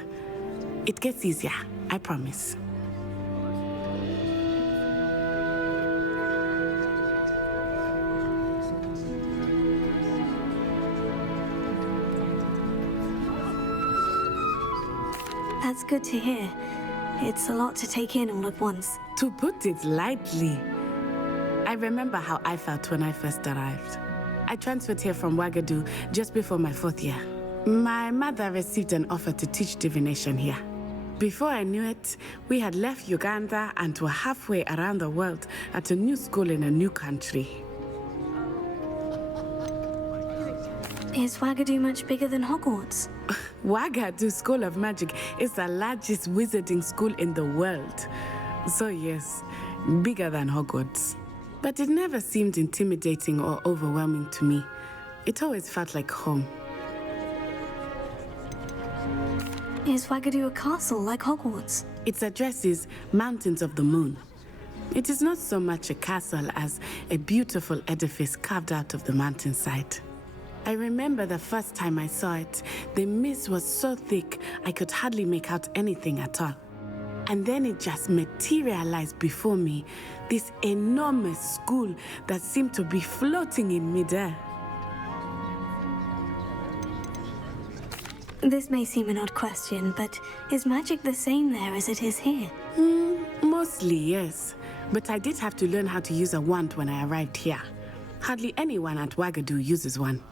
It gets easier, I promise. That's good to hear. It's a lot to take in all at once. To put it lightly, I remember how I felt when I first arrived. I transferred here from Wagadu just before my 4th year. My mother received an offer to teach divination here. Before I knew it, we had left Uganda and were halfway around the world at a new school in a new country. Is Wagadu much bigger than Hogwarts? Wagadu School of Magic is the largest wizarding school in the world. So yes, bigger than Hogwarts. But it never seemed intimidating or overwhelming to me. It always felt like home. Is Wagadu a castle like Hogwarts? Its address is Mountains of the Moon. It is not so much a castle as a beautiful edifice carved out of the mountainside. I remember the first time I saw it, the mist was so thick I could hardly make out anything at all. And then it just materialized before me, this enormous school that seemed to be floating in midair. This may seem an odd question, but is magic the same there as it is here? Mostly, yes. But I did have to learn how to use a wand when I arrived here. Hardly anyone at Wagadu uses one.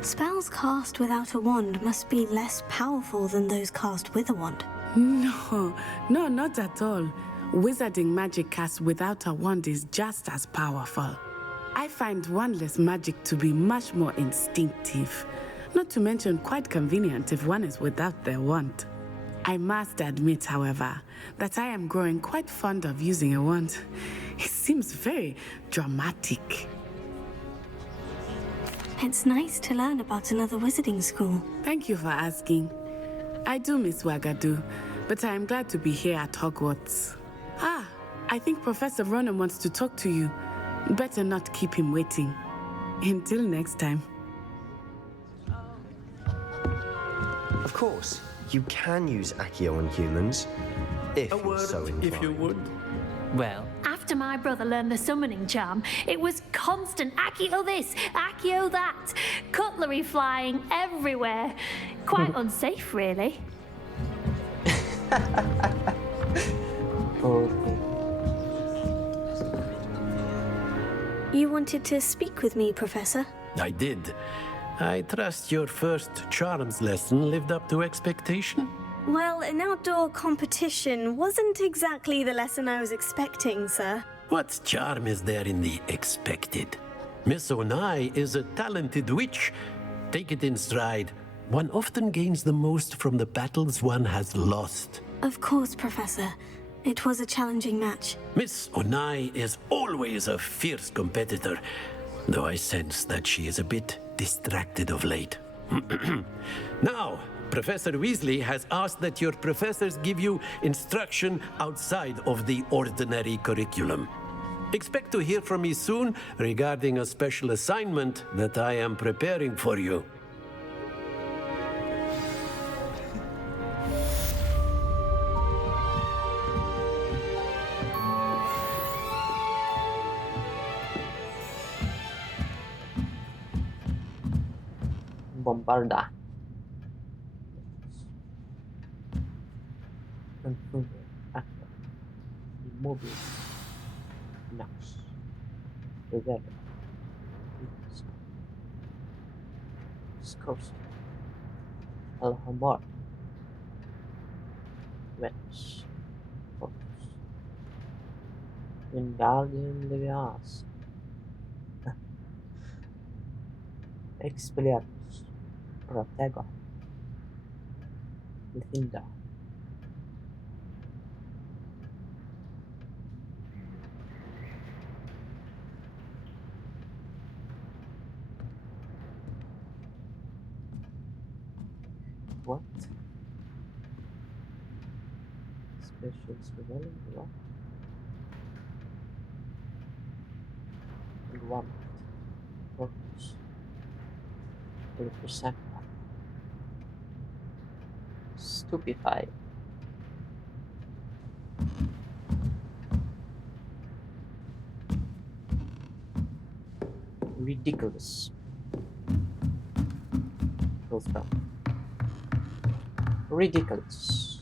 Spells cast without a wand must be less powerful than those cast with a wand. No, not at all. Wizarding magic cast without a wand is just as powerful. I find wandless magic to be much more instinctive. Not to mention quite convenient if one is without their wand. I must admit, however, that I am growing quite fond of using a wand. It seems very dramatic. It's nice to learn about another wizarding school. Thank you for asking. I do miss Wagadu, but I am glad to be here at Hogwarts. I think Professor Ronan wants to talk to you. Better not keep him waiting. Until next time. Of course, you can use Accio on humans, if A you're word, so inclined. if you would. Well, After my brother learned the summoning charm, it was constant Accio this, Accio that, cutlery flying everywhere. Quite unsafe, really. Okay. You wanted to speak with me, Professor? I did. I trust your first charms lesson lived up to expectation. Well, an outdoor competition wasn't exactly the lesson I was expecting, sir. What charm is there in the expected? Miss Onai is a talented witch. Take it in stride. One often gains the most from the battles one has lost. Of course, Professor. It was a challenging match. Miss Onai is always a fierce competitor, though I sense that she is a bit distracted of late. Now, Professor Weasley has asked that your professors give you instruction outside of the ordinary curriculum. Expect to hear from me soon regarding a special assignment that I am preparing for you. Bombarda. Confunder. Actor. Immobile. Nox. Revela. Scourge. Alhamar. Venus. Focus. Wingardium Leviosa. Expelliarmus. Protego. Gryffindor. What? Specials rebellion? What? Guamt. Focus. Perceptor. Stupefy. Ridiculous. Full stop. Ridiculous.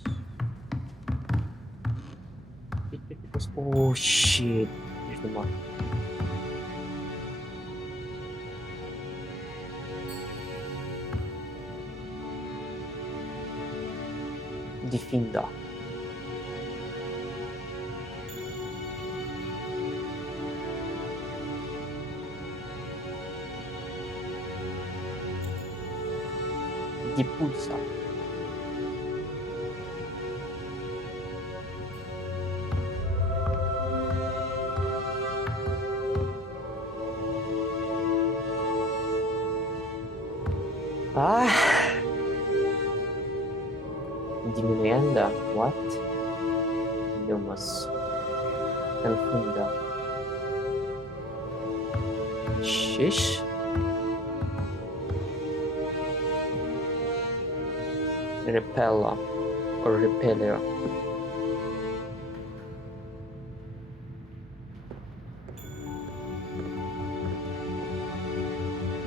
Ridiculous. Oh shit. Here's the mark. Defender. Dipulsa. Ah. Diminuenda. What? Lumos. Confunda. Shish. Repeller or repeller.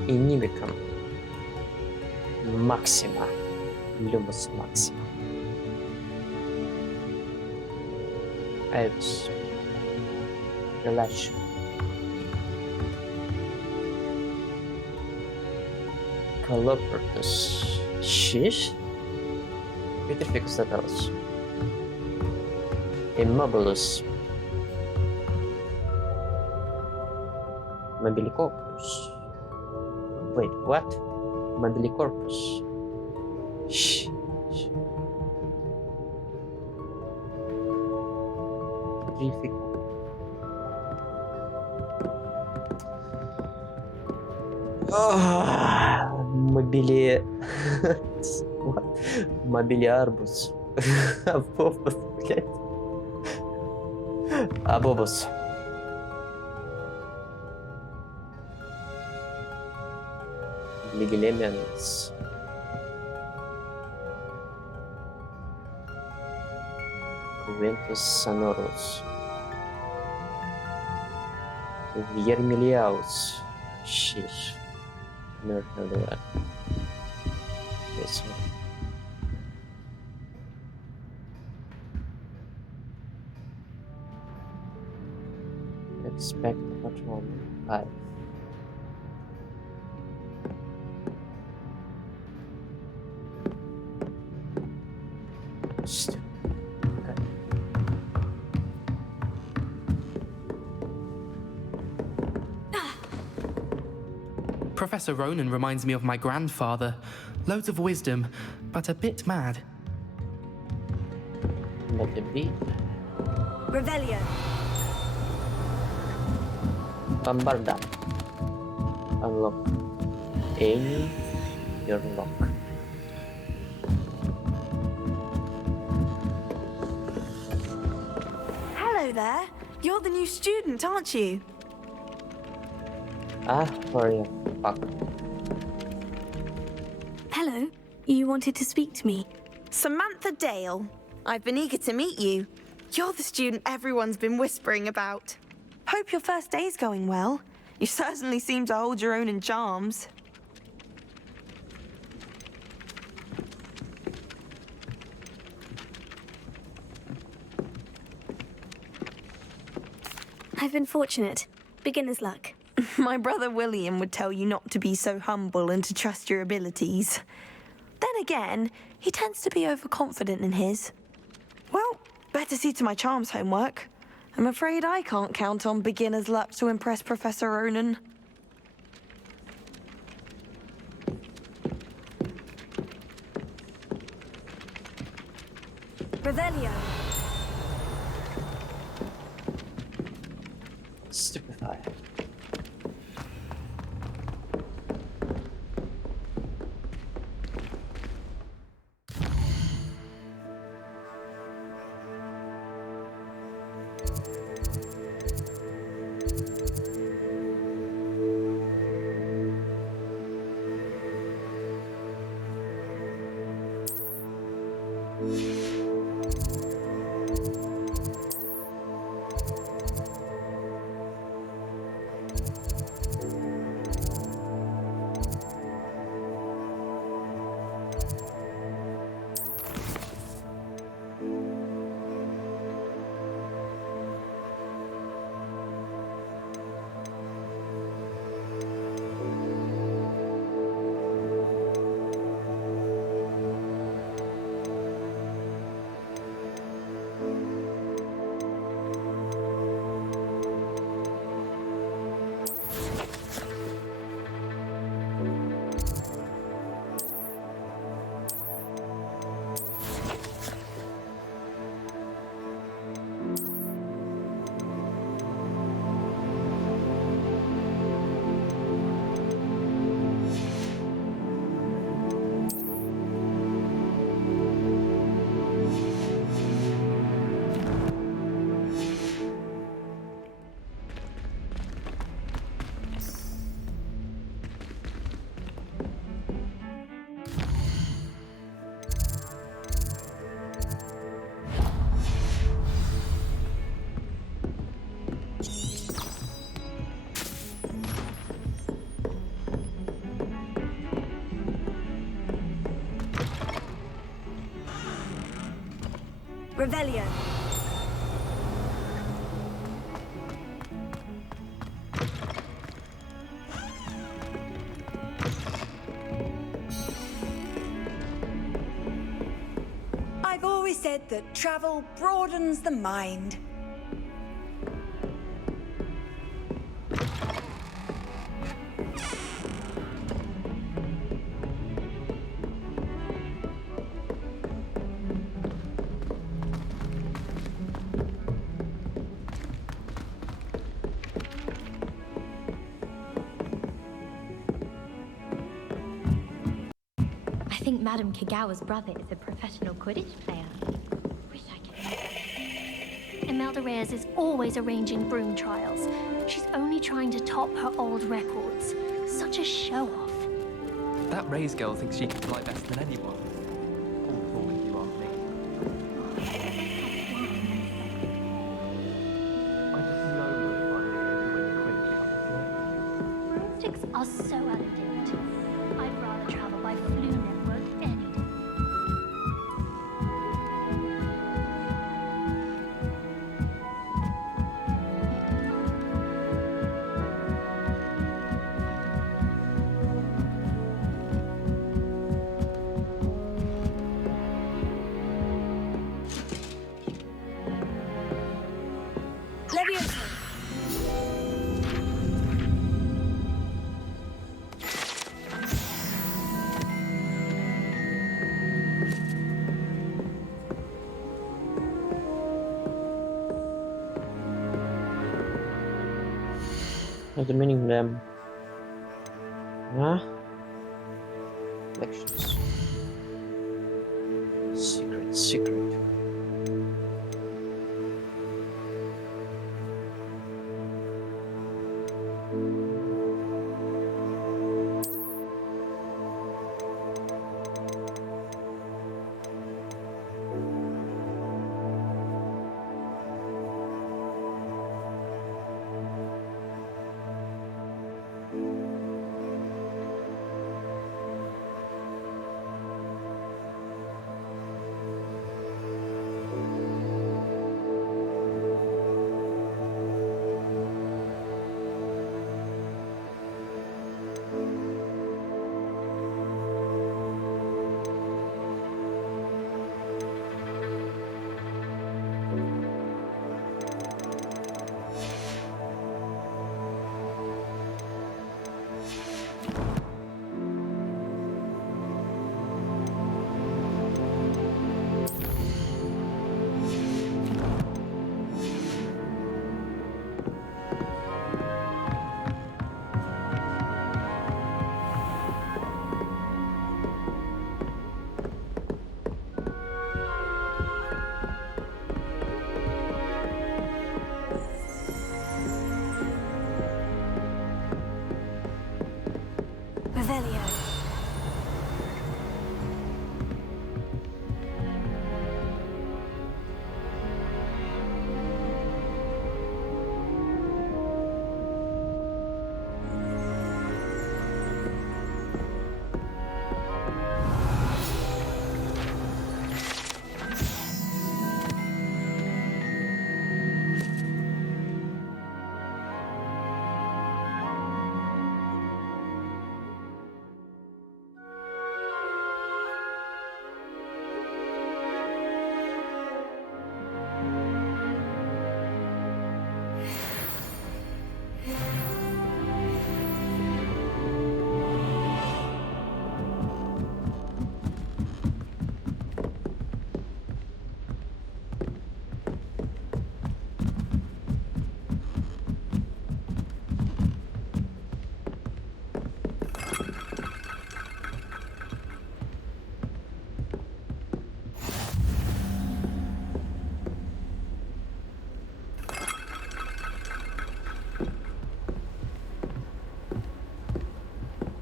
Inimicum. Maxima. Lumos Maxima. Iris. Relation. Calopertus. Shish. Petrificus totalis. Immobilus. Mobilicorpus. Wait, what? Mobilicorpus. Shh. Petrific. Мобили... What? Mobiliarbus. Абобус, блядь. Абобус. Лигелемианус. Квентус Сонорус. Вермилиаус. Шиш. Нерфелуэр. This one. Expect patron 5. Okay. Professor Ronan reminds me of my grandfather. Loads of wisdom, but a bit mad. Let it be. Revelio. Bombarda. Unlock. Any your lock. Hello there. You're the new student, aren't you? Ah, for you. Fuck. Hello. You wanted to speak to me? Samantha Dale. I've been eager to meet you. You're the student everyone's been whispering about. Hope your first day's going well. You certainly seem to hold your own in charms. I've been fortunate. Beginner's luck. My brother William would tell you not to be so humble and to trust your abilities. Then again, he tends to be overconfident in his. Well, better see to my charms homework. I'm afraid I can't count on beginner's luck to impress Professor Ronan. Revelio. Stupefy. Revelio. I've always said that travel broadens the mind. I think Madame Kagawa's brother is a professional Quidditch player. Wish I could. Imelda Reyes is always arranging broom trials. She's only trying to top her old records. Such a show-off. That Ray's girl thinks she can fly better than anyone. Awful, if you ask me. I just know we're finally going to win the Quidditch Cup. Broomsticks are so out of date. I'd rather travel by Flu Network any day. Leviosa. What's the meaning of them? Huh? Lections. Secret. Revelio.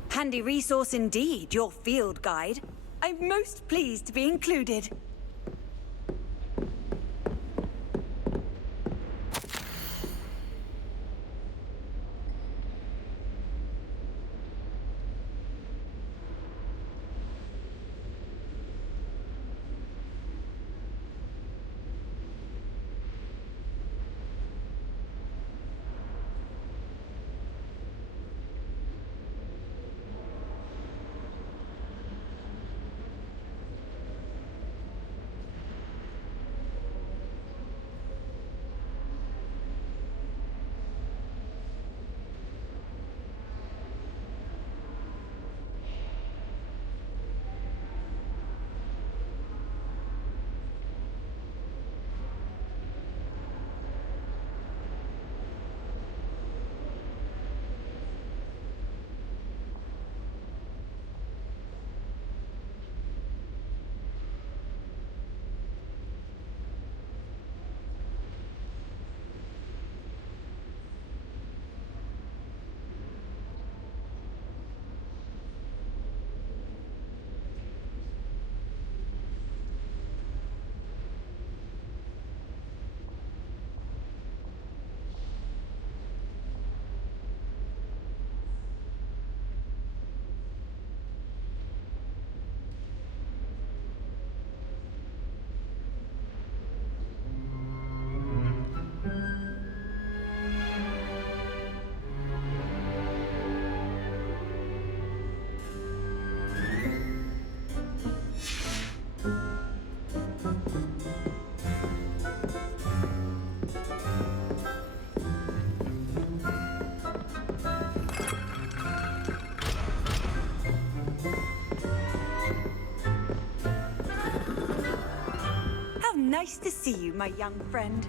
Handy resource indeed, your field guide. I'm most pleased to be included. Nice to see you, my young friend.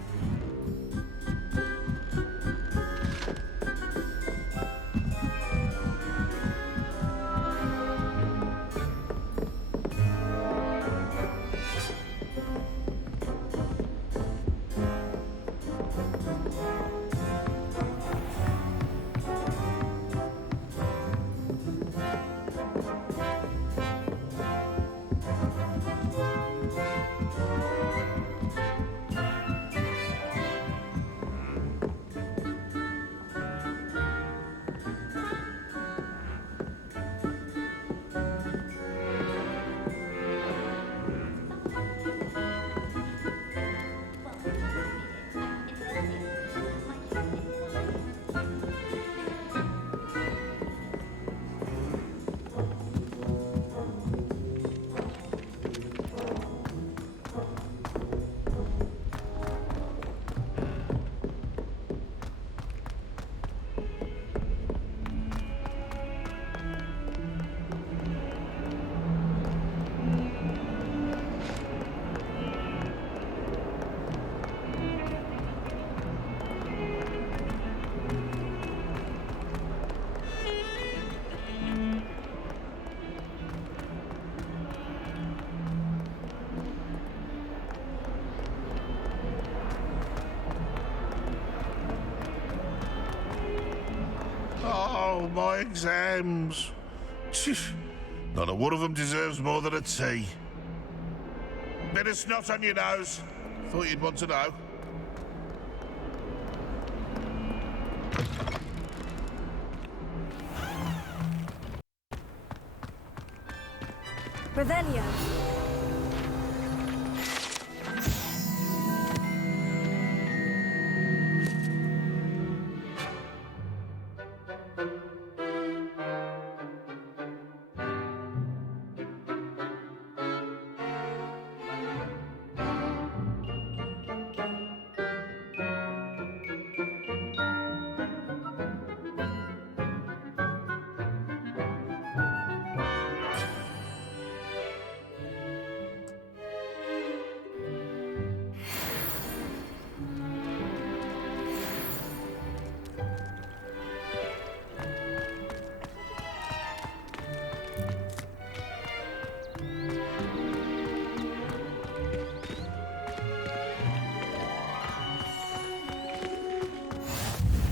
Oh, my exams. Phew. Not a one of them deserves more than a T. Bit of snot on your nose. Thought you'd want to know. Revelio.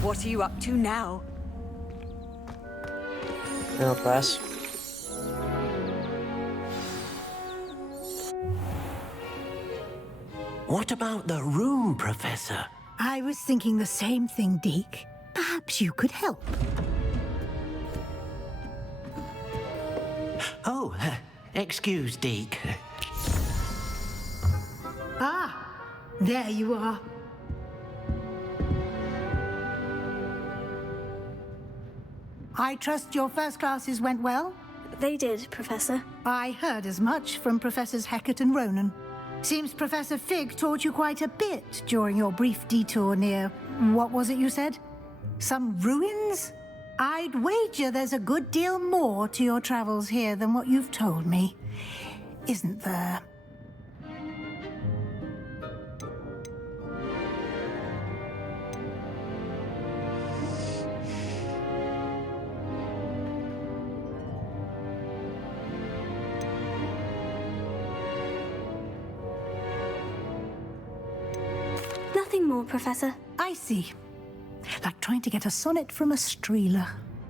What are you up to now? No, class. What about the room, Professor? I was thinking the same thing, Deke. Perhaps you could help. Oh, excuse, Deke. Ah, there you are. I trust your first classes went well? They did, Professor. I heard as much from Professors Hecat and Ronan. Seems Professor Fig taught you quite a bit during your brief detour near... what was it you said? Some ruins? I'd wager there's a good deal more to your travels here than what you've told me. Isn't there? Nothing more, Professor. I see. Like trying to get a sonnet from a streeler.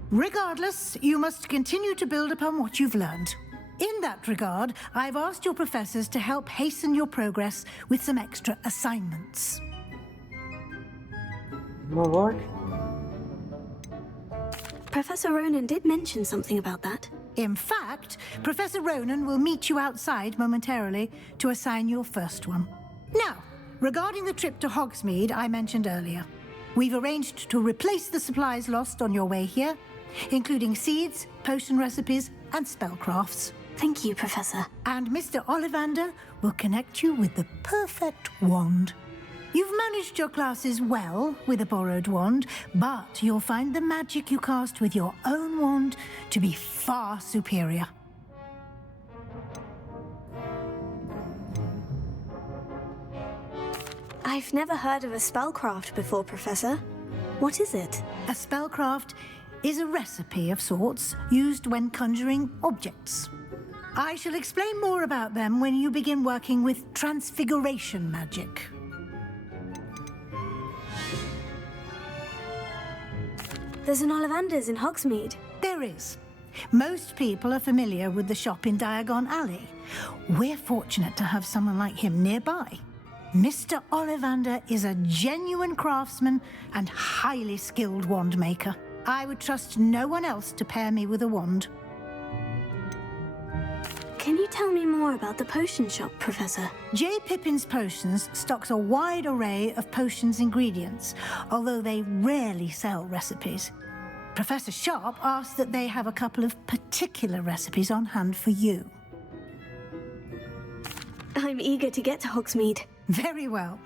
Regardless, you must continue to build upon what you've learned. In that regard, I've asked your professors to help hasten your progress with some extra assignments. More work? Professor Ronan did mention something about that. In fact, Professor Ronan will meet you outside momentarily to assign your first one. Now, regarding the trip to Hogsmeade I mentioned earlier, we've arranged to replace the supplies lost on your way here, including seeds, potion recipes, and spellcrafts. Thank you, Professor. And Mr. Ollivander will connect you with the perfect wand. You've managed your classes well with a borrowed wand, but you'll find the magic you cast with your own wand to be far superior. I've never heard of a spellcraft before, Professor. What is it? A spellcraft is a recipe of sorts used when conjuring objects. I shall explain more about them when you begin working with transfiguration magic. There's an Ollivander's in Hogsmeade. There is. Most people are familiar with the shop in Diagon Alley. We're fortunate to have someone like him nearby. Mr. Ollivander is a genuine craftsman and highly skilled wand maker. I would trust no one else to pair me with a wand. Can you tell me more about the potion shop, Professor? J. Pippin's Potions stocks a wide array of potions ingredients, although they rarely sell recipes. Professor Sharp asked that they have a couple of particular recipes on hand for you. I'm eager to get to Hogsmeade. Very well.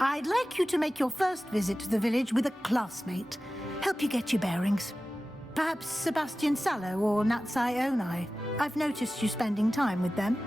I'd like you to make your first visit to the village with a classmate. Help you get your bearings. Perhaps Sebastian Sallow or Natsai Onai. I've noticed you spending time with them.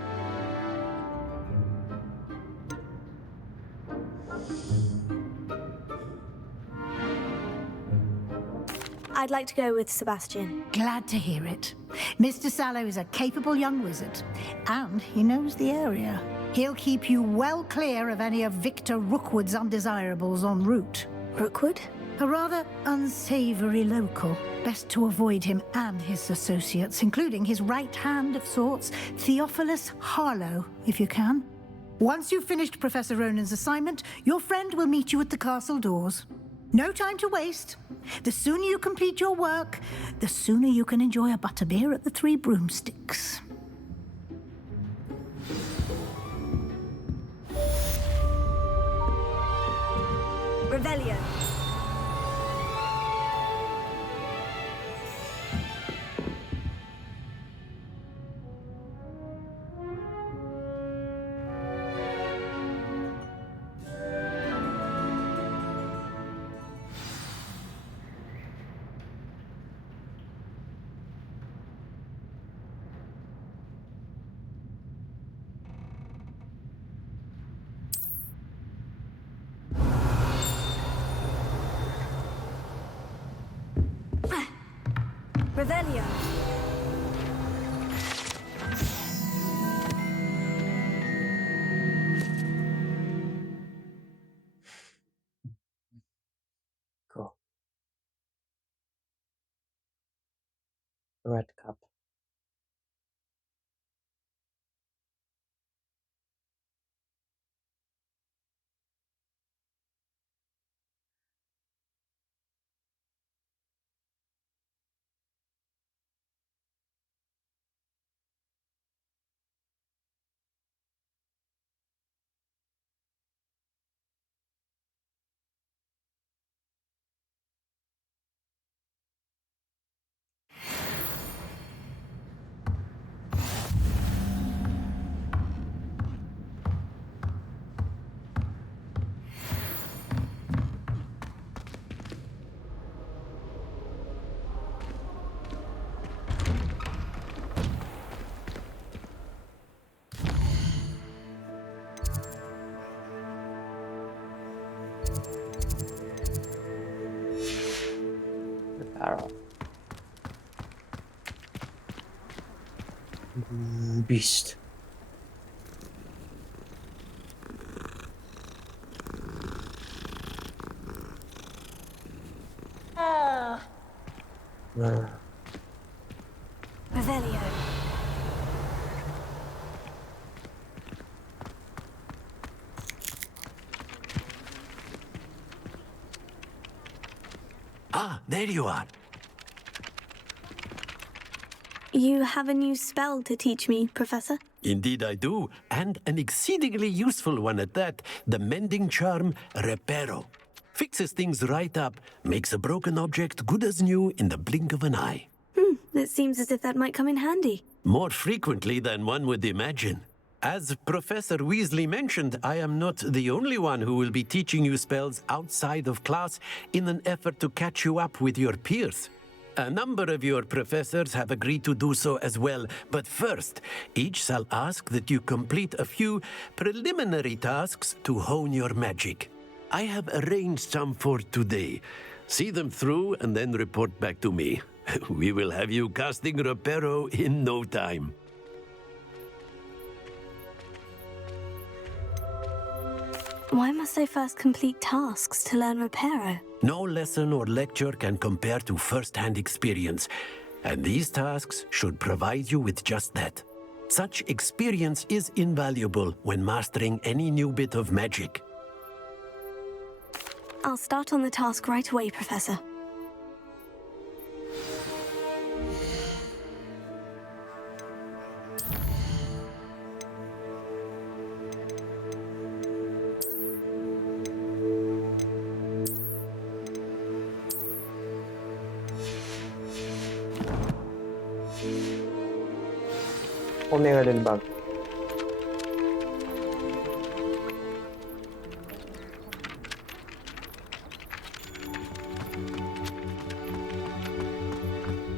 I'd like to go with Sebastian. Glad to hear it. Mr. Sallow is a capable young wizard, and he knows the area. He'll keep you well clear of any of Victor Rookwood's undesirables en route. Rookwood? A rather unsavory local. Best to avoid him and his associates, including his right hand of sorts, Theophilus Harlow, if you can. Once you've finished Professor Ronan's assignment, your friend will meet you at the castle doors. No time to waste. The sooner you complete your work, the sooner you can enjoy a butterbeer at the Three Broomsticks. Revelio. Revelio. Cool. Red cup. Arrow. Beast. Revelio. Ah, there you are. You have a new spell to teach me, Professor? Indeed I do, and an exceedingly useful one at that, the mending charm Reparo. Fixes things right up, makes a broken object good as new in the blink of an eye. It seems as if that might come in handy. More frequently than one would imagine. As Professor Weasley mentioned, I am not the only one who will be teaching you spells outside of class in an effort to catch you up with your peers. A number of your professors have agreed to do so as well, but first, each shall ask that you complete a few preliminary tasks to hone your magic. I have arranged some for today. See them through and then report back to me. We will have you casting Reparo in no time. Why must I first complete tasks to learn Reparo? No lesson or lecture can compare to first-hand experience, and these tasks should provide you with just that. Such experience is invaluable when mastering any new bit of magic. I'll start on the task right away, Professor. Omega din bag.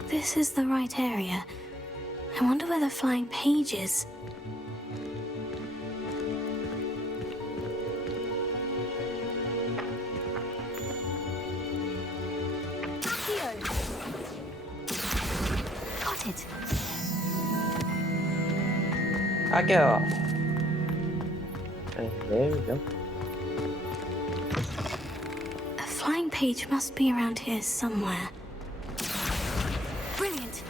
This is the right area. I wonder where the flying page is. Got it. Akio. There we go. A flying page must be around here somewhere. Brilliant.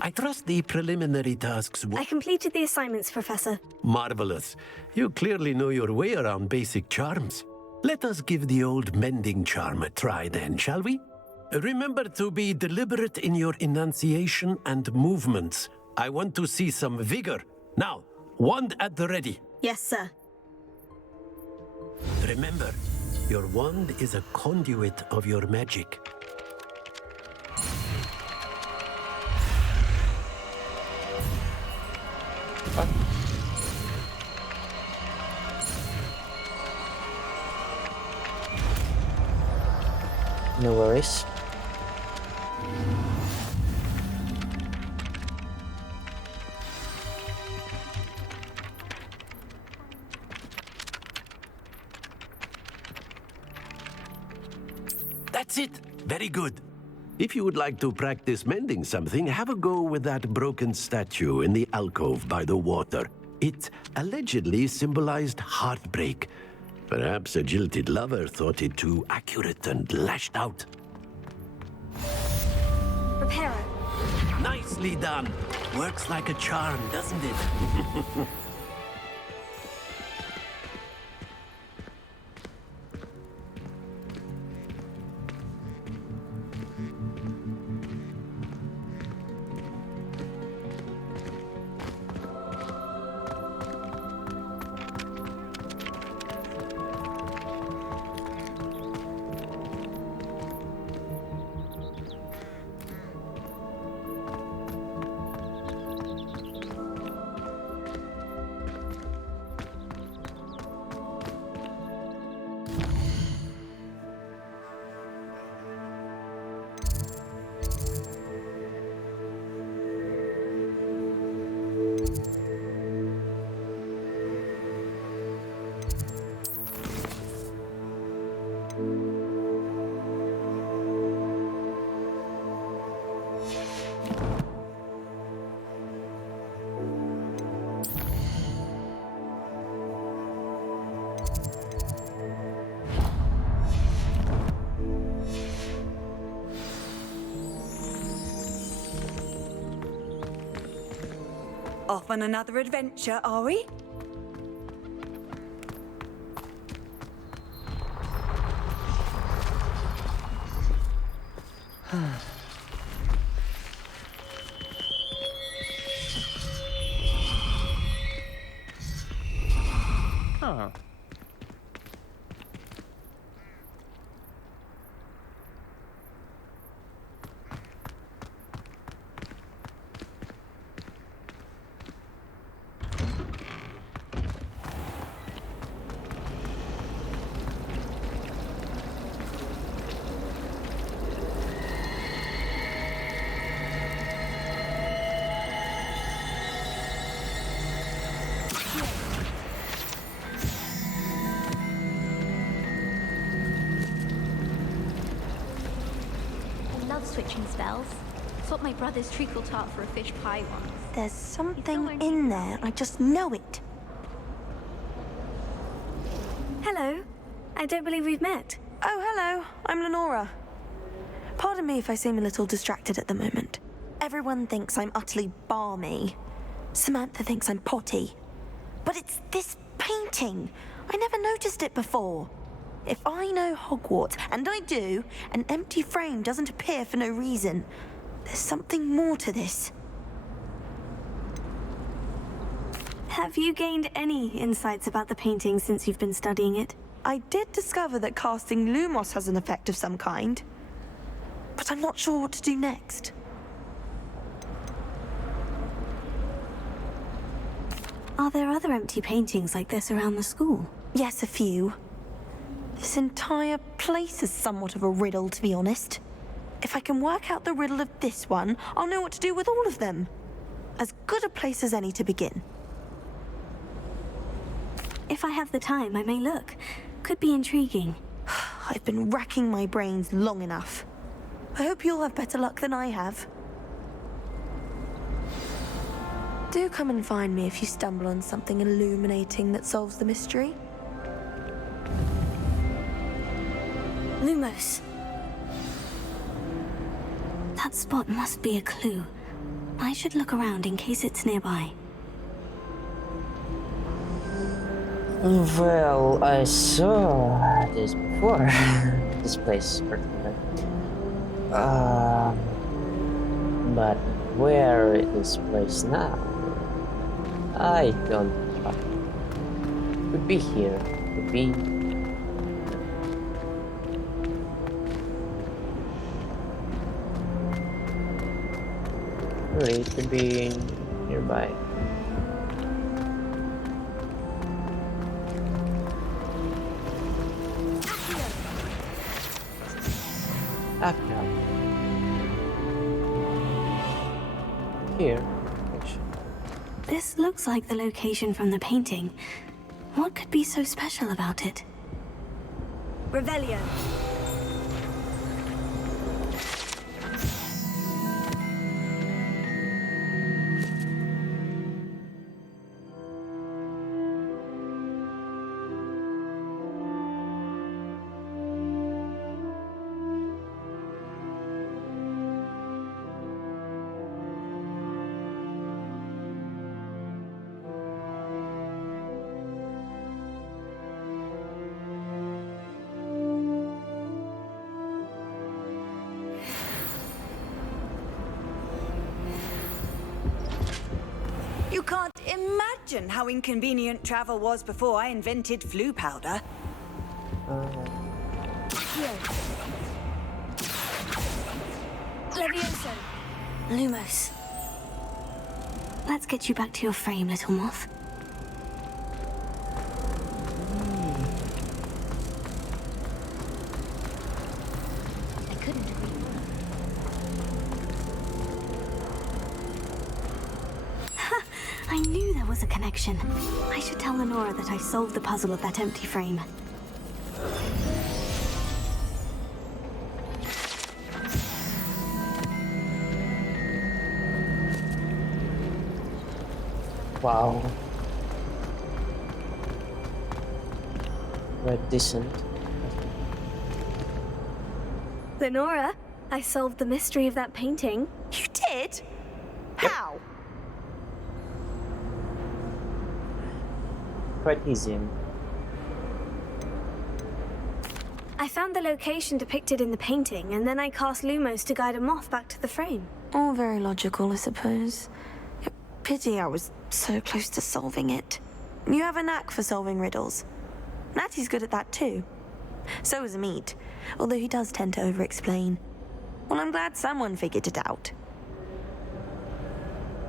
I trust the preliminary tasks I completed the assignments, Professor. Marvelous. You clearly know your way around basic charms. Let us give the old mending charm a try then, shall we? Remember to be deliberate in your enunciation and movements. I want to see some vigor. Now, wand at the ready. Yes, sir. Remember, your wand is a conduit of your magic. No worries. That's it. Very good. If you would like to practice mending something, have a go with that broken statue in the alcove by the water. It allegedly symbolized heartbreak. Perhaps a jilted lover thought it too accurate and lashed out. Reparo. Nicely done. Works like a charm, doesn't it? Off on another adventure, are we? Huh. love switching spells. It's what my brother's treacle tart for a fish pie once. There's something in there. I just know it. Hello. I don't believe we've met. Oh, hello. I'm Lenora. Pardon me if I seem a little distracted at the moment. Everyone thinks I'm utterly balmy. Samantha thinks I'm potty. But it's this painting. I never noticed it before. If I know Hogwarts, and I do, an empty frame doesn't appear for no reason. There's something more to this. Have you gained any insights about the painting since you've been studying it? I did discover that casting Lumos has an effect of some kind. But I'm not sure what to do next. Are there other empty paintings like this around the school? Yes, a few. This entire place is somewhat of a riddle, to be honest. If I can work out the riddle of this one, I'll know what to do with all of them. As good a place as any to begin. If I have the time, I may look. Could be intriguing. I've been racking my brains long enough. I hope you'll have better luck than I have. Do come and find me if you stumble on something illuminating that solves the mystery. Lumos. That spot must be a clue. I should look around in case it's nearby. Well, I saw this before. This place, particularly. But where is this place now? I don't know. Could be here. Could be. Really, it could be nearby. After here, actually. This looks like the location from the painting. What could be so special about it? Revelio. You can't imagine how inconvenient travel was before I invented flu powder. Levioso. Lumos. Let's get you back to your frame, little moth. I couldn't agree more. I knew there was a connection. I should tell Lenora that I solved the puzzle of that empty frame. Wow. Quite decent. Lenora, I solved the mystery of that painting. You did? How? Quite easy. I found the location depicted in the painting, and then I cast Lumos to guide a moth back to the frame. All very logical, I suppose. Pity I was so close to solving it. You have a knack for solving riddles. Natty's good at that too. So is Amit, although he does tend to over-explain. Well, I'm glad someone figured it out.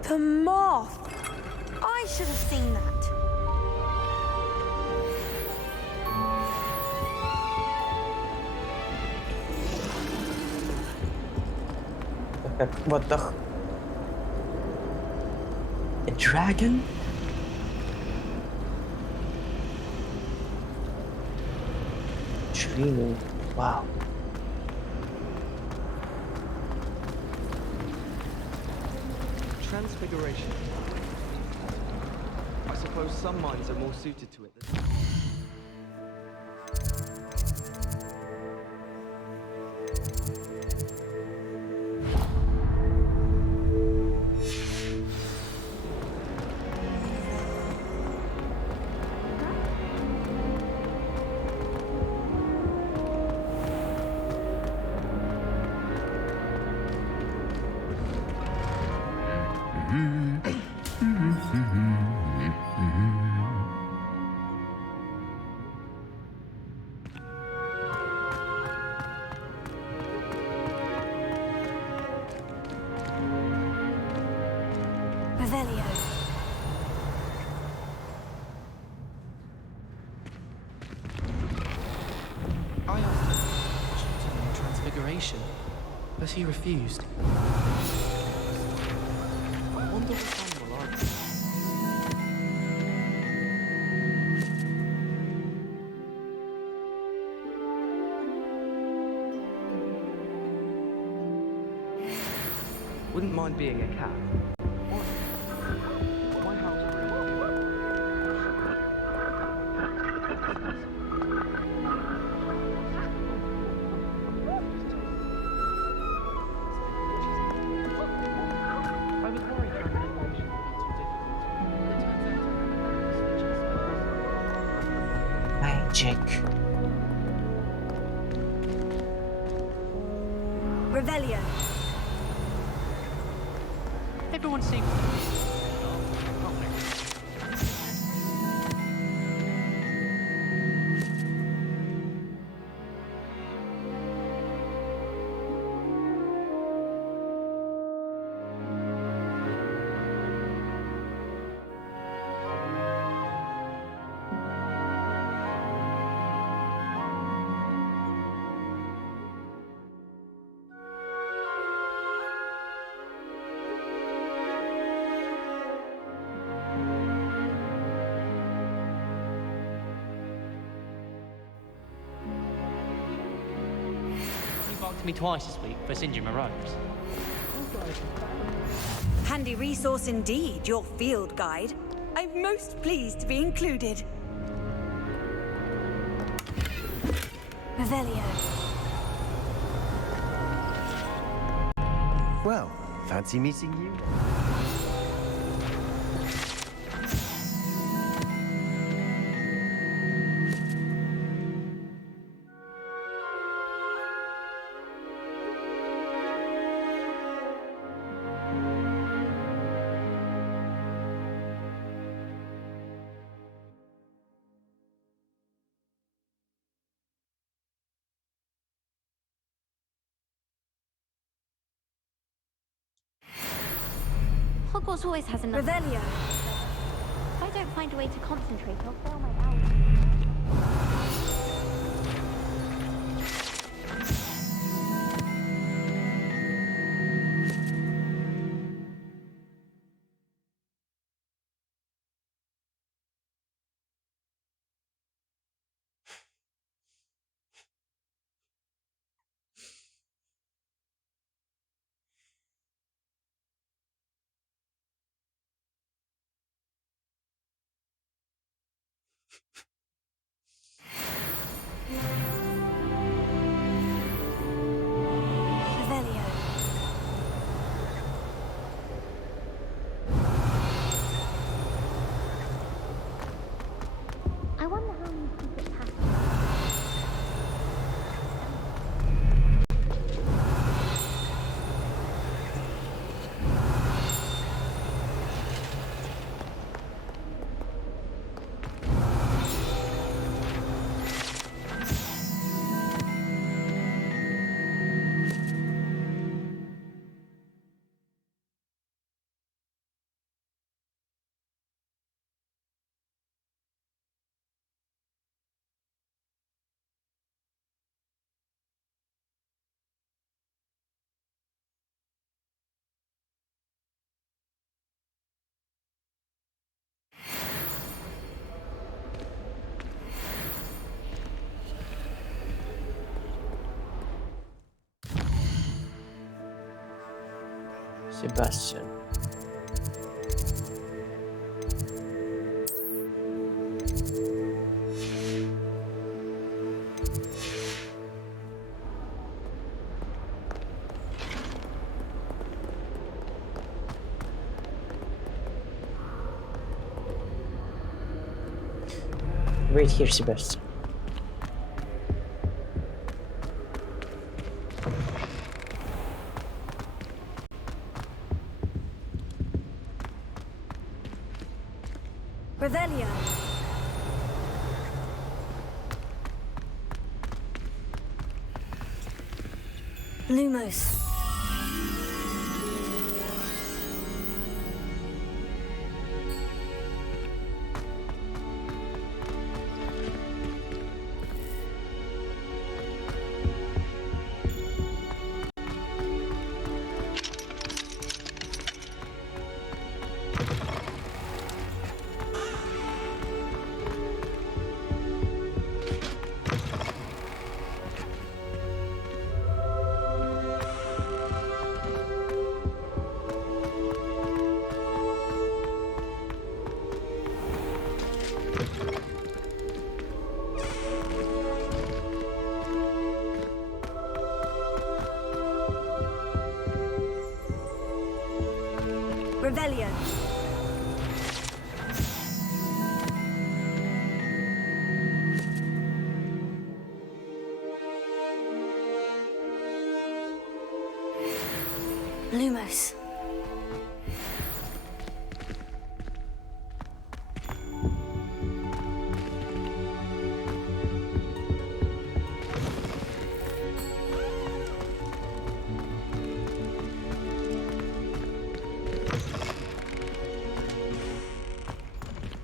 The moth! I should have seen that. What the? A dragon? Dreaming. Wow. Transfiguration. I suppose some minds are more suited to it than... Revelio. I asked him on Transfiguration, but he refused. I wonder what animal I'd be. Wouldn't mind being a cat. My house. I was worried Transfiguration would be too difficult. Magic. Revelio. Everyone seems to barked me twice this week for singeing my robes. Handy resource indeed, your field guide. I'm most pleased to be included. Revelio. Well, fancy meeting you? Hogwarts always has enough. Revelio. If I don't find a way to concentrate, I'll fail my balance. Revelio. I wonder how many secret passages. Sebastian. Wait here, Sebastian. Revelio. Lumos. Revelio. Lumos.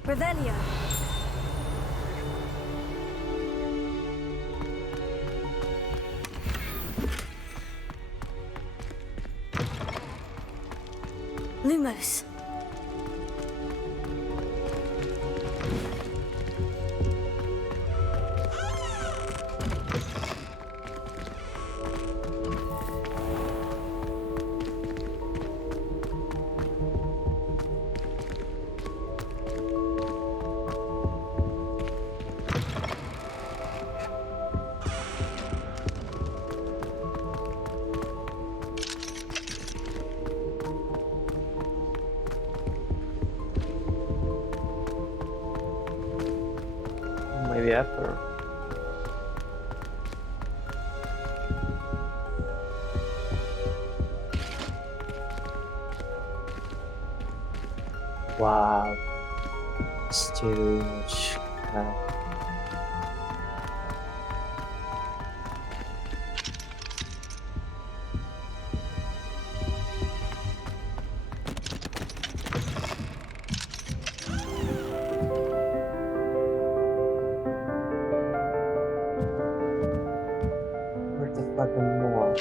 Revelio. Lumos. Maybe after. Wow, it's too much. Where the fucking more?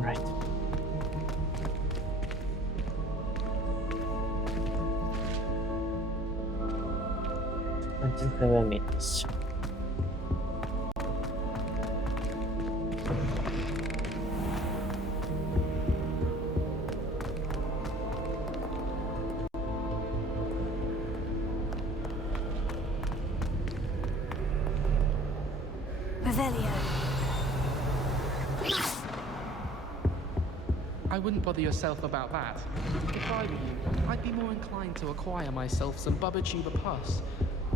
Right. Until 7 minutes. Revelio. I wouldn't bother yourself about that. If I were you, I'd be more inclined to acquire myself some Bubba Tuba Puss.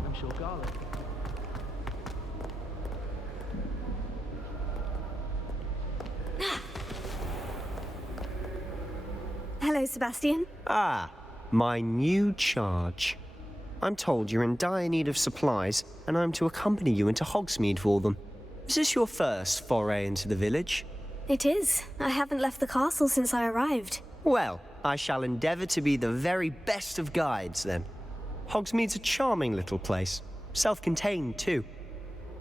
I'm sure garlic. Hello, Sebastian. Ah, my new charge. I'm told you're in dire need of supplies, and I'm to accompany you into Hogsmeade for them. Is this your first foray into the village? It is. I haven't left the castle since I arrived. Well, I shall endeavour to be the very best of guides, then. Hogsmeade's a charming little place. Self-contained, too.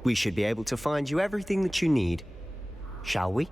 We should be able to find you everything that you need. Shall we?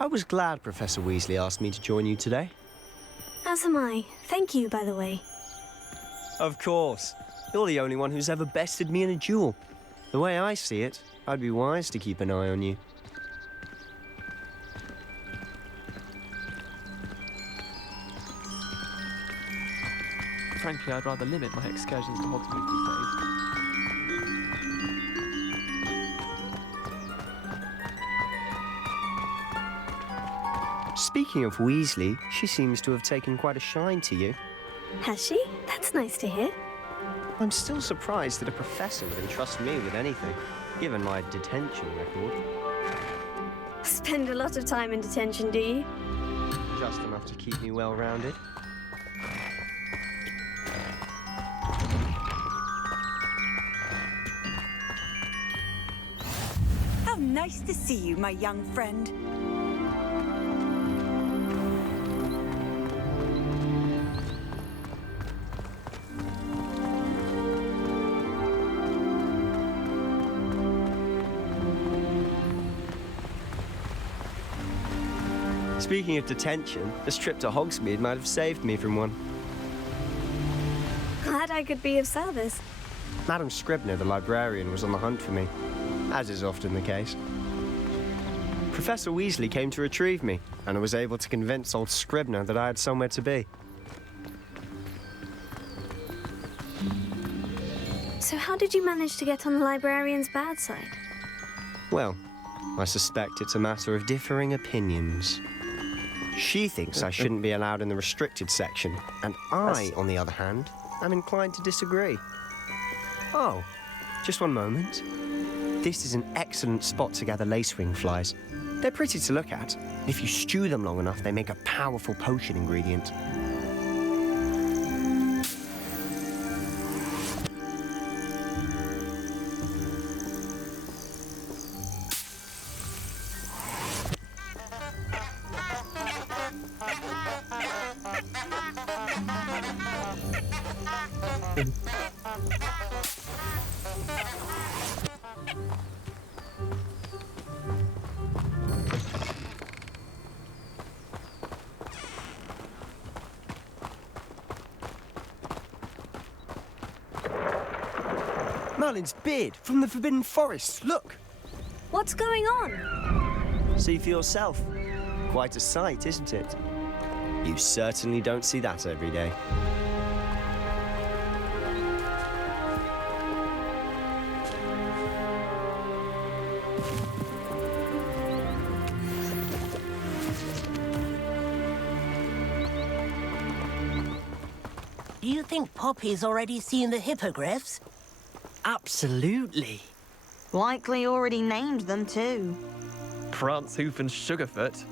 I was glad Professor Weasley asked me to join you today. As am I. Thank you, by the way. Of course. You're the only one who's ever bested me in a duel. The way I see it, I'd be wise to keep an eye on you. Frankly, I'd rather limit my excursions to Hogsmeade these days. Speaking of Weasley, she seems to have taken quite a shine to you. Has she? That's nice to hear. I'm still surprised that a professor would entrust me with anything, given my detention record. Spend a lot of time in detention, do you? Just enough to keep me well-rounded. How nice to see you, my young friend. Speaking of detention, this trip to Hogsmeade might have saved me from one. Glad I could be of service. Madam Scribner, the librarian, was on the hunt for me, as is often the case. Professor Weasley came to retrieve me, and I was able to convince old Scribner that I had somewhere to be. So how did you manage to get on the librarian's bad side? Well, I suspect it's a matter of differing opinions. She thinks I shouldn't be allowed in the restricted section, and I, on the other hand, am inclined to disagree. Oh, just one moment. This is an excellent spot to gather lacewing flies. They're pretty to look at. If you stew them long enough, they make a powerful potion ingredient. Merlin's beard from the Forbidden Forest, look! What's going on? See for yourself. Quite a sight, isn't it? You certainly don't see that every day. Do you think Poppy's already seen the hippogriffs? Absolutely. Likely already named them too. Prance, Hoof, and Sugarfoot.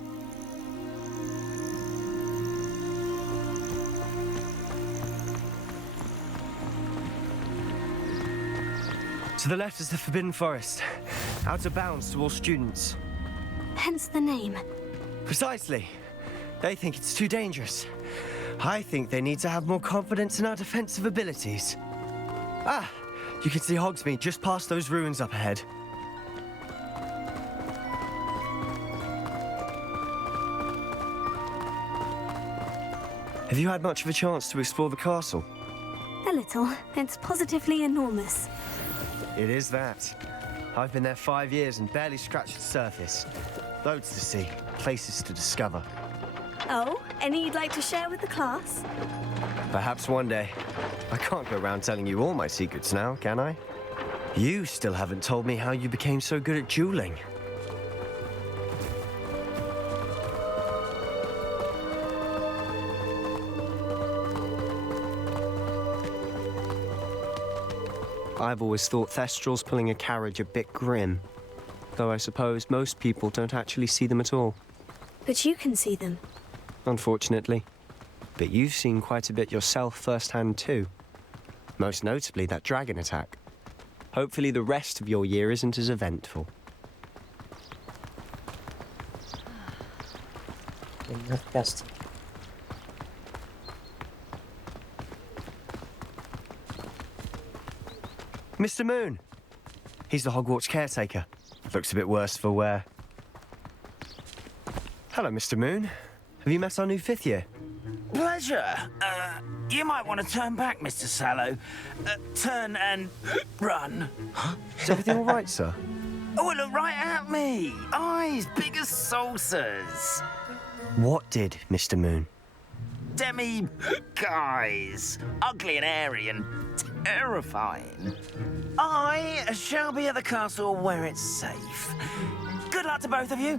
To the left is the Forbidden Forest. Out of bounds to all students. Hence the name. Precisely. They think it's too dangerous. I think they need to have more confidence in our defensive abilities. Ah! You can see Hogsmeade just past those ruins up ahead. Have you had much of a chance to explore the castle? A little. It's positively enormous. It is that. I've been there 5 years and barely scratched the surface. Loads to see, places to discover. Oh, any you'd like to share with the class? Perhaps one day. I can't go around telling you all my secrets now, can I? You still haven't told me how you became so good at dueling. I've always thought Thestrals pulling a carriage a bit grim, though I suppose most people don't actually see them at all. But you can see them. Unfortunately. But you've seen quite a bit yourself firsthand too. Most notably that dragon attack. Hopefully the rest of your year isn't as eventful. Enough casting. Mr. Moon! He's the Hogwarts caretaker. Looks a bit worse for wear. Hello, Mr. Moon. Have you met our new 5th year? Pleasure. You might want to turn back, Mr. Sallow. Turn and run. Is everything all right, sir? Oh, look right at me. Eyes big as saucers. What did, Mr. Moon? Guys. Ugly and airy and terrifying. I shall be at the castle where it's safe. Good luck to both of you.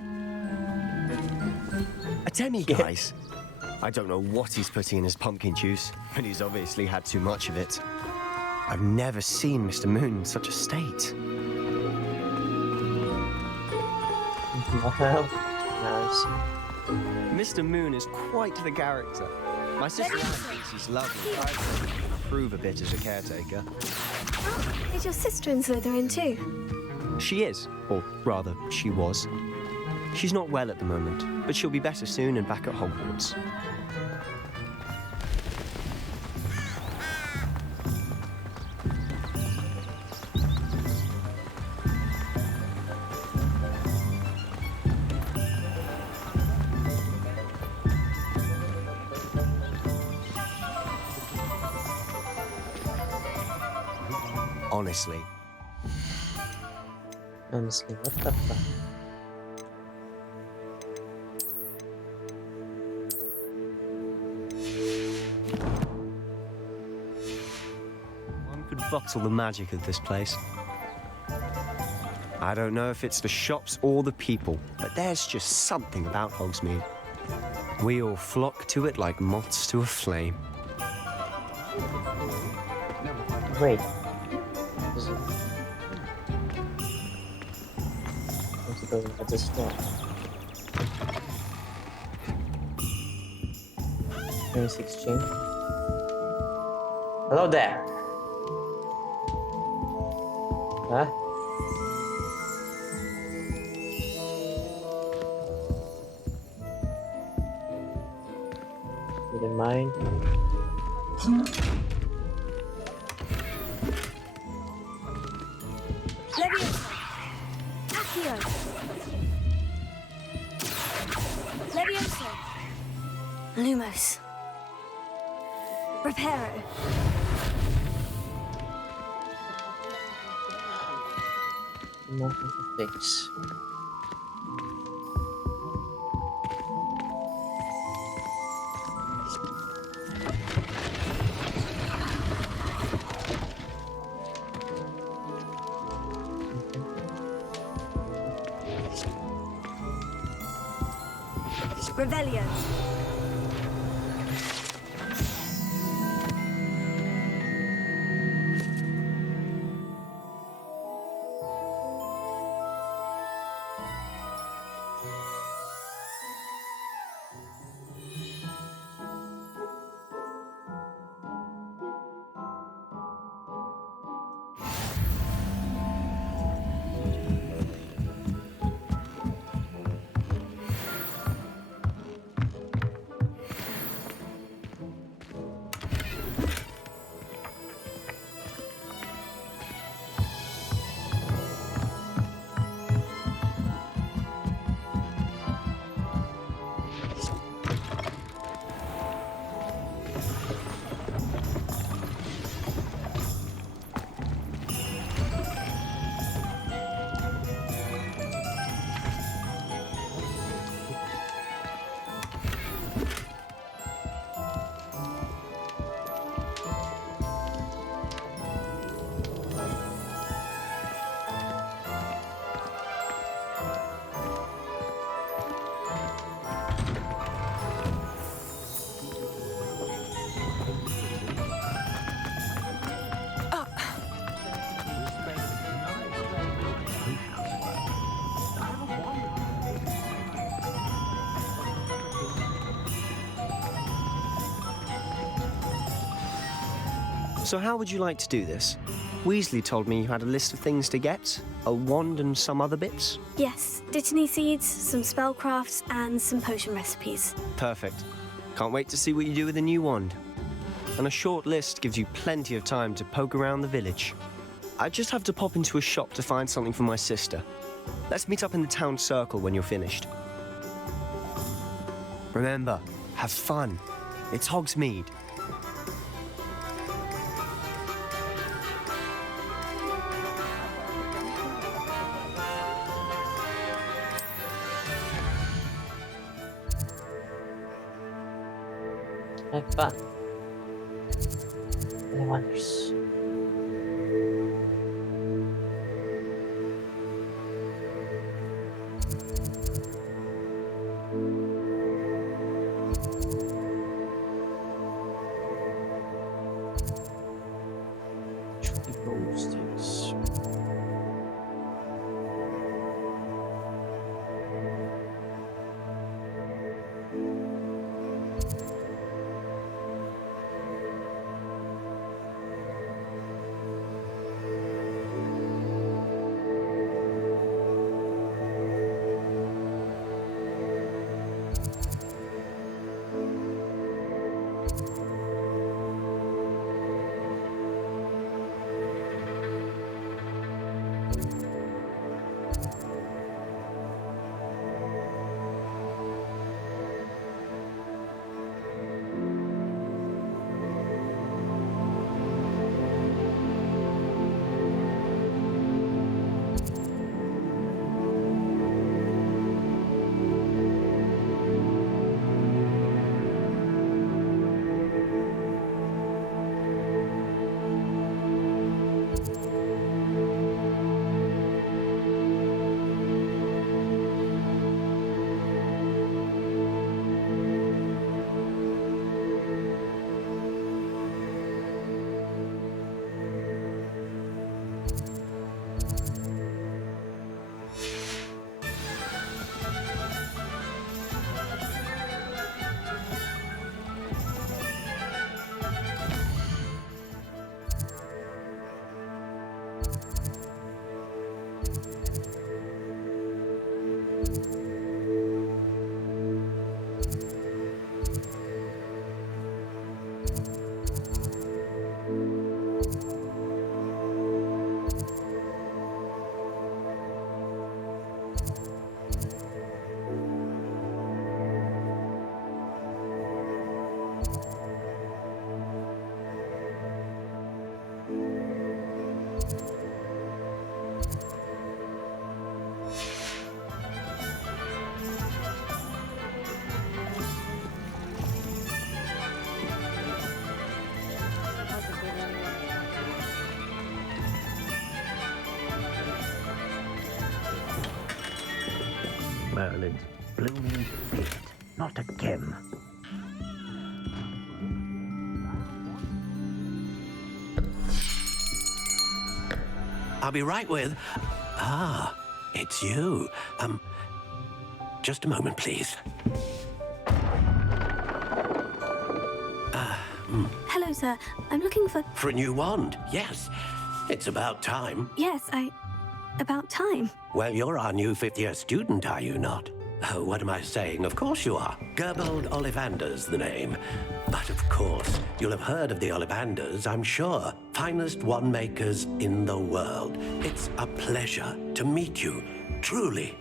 A demi-guise? I don't know what he's putting in his pumpkin juice, but he's obviously had too much of it. I've never seen Mr. Moon in such a state. Nice. Mr. Moon is quite the character. My sister Anne thinks he's lovely. I have to improve a bit as a caretaker. Oh, is your sister in Slytherin too? She is, or rather, she was. She's not well at the moment, but she'll be better soon and back at Hogwarts. Honestly. Honestly, what the fuck? One could bottle the magic of this place. I don't know if it's the shops or the people, but there's just something about Hogsmeade. We all flock to it like moths to a flame. Wait. At this store. 2016. Hello there. Huh? Wouldn't mind. Lumos. Reparo. Nothing to fix. Revelio. So how would you like to do this? Weasley told me you had a list of things to get, a wand and some other bits. Yes, Dittany seeds, some spellcrafts, and some potion recipes. Perfect. Can't wait to see what you do with the new wand. And a short list gives you plenty of time to poke around the village. I just have to pop into a shop to find something for my sister. Let's meet up in the town circle when you're finished. Remember, have fun. It's Hogsmeade. Have fun. Any wonders? Sticks. Merlin's blooming beard, not a gem. I'll be right with... Ah, it's you. Just a moment, please. Hello, sir. I'm looking for... For a new wand, yes. It's about time. Yes, about time. Well, you're our new fifth-year student, are you not? Oh, what am I saying? Of course you are. Gerbold Ollivander's the name. But of course, you'll have heard of the Ollivanders, I'm sure. Finest wand makers in the world. It's a pleasure to meet you, truly.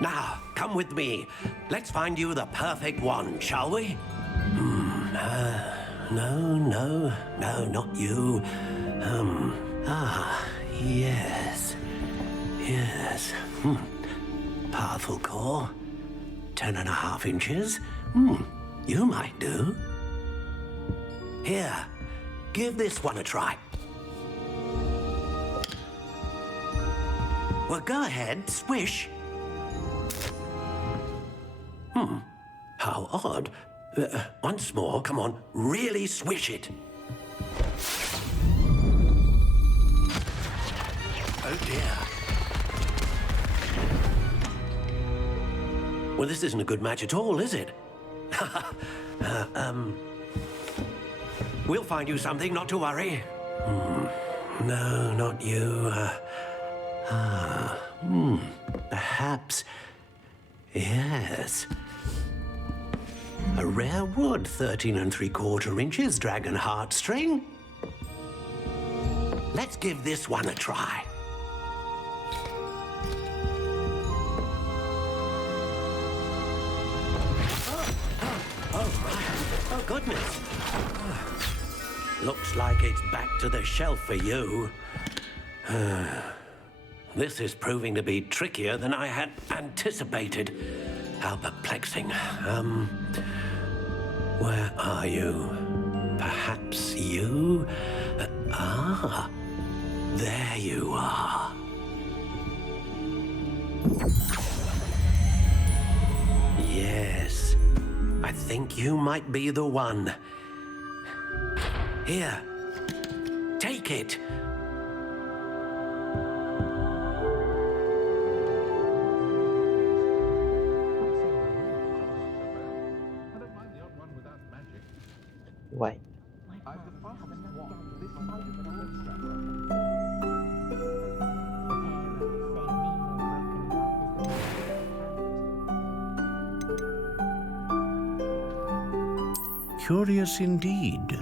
Now, come with me. Let's find you the perfect wand, shall we? No, not you. Yes. Powerful core. 10.5 inches. You might do. Here, give this one a try. Well, go ahead, swish. How odd. Once more, come on, really swish it. Oh dear. Well, this isn't a good match at all, is it? We'll find you something, not to worry. No, not you. Perhaps. Yes. A rare wood, 13 3/4 inches, dragon heartstring. Let's give this one a try. Oh, goodness. Looks like it's back to the shelf for you. This is proving to be trickier than I had anticipated. How perplexing. Where are you? Perhaps you? There you are. Yes, I think you might be the one. Here, take it. Why? Curious indeed.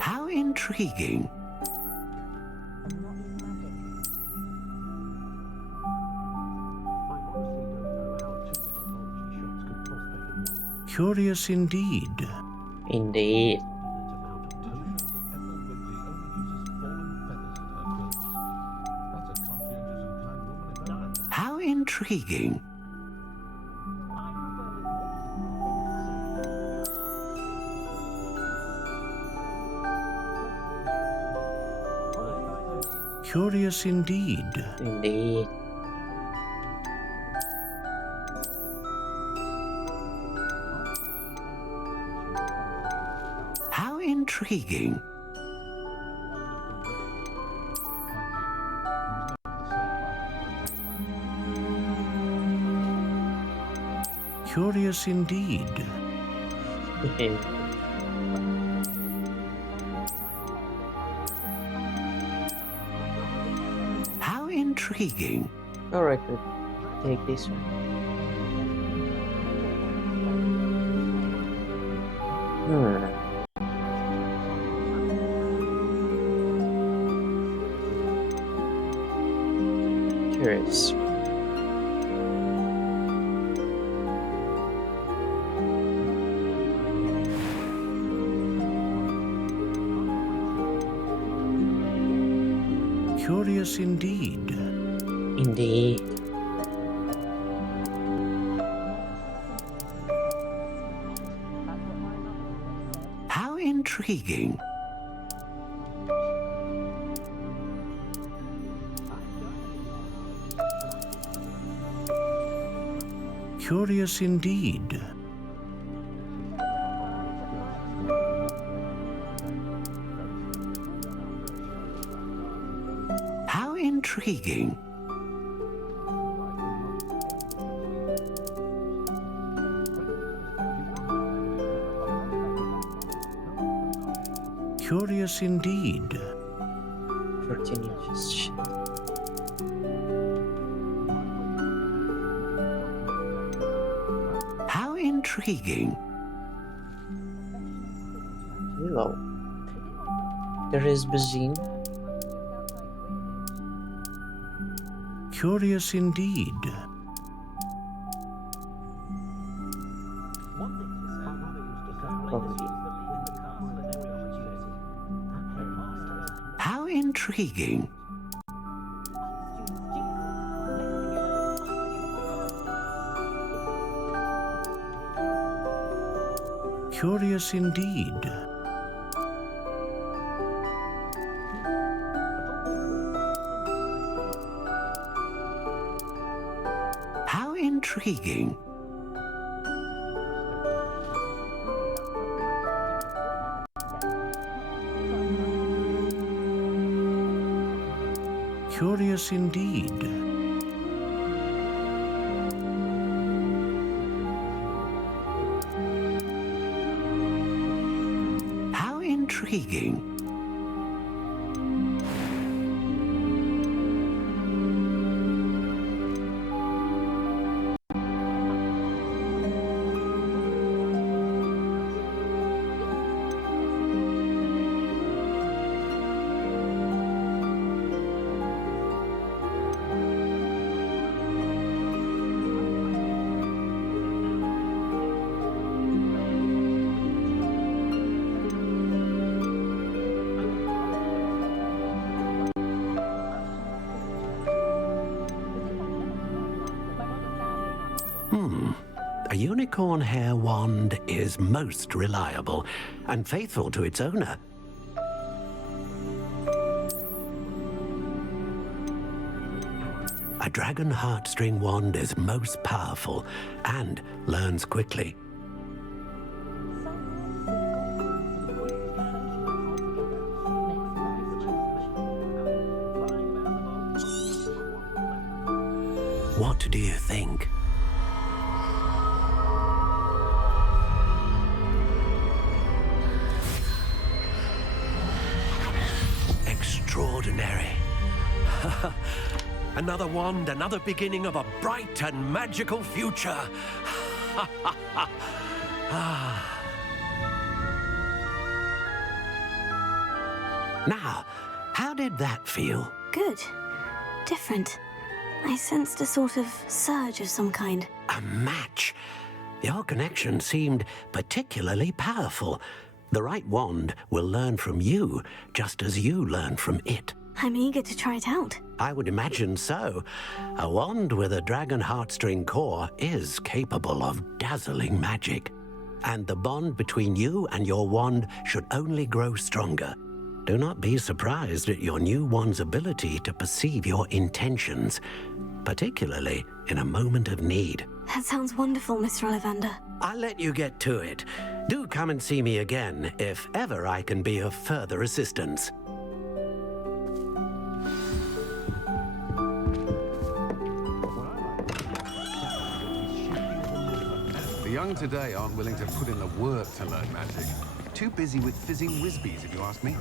How intriguing. Curious indeed. Indeed. How intriguing. Curious indeed. Indeed. How intriguing. Curious indeed. How intriguing. Alright, good. Take this one. Curious. Curious indeed. Indeed. How intriguing. Curious indeed. How intriguing. Curious indeed. 14 inches. Shit. How intriguing. Hello. There is Bazine. Curious indeed. How intriguing. Curious indeed. How intriguing. Curious indeed. How intriguing. A unicorn hair wand is most reliable and faithful to its owner. A dragon heartstring wand is most powerful and learns quickly. What do you think? Extraordinary. Another wand, another beginning of a bright and magical future. Now, how did that feel? Good. Different. I sensed a sort of surge of some kind. A match. Your connection seemed particularly powerful. The right wand will learn from you, just as you learn from it. I'm eager to try it out. I would imagine so. A wand with a dragon heartstring core is capable of dazzling magic. And the bond between you and your wand should only grow stronger. Do not be surprised at your new wand's ability to perceive your intentions, particularly in a moment of need. That sounds wonderful, Mr. Ollivander. I'll let you get to it. Do come and see me again if ever I can be of further assistance. The young today aren't willing to put in the work to learn magic. Too busy with fizzing whizbees, if you ask me.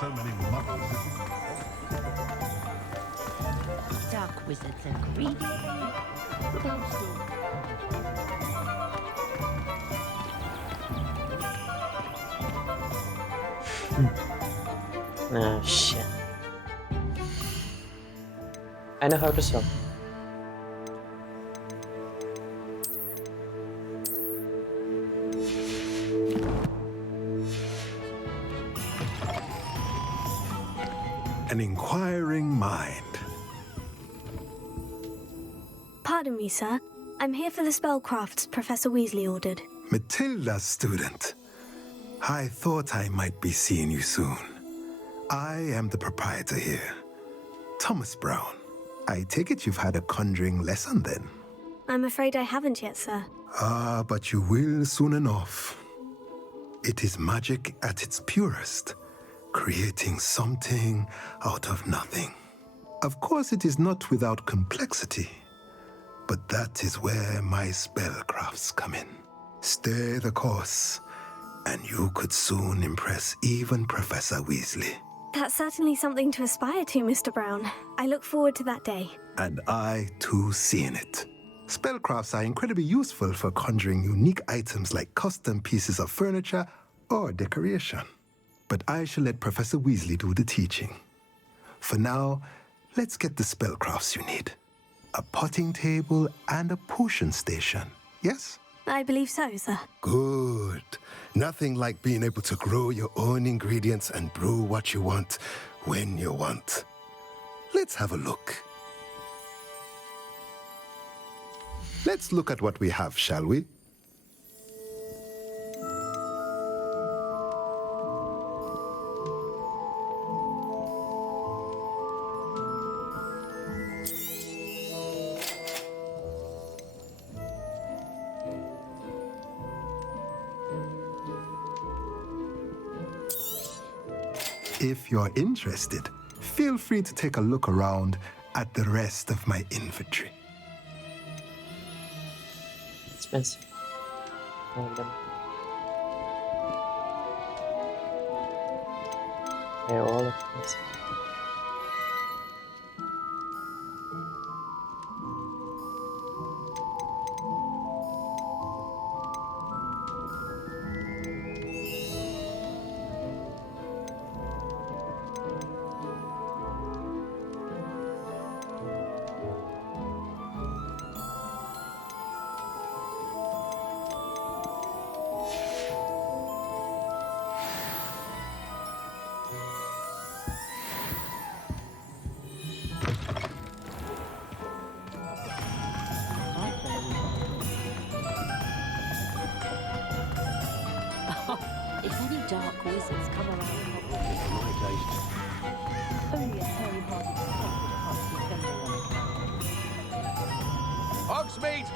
So many muggles. Dark wizards are greedy. Ah, shit. I know how to swim. An inquiring mind. Pardon me, sir. I'm here for the spellcrafts Professor Weasley ordered. Matilda's student. I thought I might be seeing you soon. I am the proprietor here, Thomas Brown. I take it you've had a conjuring lesson then? I'm afraid I haven't yet, sir. Ah, but you will soon enough. It is magic at its purest, creating something out of nothing. Of course, it is not without complexity, but that is where my spellcrafts come in. Stay the course, and you could soon impress even Professor Weasley. That's certainly something to aspire to, Mr. Brown. I look forward to that day. And I, too, seeing it. Spellcrafts are incredibly useful for conjuring unique items like custom pieces of furniture or decoration. But I shall let Professor Weasley do the teaching. For now, let's get the spellcrafts you need. A potting table and a potion station, yes? I believe so, sir. Good. Nothing like being able to grow your own ingredients and brew what you want when you want. Let's have a look. Let's look at what we have, shall we? If you're interested, feel free to take a look around at the rest of my inventory. Expensive. They're all expensive.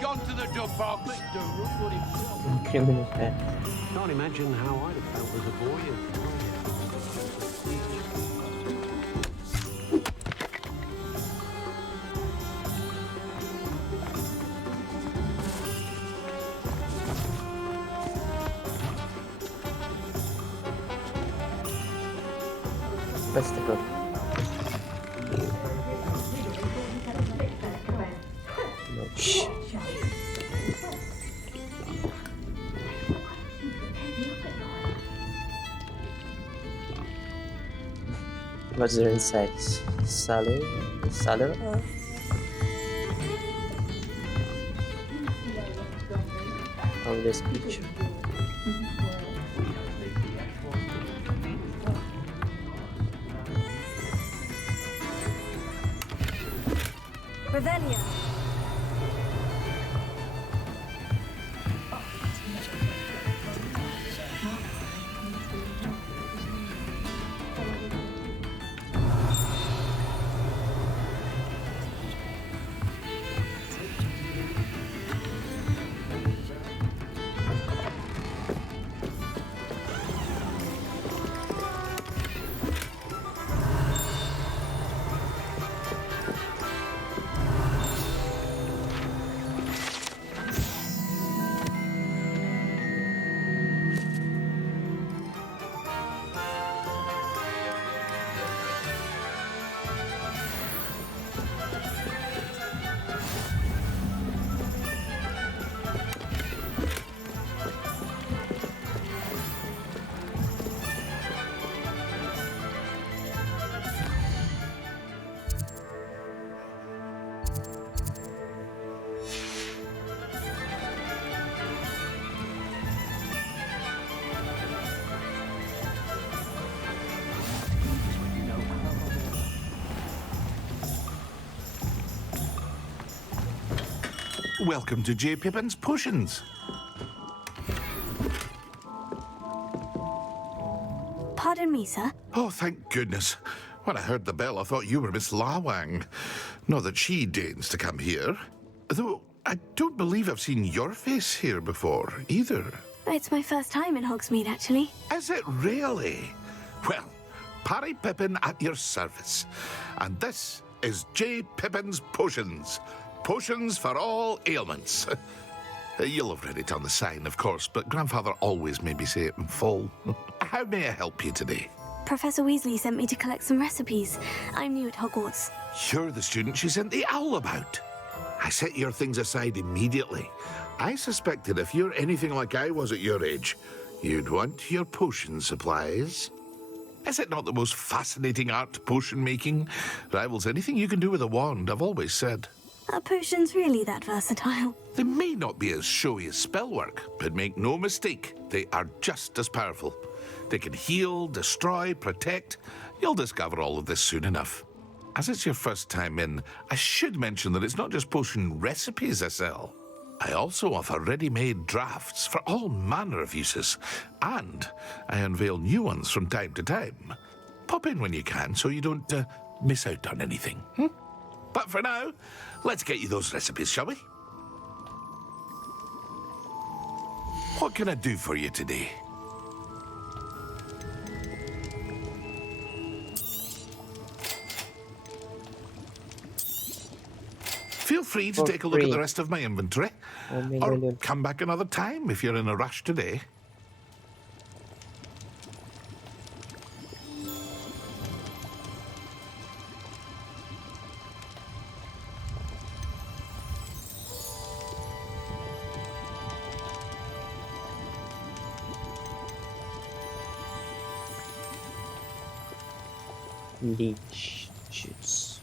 gone to the dub box. Criminal hat. Can't imagine how I'd have felt as a boy. That's the good. No, shh. What's there inside? Salad? Oh, this picture. Revelio. Welcome to J. Pippin's Potions. Pardon me, sir. Oh, thank goodness. When I heard the bell, I thought you were Miss Lawang. Not that she deigns to come here. Though, I don't believe I've seen your face here before, either. It's my first time in Hogsmeade, actually. Is it really? Well, Parry Pippin at your service. And this is J. Pippin's Potions. Potions for all ailments. You'll have read it on the sign, of course, but Grandfather always made me say it in full. How may I help you today? Professor Weasley sent me to collect some recipes. I'm new at Hogwarts. You're the student she sent the owl about. I set your things aside immediately. I suspected if you're anything like I was at your age, you'd want your potion supplies. Is it not the most fascinating art, potion making? Rivals anything you can do with a wand, I've always said. Are potions really that versatile? They may not be as showy as spellwork, but make no mistake, they are just as powerful. They can heal, destroy, protect. You'll discover all of this soon enough. As it's your first time in, I should mention that it's not just potion recipes I sell. I also offer ready-made drafts for all manner of uses, and I unveil new ones from time to time. Pop in when you can so you don't miss out on anything. But for now, let's get you those recipes, shall we? What can I do for you today? Feel free to take a look at the rest of my inventory. Or come back another time if you're in a rush today. Leech juice.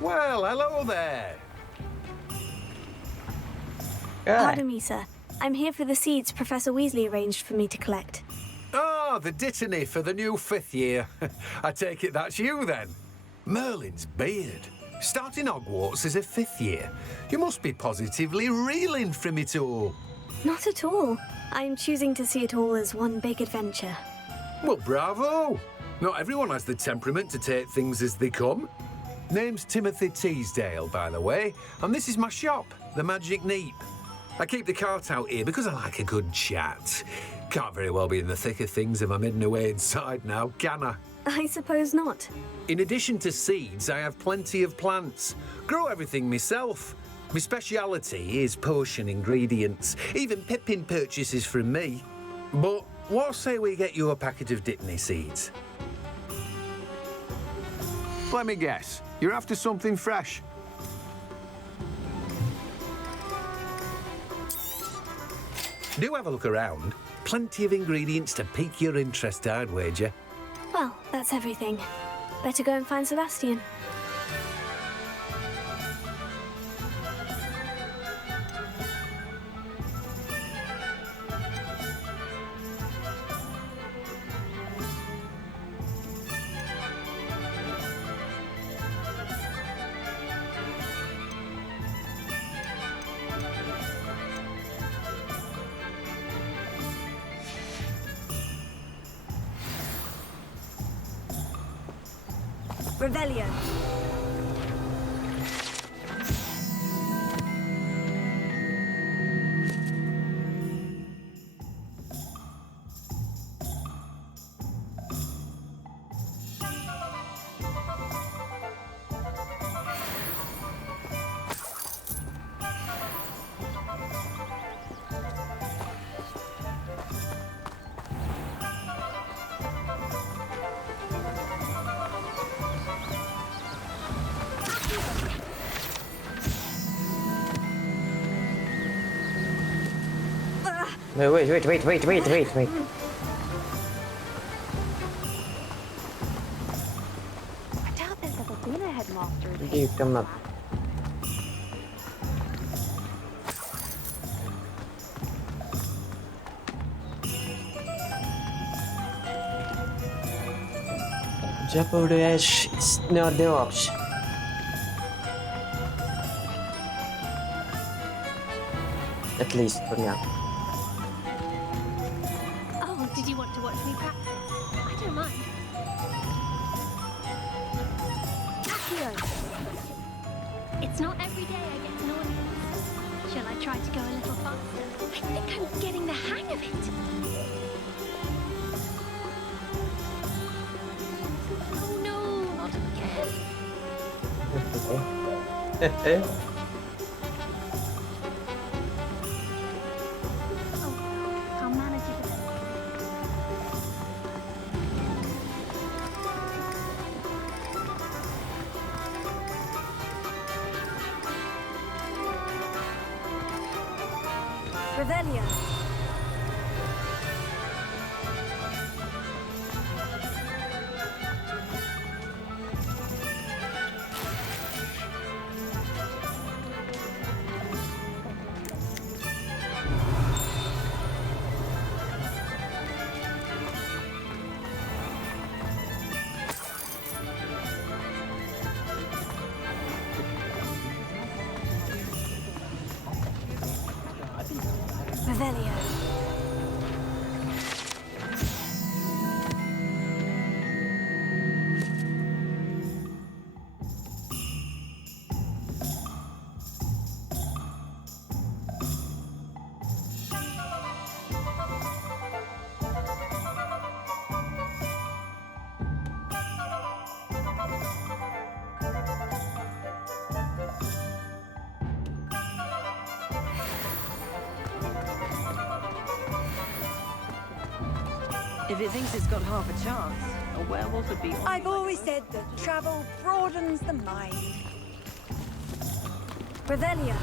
Well, hello there. Pardon me, sir. I'm here for the seeds Professor Weasley arranged for me to collect. Oh, the dittany for the new 5th year. I take it that's you, then. Merlin's beard. Starting Hogwarts as a 5th year. You must be positively reeling from it all. Not at all. I'm choosing to see it all as one big adventure. Well, bravo. Not everyone has the temperament to take things as they come. Name's Timothy Teasdale, by the way, and this is my shop, the Magic Neep. I keep the cart out here because I like a good chat. Can't very well be in the thick of things if I'm hidden away inside now, can I? I suppose not. In addition to seeds, I have plenty of plants. Grow everything myself. My speciality is potion ingredients. Even Pippin purchases from me. But what say we get you a packet of Dittany seeds? Let me guess. You're after something fresh. Do have a look around. Plenty of ingredients to pique your interest, I'd wager. Well, that's everything. Better go and find Sebastian. Revelio. Wait. I doubt there's ever been a headmaster of You come up. Jump over the edge. It's not the option. At least for now. Oh, did you want to watch me practice? I don't mind. Accio! It's not every day I get an audience. Shall I try to go a little faster? I think I'm getting the hang of it. Oh no, not again. I'll manage it. Revelio. Revelio. If it thinks it's got half a chance, a werewolf would be... I've always said that travel broadens the mind. Revelio.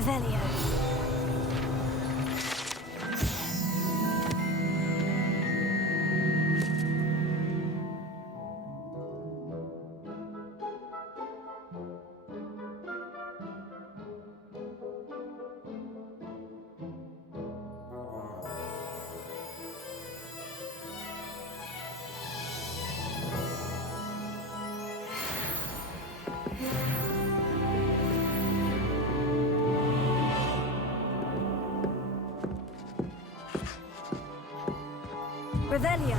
Revelio. Revelio.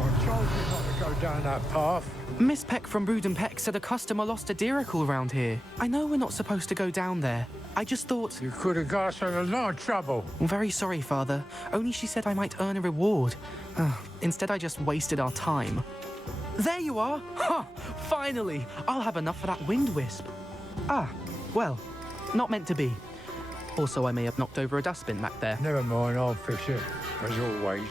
I told you not to go down that path. Miss Peck from Brood and Peck said a customer lost a deeracle around here. I know we're not supposed to go down there. I just thought... You could have got us in a lot of trouble. I'm very sorry, Father. Only she said I might earn a reward. Instead, I just wasted our time. There you are! Ha! Finally! I'll have enough for that wind wisp. Ah, well, not meant to be. Also, I may have knocked over a dustbin back there. Never mind, I'll fix it, as always.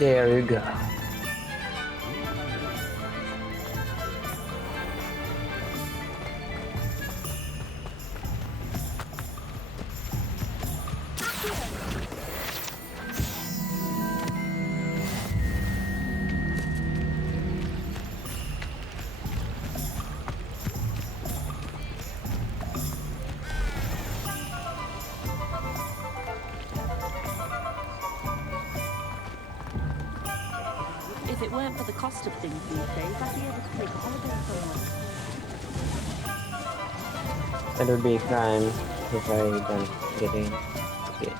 There you go. If it weren't for the cost of things these days, I'd be able to take a holiday somewhere. It would be a crime if I don't getting it.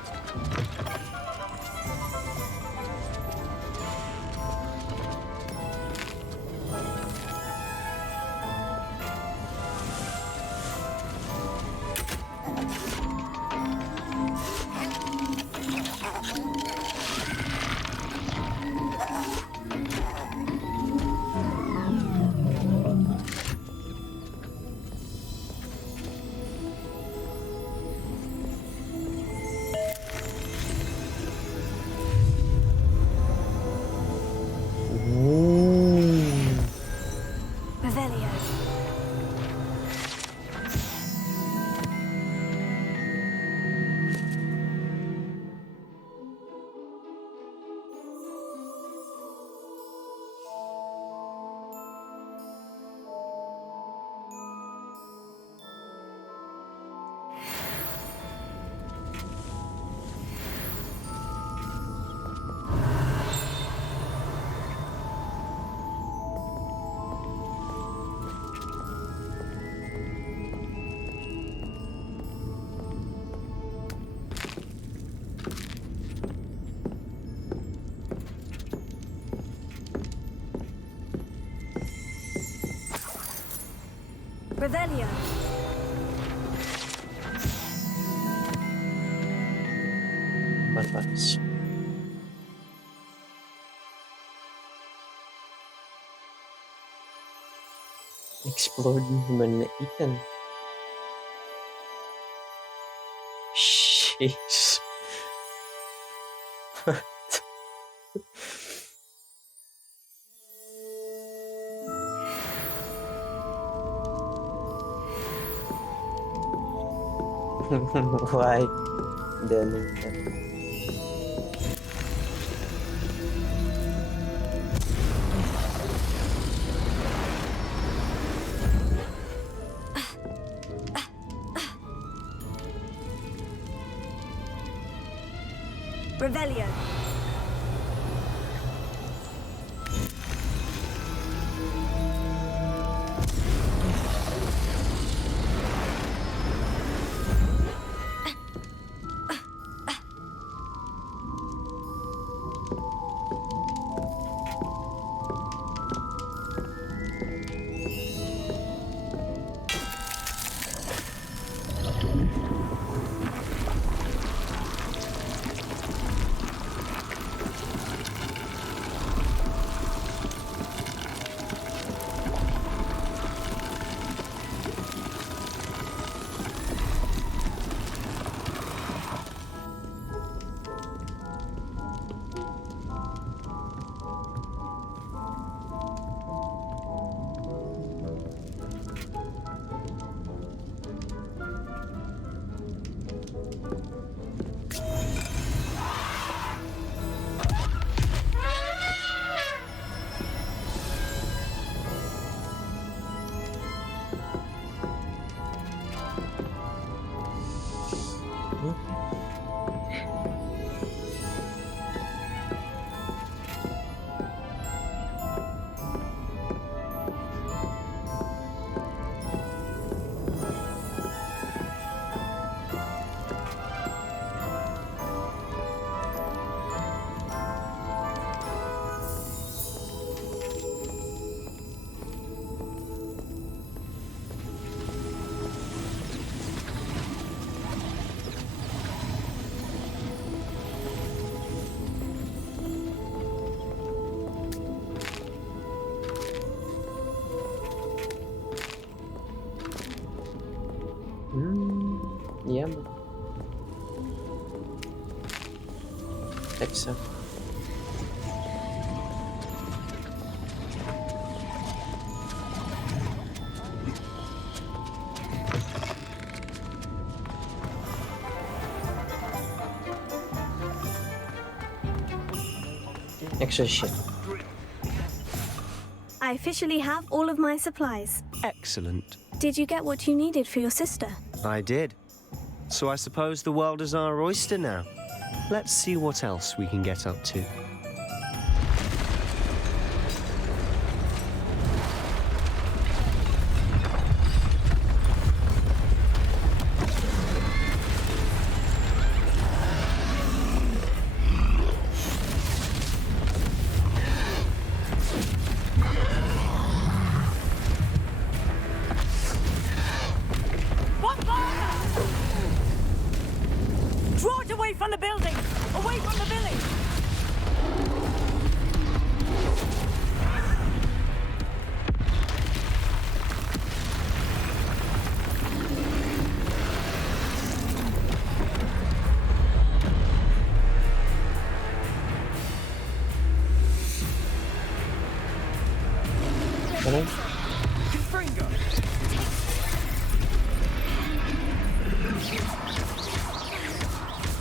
Revelio. Revelio. Buttons. Exploding human eaten. Jeez. Why? Then. Revelio. Yeah, man. Think so. Extra shit. I officially have all of my supplies. Excellent. Did you get what you needed for your sister? I did. So I suppose the world is our oyster now. Let's see what else we can get up to. Draw it away from the building! Away from the village!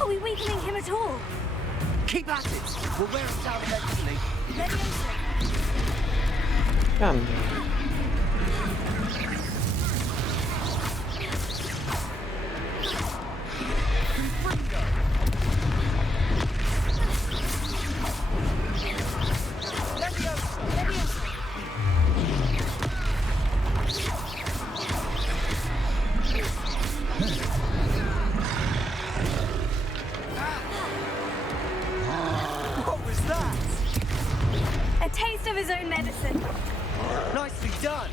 Are we weakening him at all? Keep at it. We'll wear it down eventually. Come. What was that? A taste of his own medicine. Nicely done.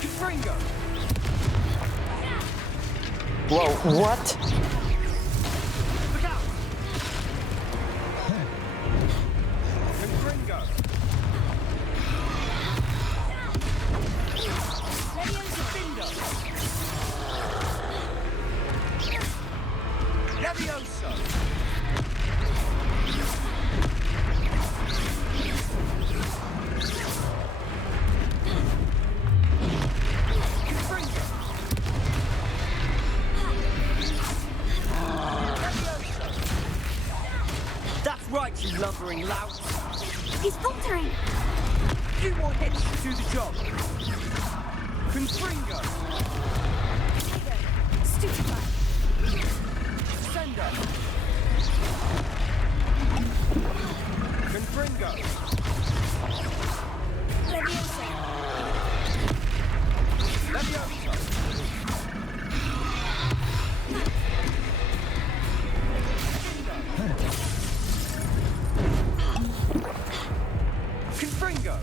Confringo. Whoa, what? Look out. Confringo. Levioso! That's right, you lumbering lout! He's faltering! Few more hits to do the job! Confringo! Stupefy! Sender! Confringo! Leviosa! Levioso! Confringo!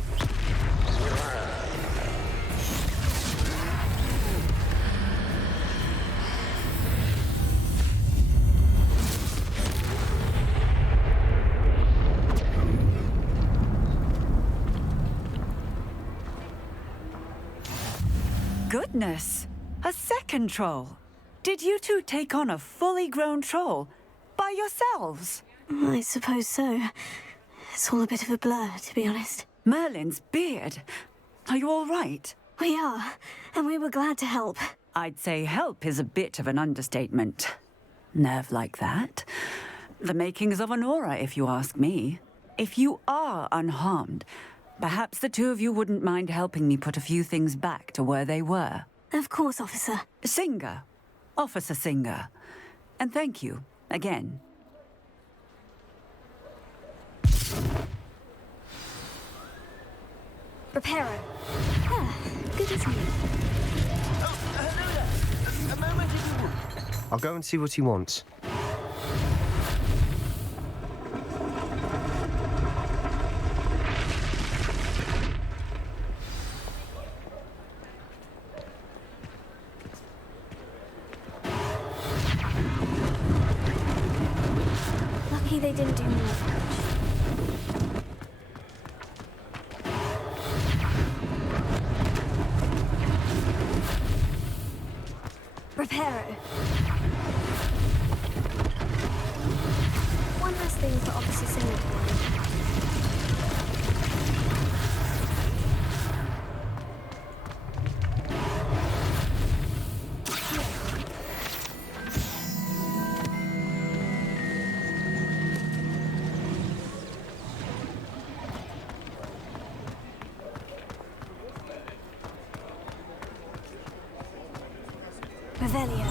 Goodness! A second troll! Did you two take on a fully grown troll by yourselves? I suppose so. It's all a bit of a blur, to be honest. Merlin's beard. Are you all right? We are, and we were glad to help. I'd say help is a bit of an understatement. Nerve like that. The makings of an aura, if you ask me. If you are unharmed, perhaps the two of you wouldn't mind helping me put a few things back to where they were. Of course, officer. Singer. Officer Singer. And thank you, again. Reparo. Ah, good as new. Oh, hello there. A moment if you would. I'll go and see what he wants. Lucky they didn't do more damage. Reparo. One less thing for Officer Singer to do. Revelio.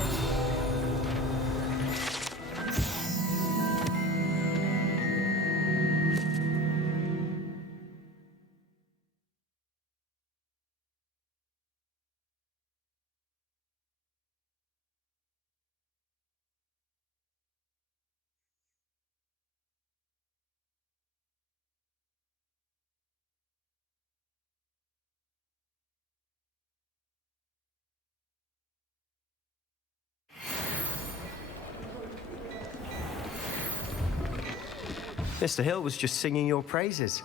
Mr. Hill was just singing your praises.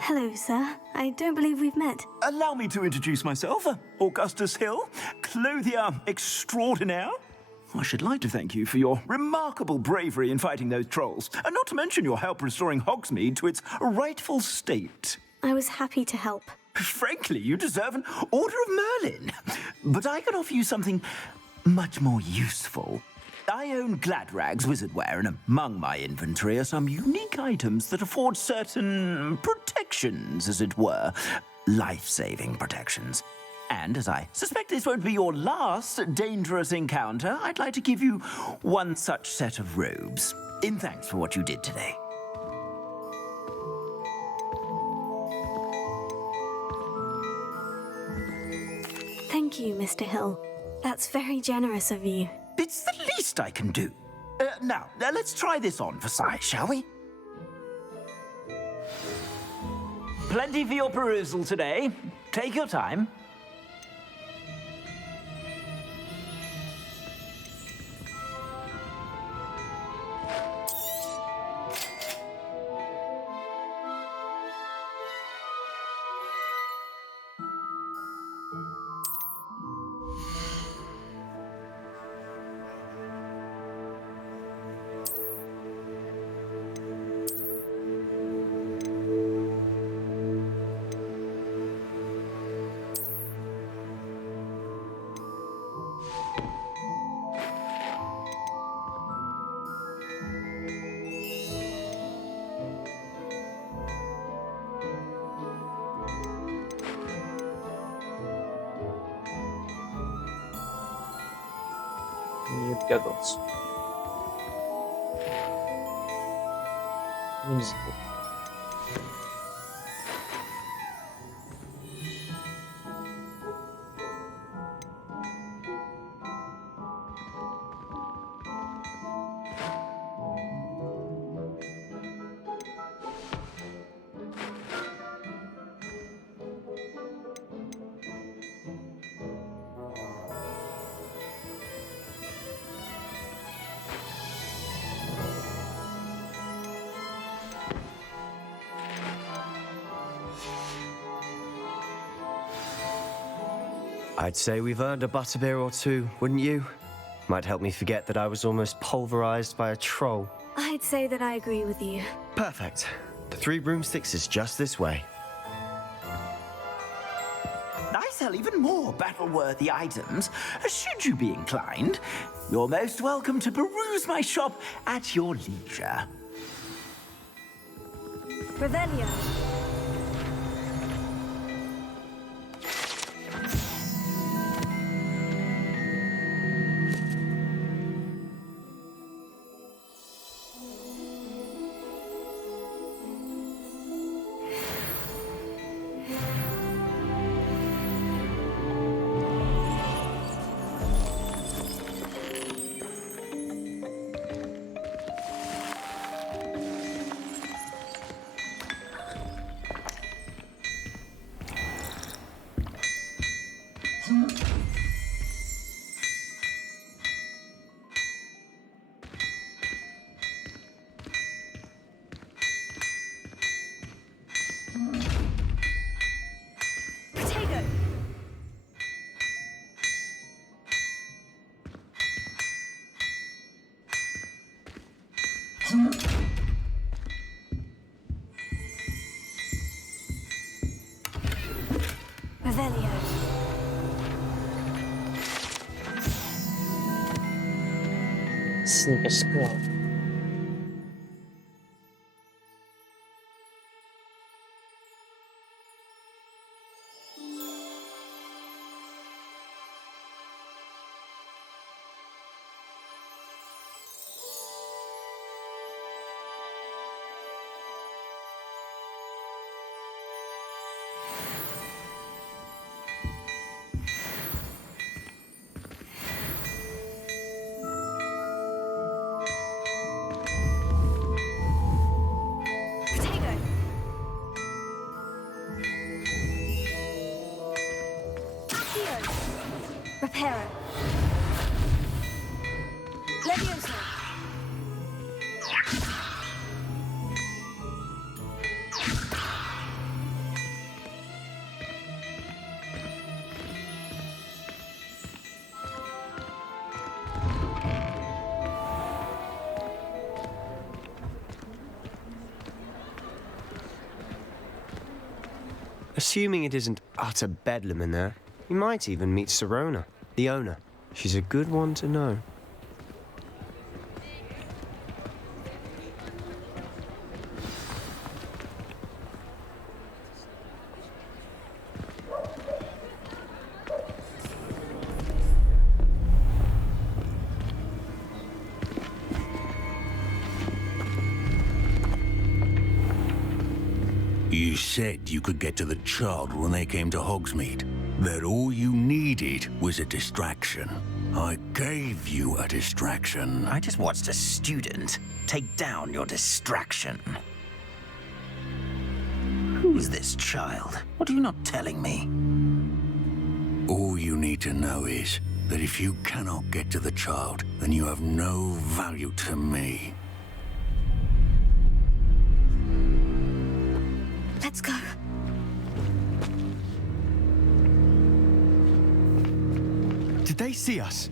Hello, sir. I don't believe we've met. Allow me to introduce myself, Augustus Hill, clothier extraordinaire. I should like to thank you for your remarkable bravery in fighting those trolls, and not to mention your help restoring Hogsmeade to its rightful state. I was happy to help. Frankly, you deserve an Order of Merlin. But I can offer you something much more useful. I own Gladrag's wizardware, and among my inventory are some unique items that afford certain protections, as it were. Life-saving protections. And as I suspect this won't be your last dangerous encounter, I'd like to give you one such set of robes, in thanks for what you did today. Thank you, Mr. Hill. That's very generous of you. It's the least I can do. Now, let's try this on for size, shall we? Plenty for your perusal today. Take your time. Mute goggles. Music. I'd say we've earned a butterbeer or two, wouldn't you? Might help me forget that I was almost pulverized by a troll. I'd say that I agree with you. Perfect. The 3 broomsticks is just this way. I sell even more battle-worthy items. Should you be inclined, you're most welcome to peruse my shop at your leisure. Revelio. Revelio. Sneak a scroll. Reparo. Levioso. Assuming it isn't utter bedlam in there, you might even meet Sirona, the owner. She's a good one to know. You said you could get to the child when they came to Hogsmeade. That all you needed was a distraction. I gave you a distraction. I just watched a student take down your distraction. Who's this child? What are you not telling me? All you need to know is that if you cannot get to the child, then you have no value to me. Let's go. Did they see us?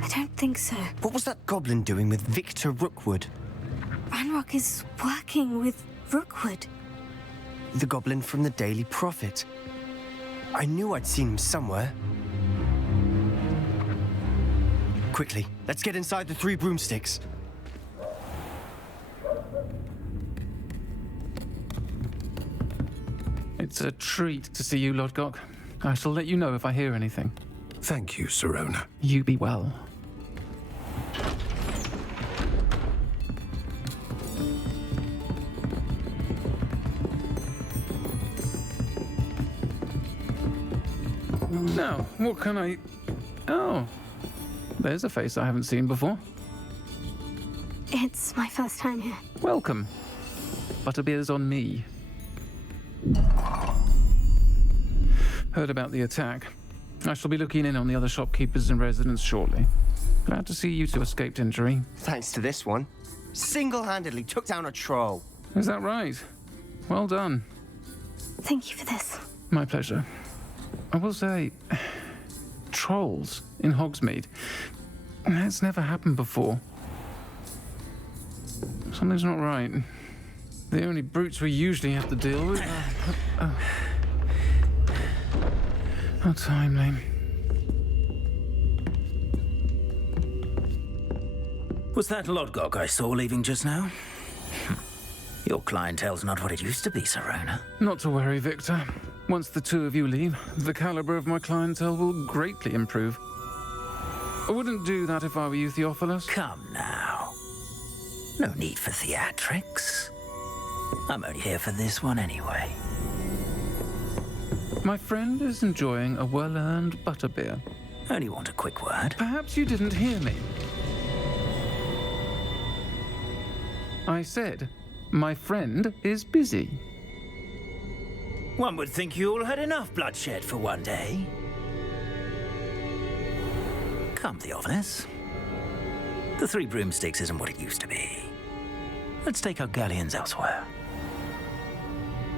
I don't think so. What was that goblin doing with Victor Rookwood? Ranrock is working with Rookwood. The goblin from the Daily Prophet. I knew I'd seen him somewhere. Quickly, let's get inside the 3 broomsticks. It's a treat to see you, Lodgok. I shall let you know if I hear anything. Thank you, Sirona. You be well. Now, what can I... Oh, there's a face I haven't seen before. It's my first time here. Welcome. Butterbeer's on me. Heard about the attack. I shall be looking in on the other shopkeepers and residents shortly. Glad to see you two escaped injury. Thanks to this one. Single-handedly took down a troll. Is that right? Well done. Thank you for this. My pleasure. I will say, trolls in Hogsmeade. That's never happened before. Something's not right. The only brutes we usually have to deal with. How timely. Was that Lodgok I saw leaving just now? Your clientele's not what it used to be, Serona. Not to worry, Victor. Once the two of you leave, the caliber of my clientele will greatly improve. I wouldn't do that if I were you, Theophilus. Come now. No need for theatrics. I'm only here for this one anyway. My friend is enjoying a well-earned butterbeer. Only want a quick word. Perhaps you didn't hear me. I said, my friend is busy. One would think you all had enough bloodshed for one day. Come, Theophilus. The Three Broomsticks isn't what it used to be. Let's take our galleons elsewhere.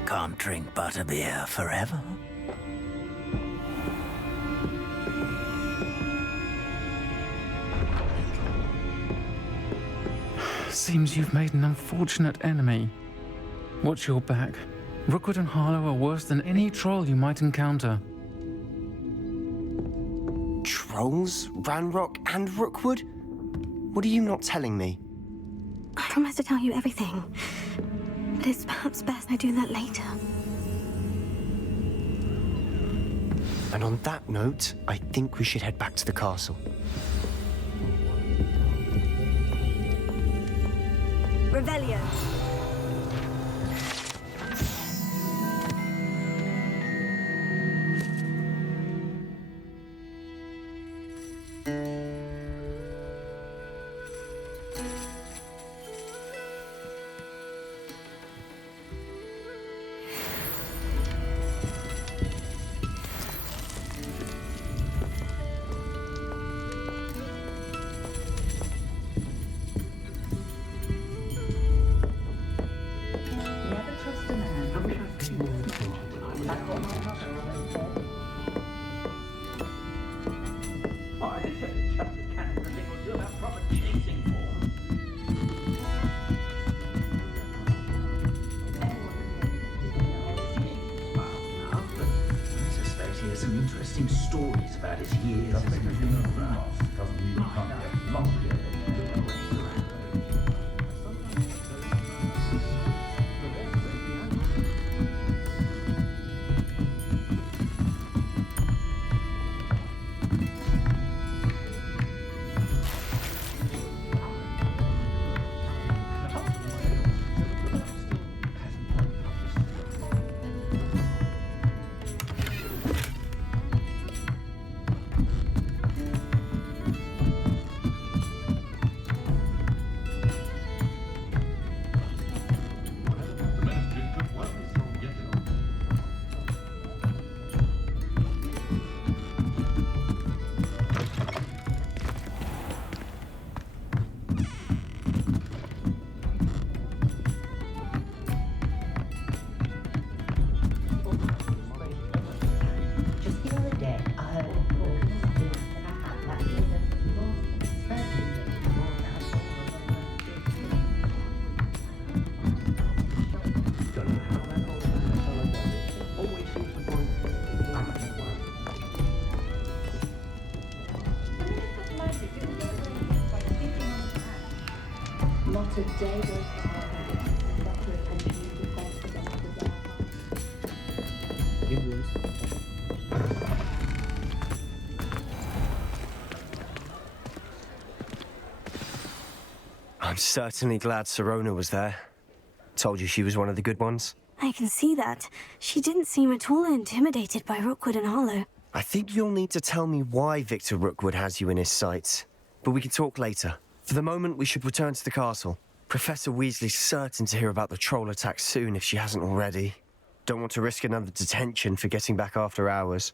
Can't drink butterbeer forever. Seems you've made an unfortunate enemy. Watch your back. Rookwood and Harlow are worse than any troll you might encounter. Trolls? Ranrock and Rookwood? What are you not telling me? I promise to tell you everything, but it's perhaps best I do that later. And on that note, I think we should head back to the castle. Revelio. Some interesting stories about his years as Not a day goes I'm certainly glad Serona was there. Told you she was one of the good ones. I can see that. She didn't seem at all intimidated by Rookwood and Harlow. I think you'll need to tell me why Victor Rookwood has you in his sights. But we can talk later. For the moment, we should return to the castle. Professor Weasley's certain to hear about the troll attack soon if she hasn't already. Don't want to risk another detention for getting back after hours.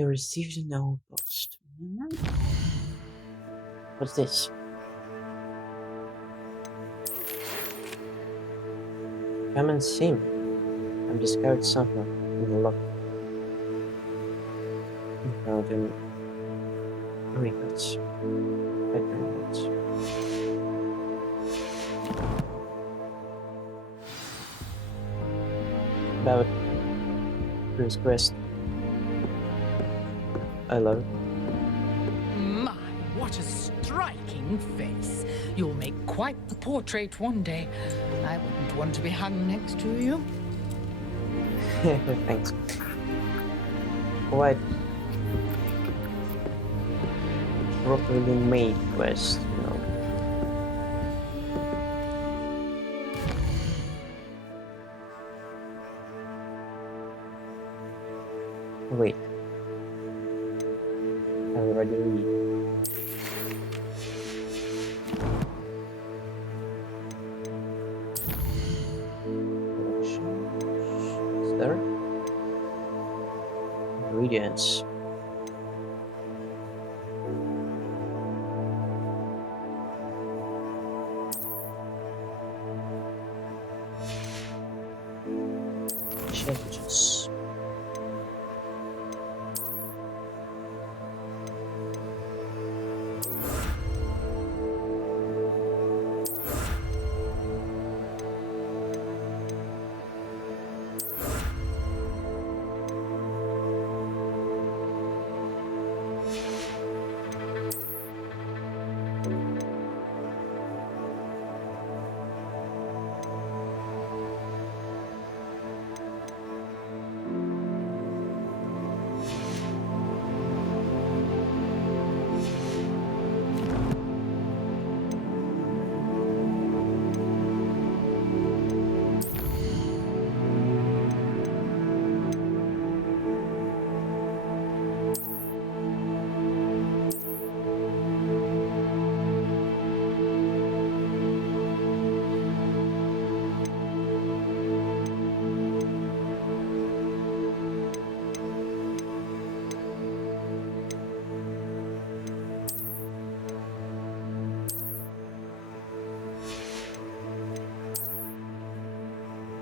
You received an outpost. What's this? Come and see me. I've discovered something in the lock. Found records. Records. About Bruce Quest. I love it. My, what a striking face. You'll make quite the portrait one day. I wouldn't want to be hung next to you. Thanks. Quite properly made quest, you know. Wait. I already read. Is there? Ingredients. Changes.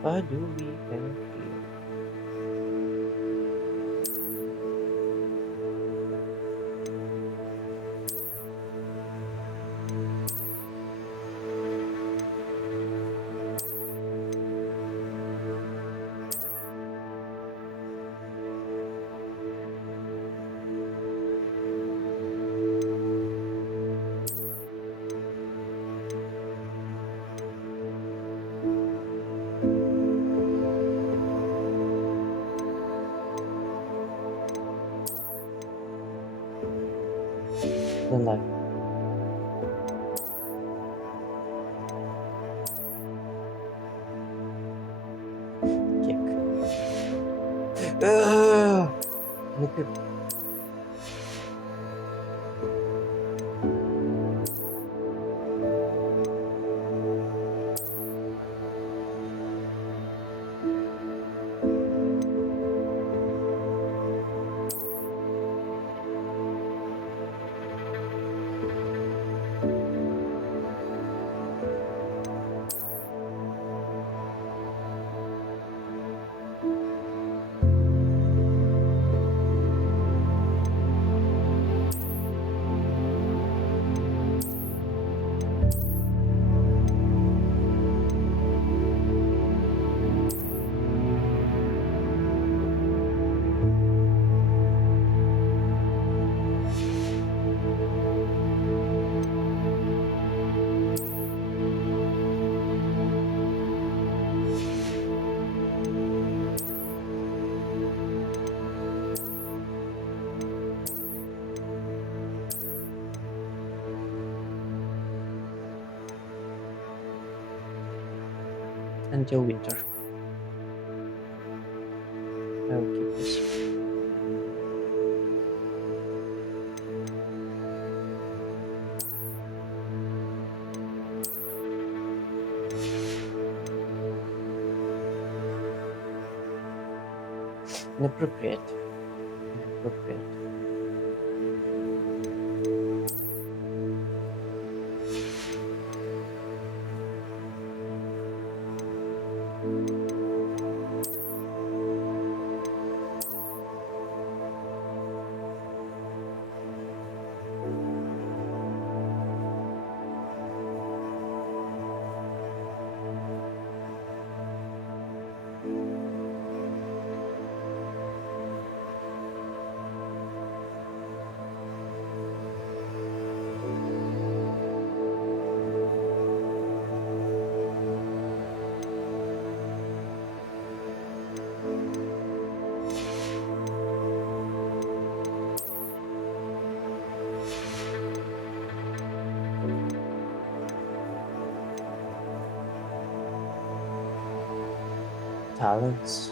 What do we have here? The light. Kick. Look at. Until winter. I'll keep this. Inappropriate. prepared. Talents.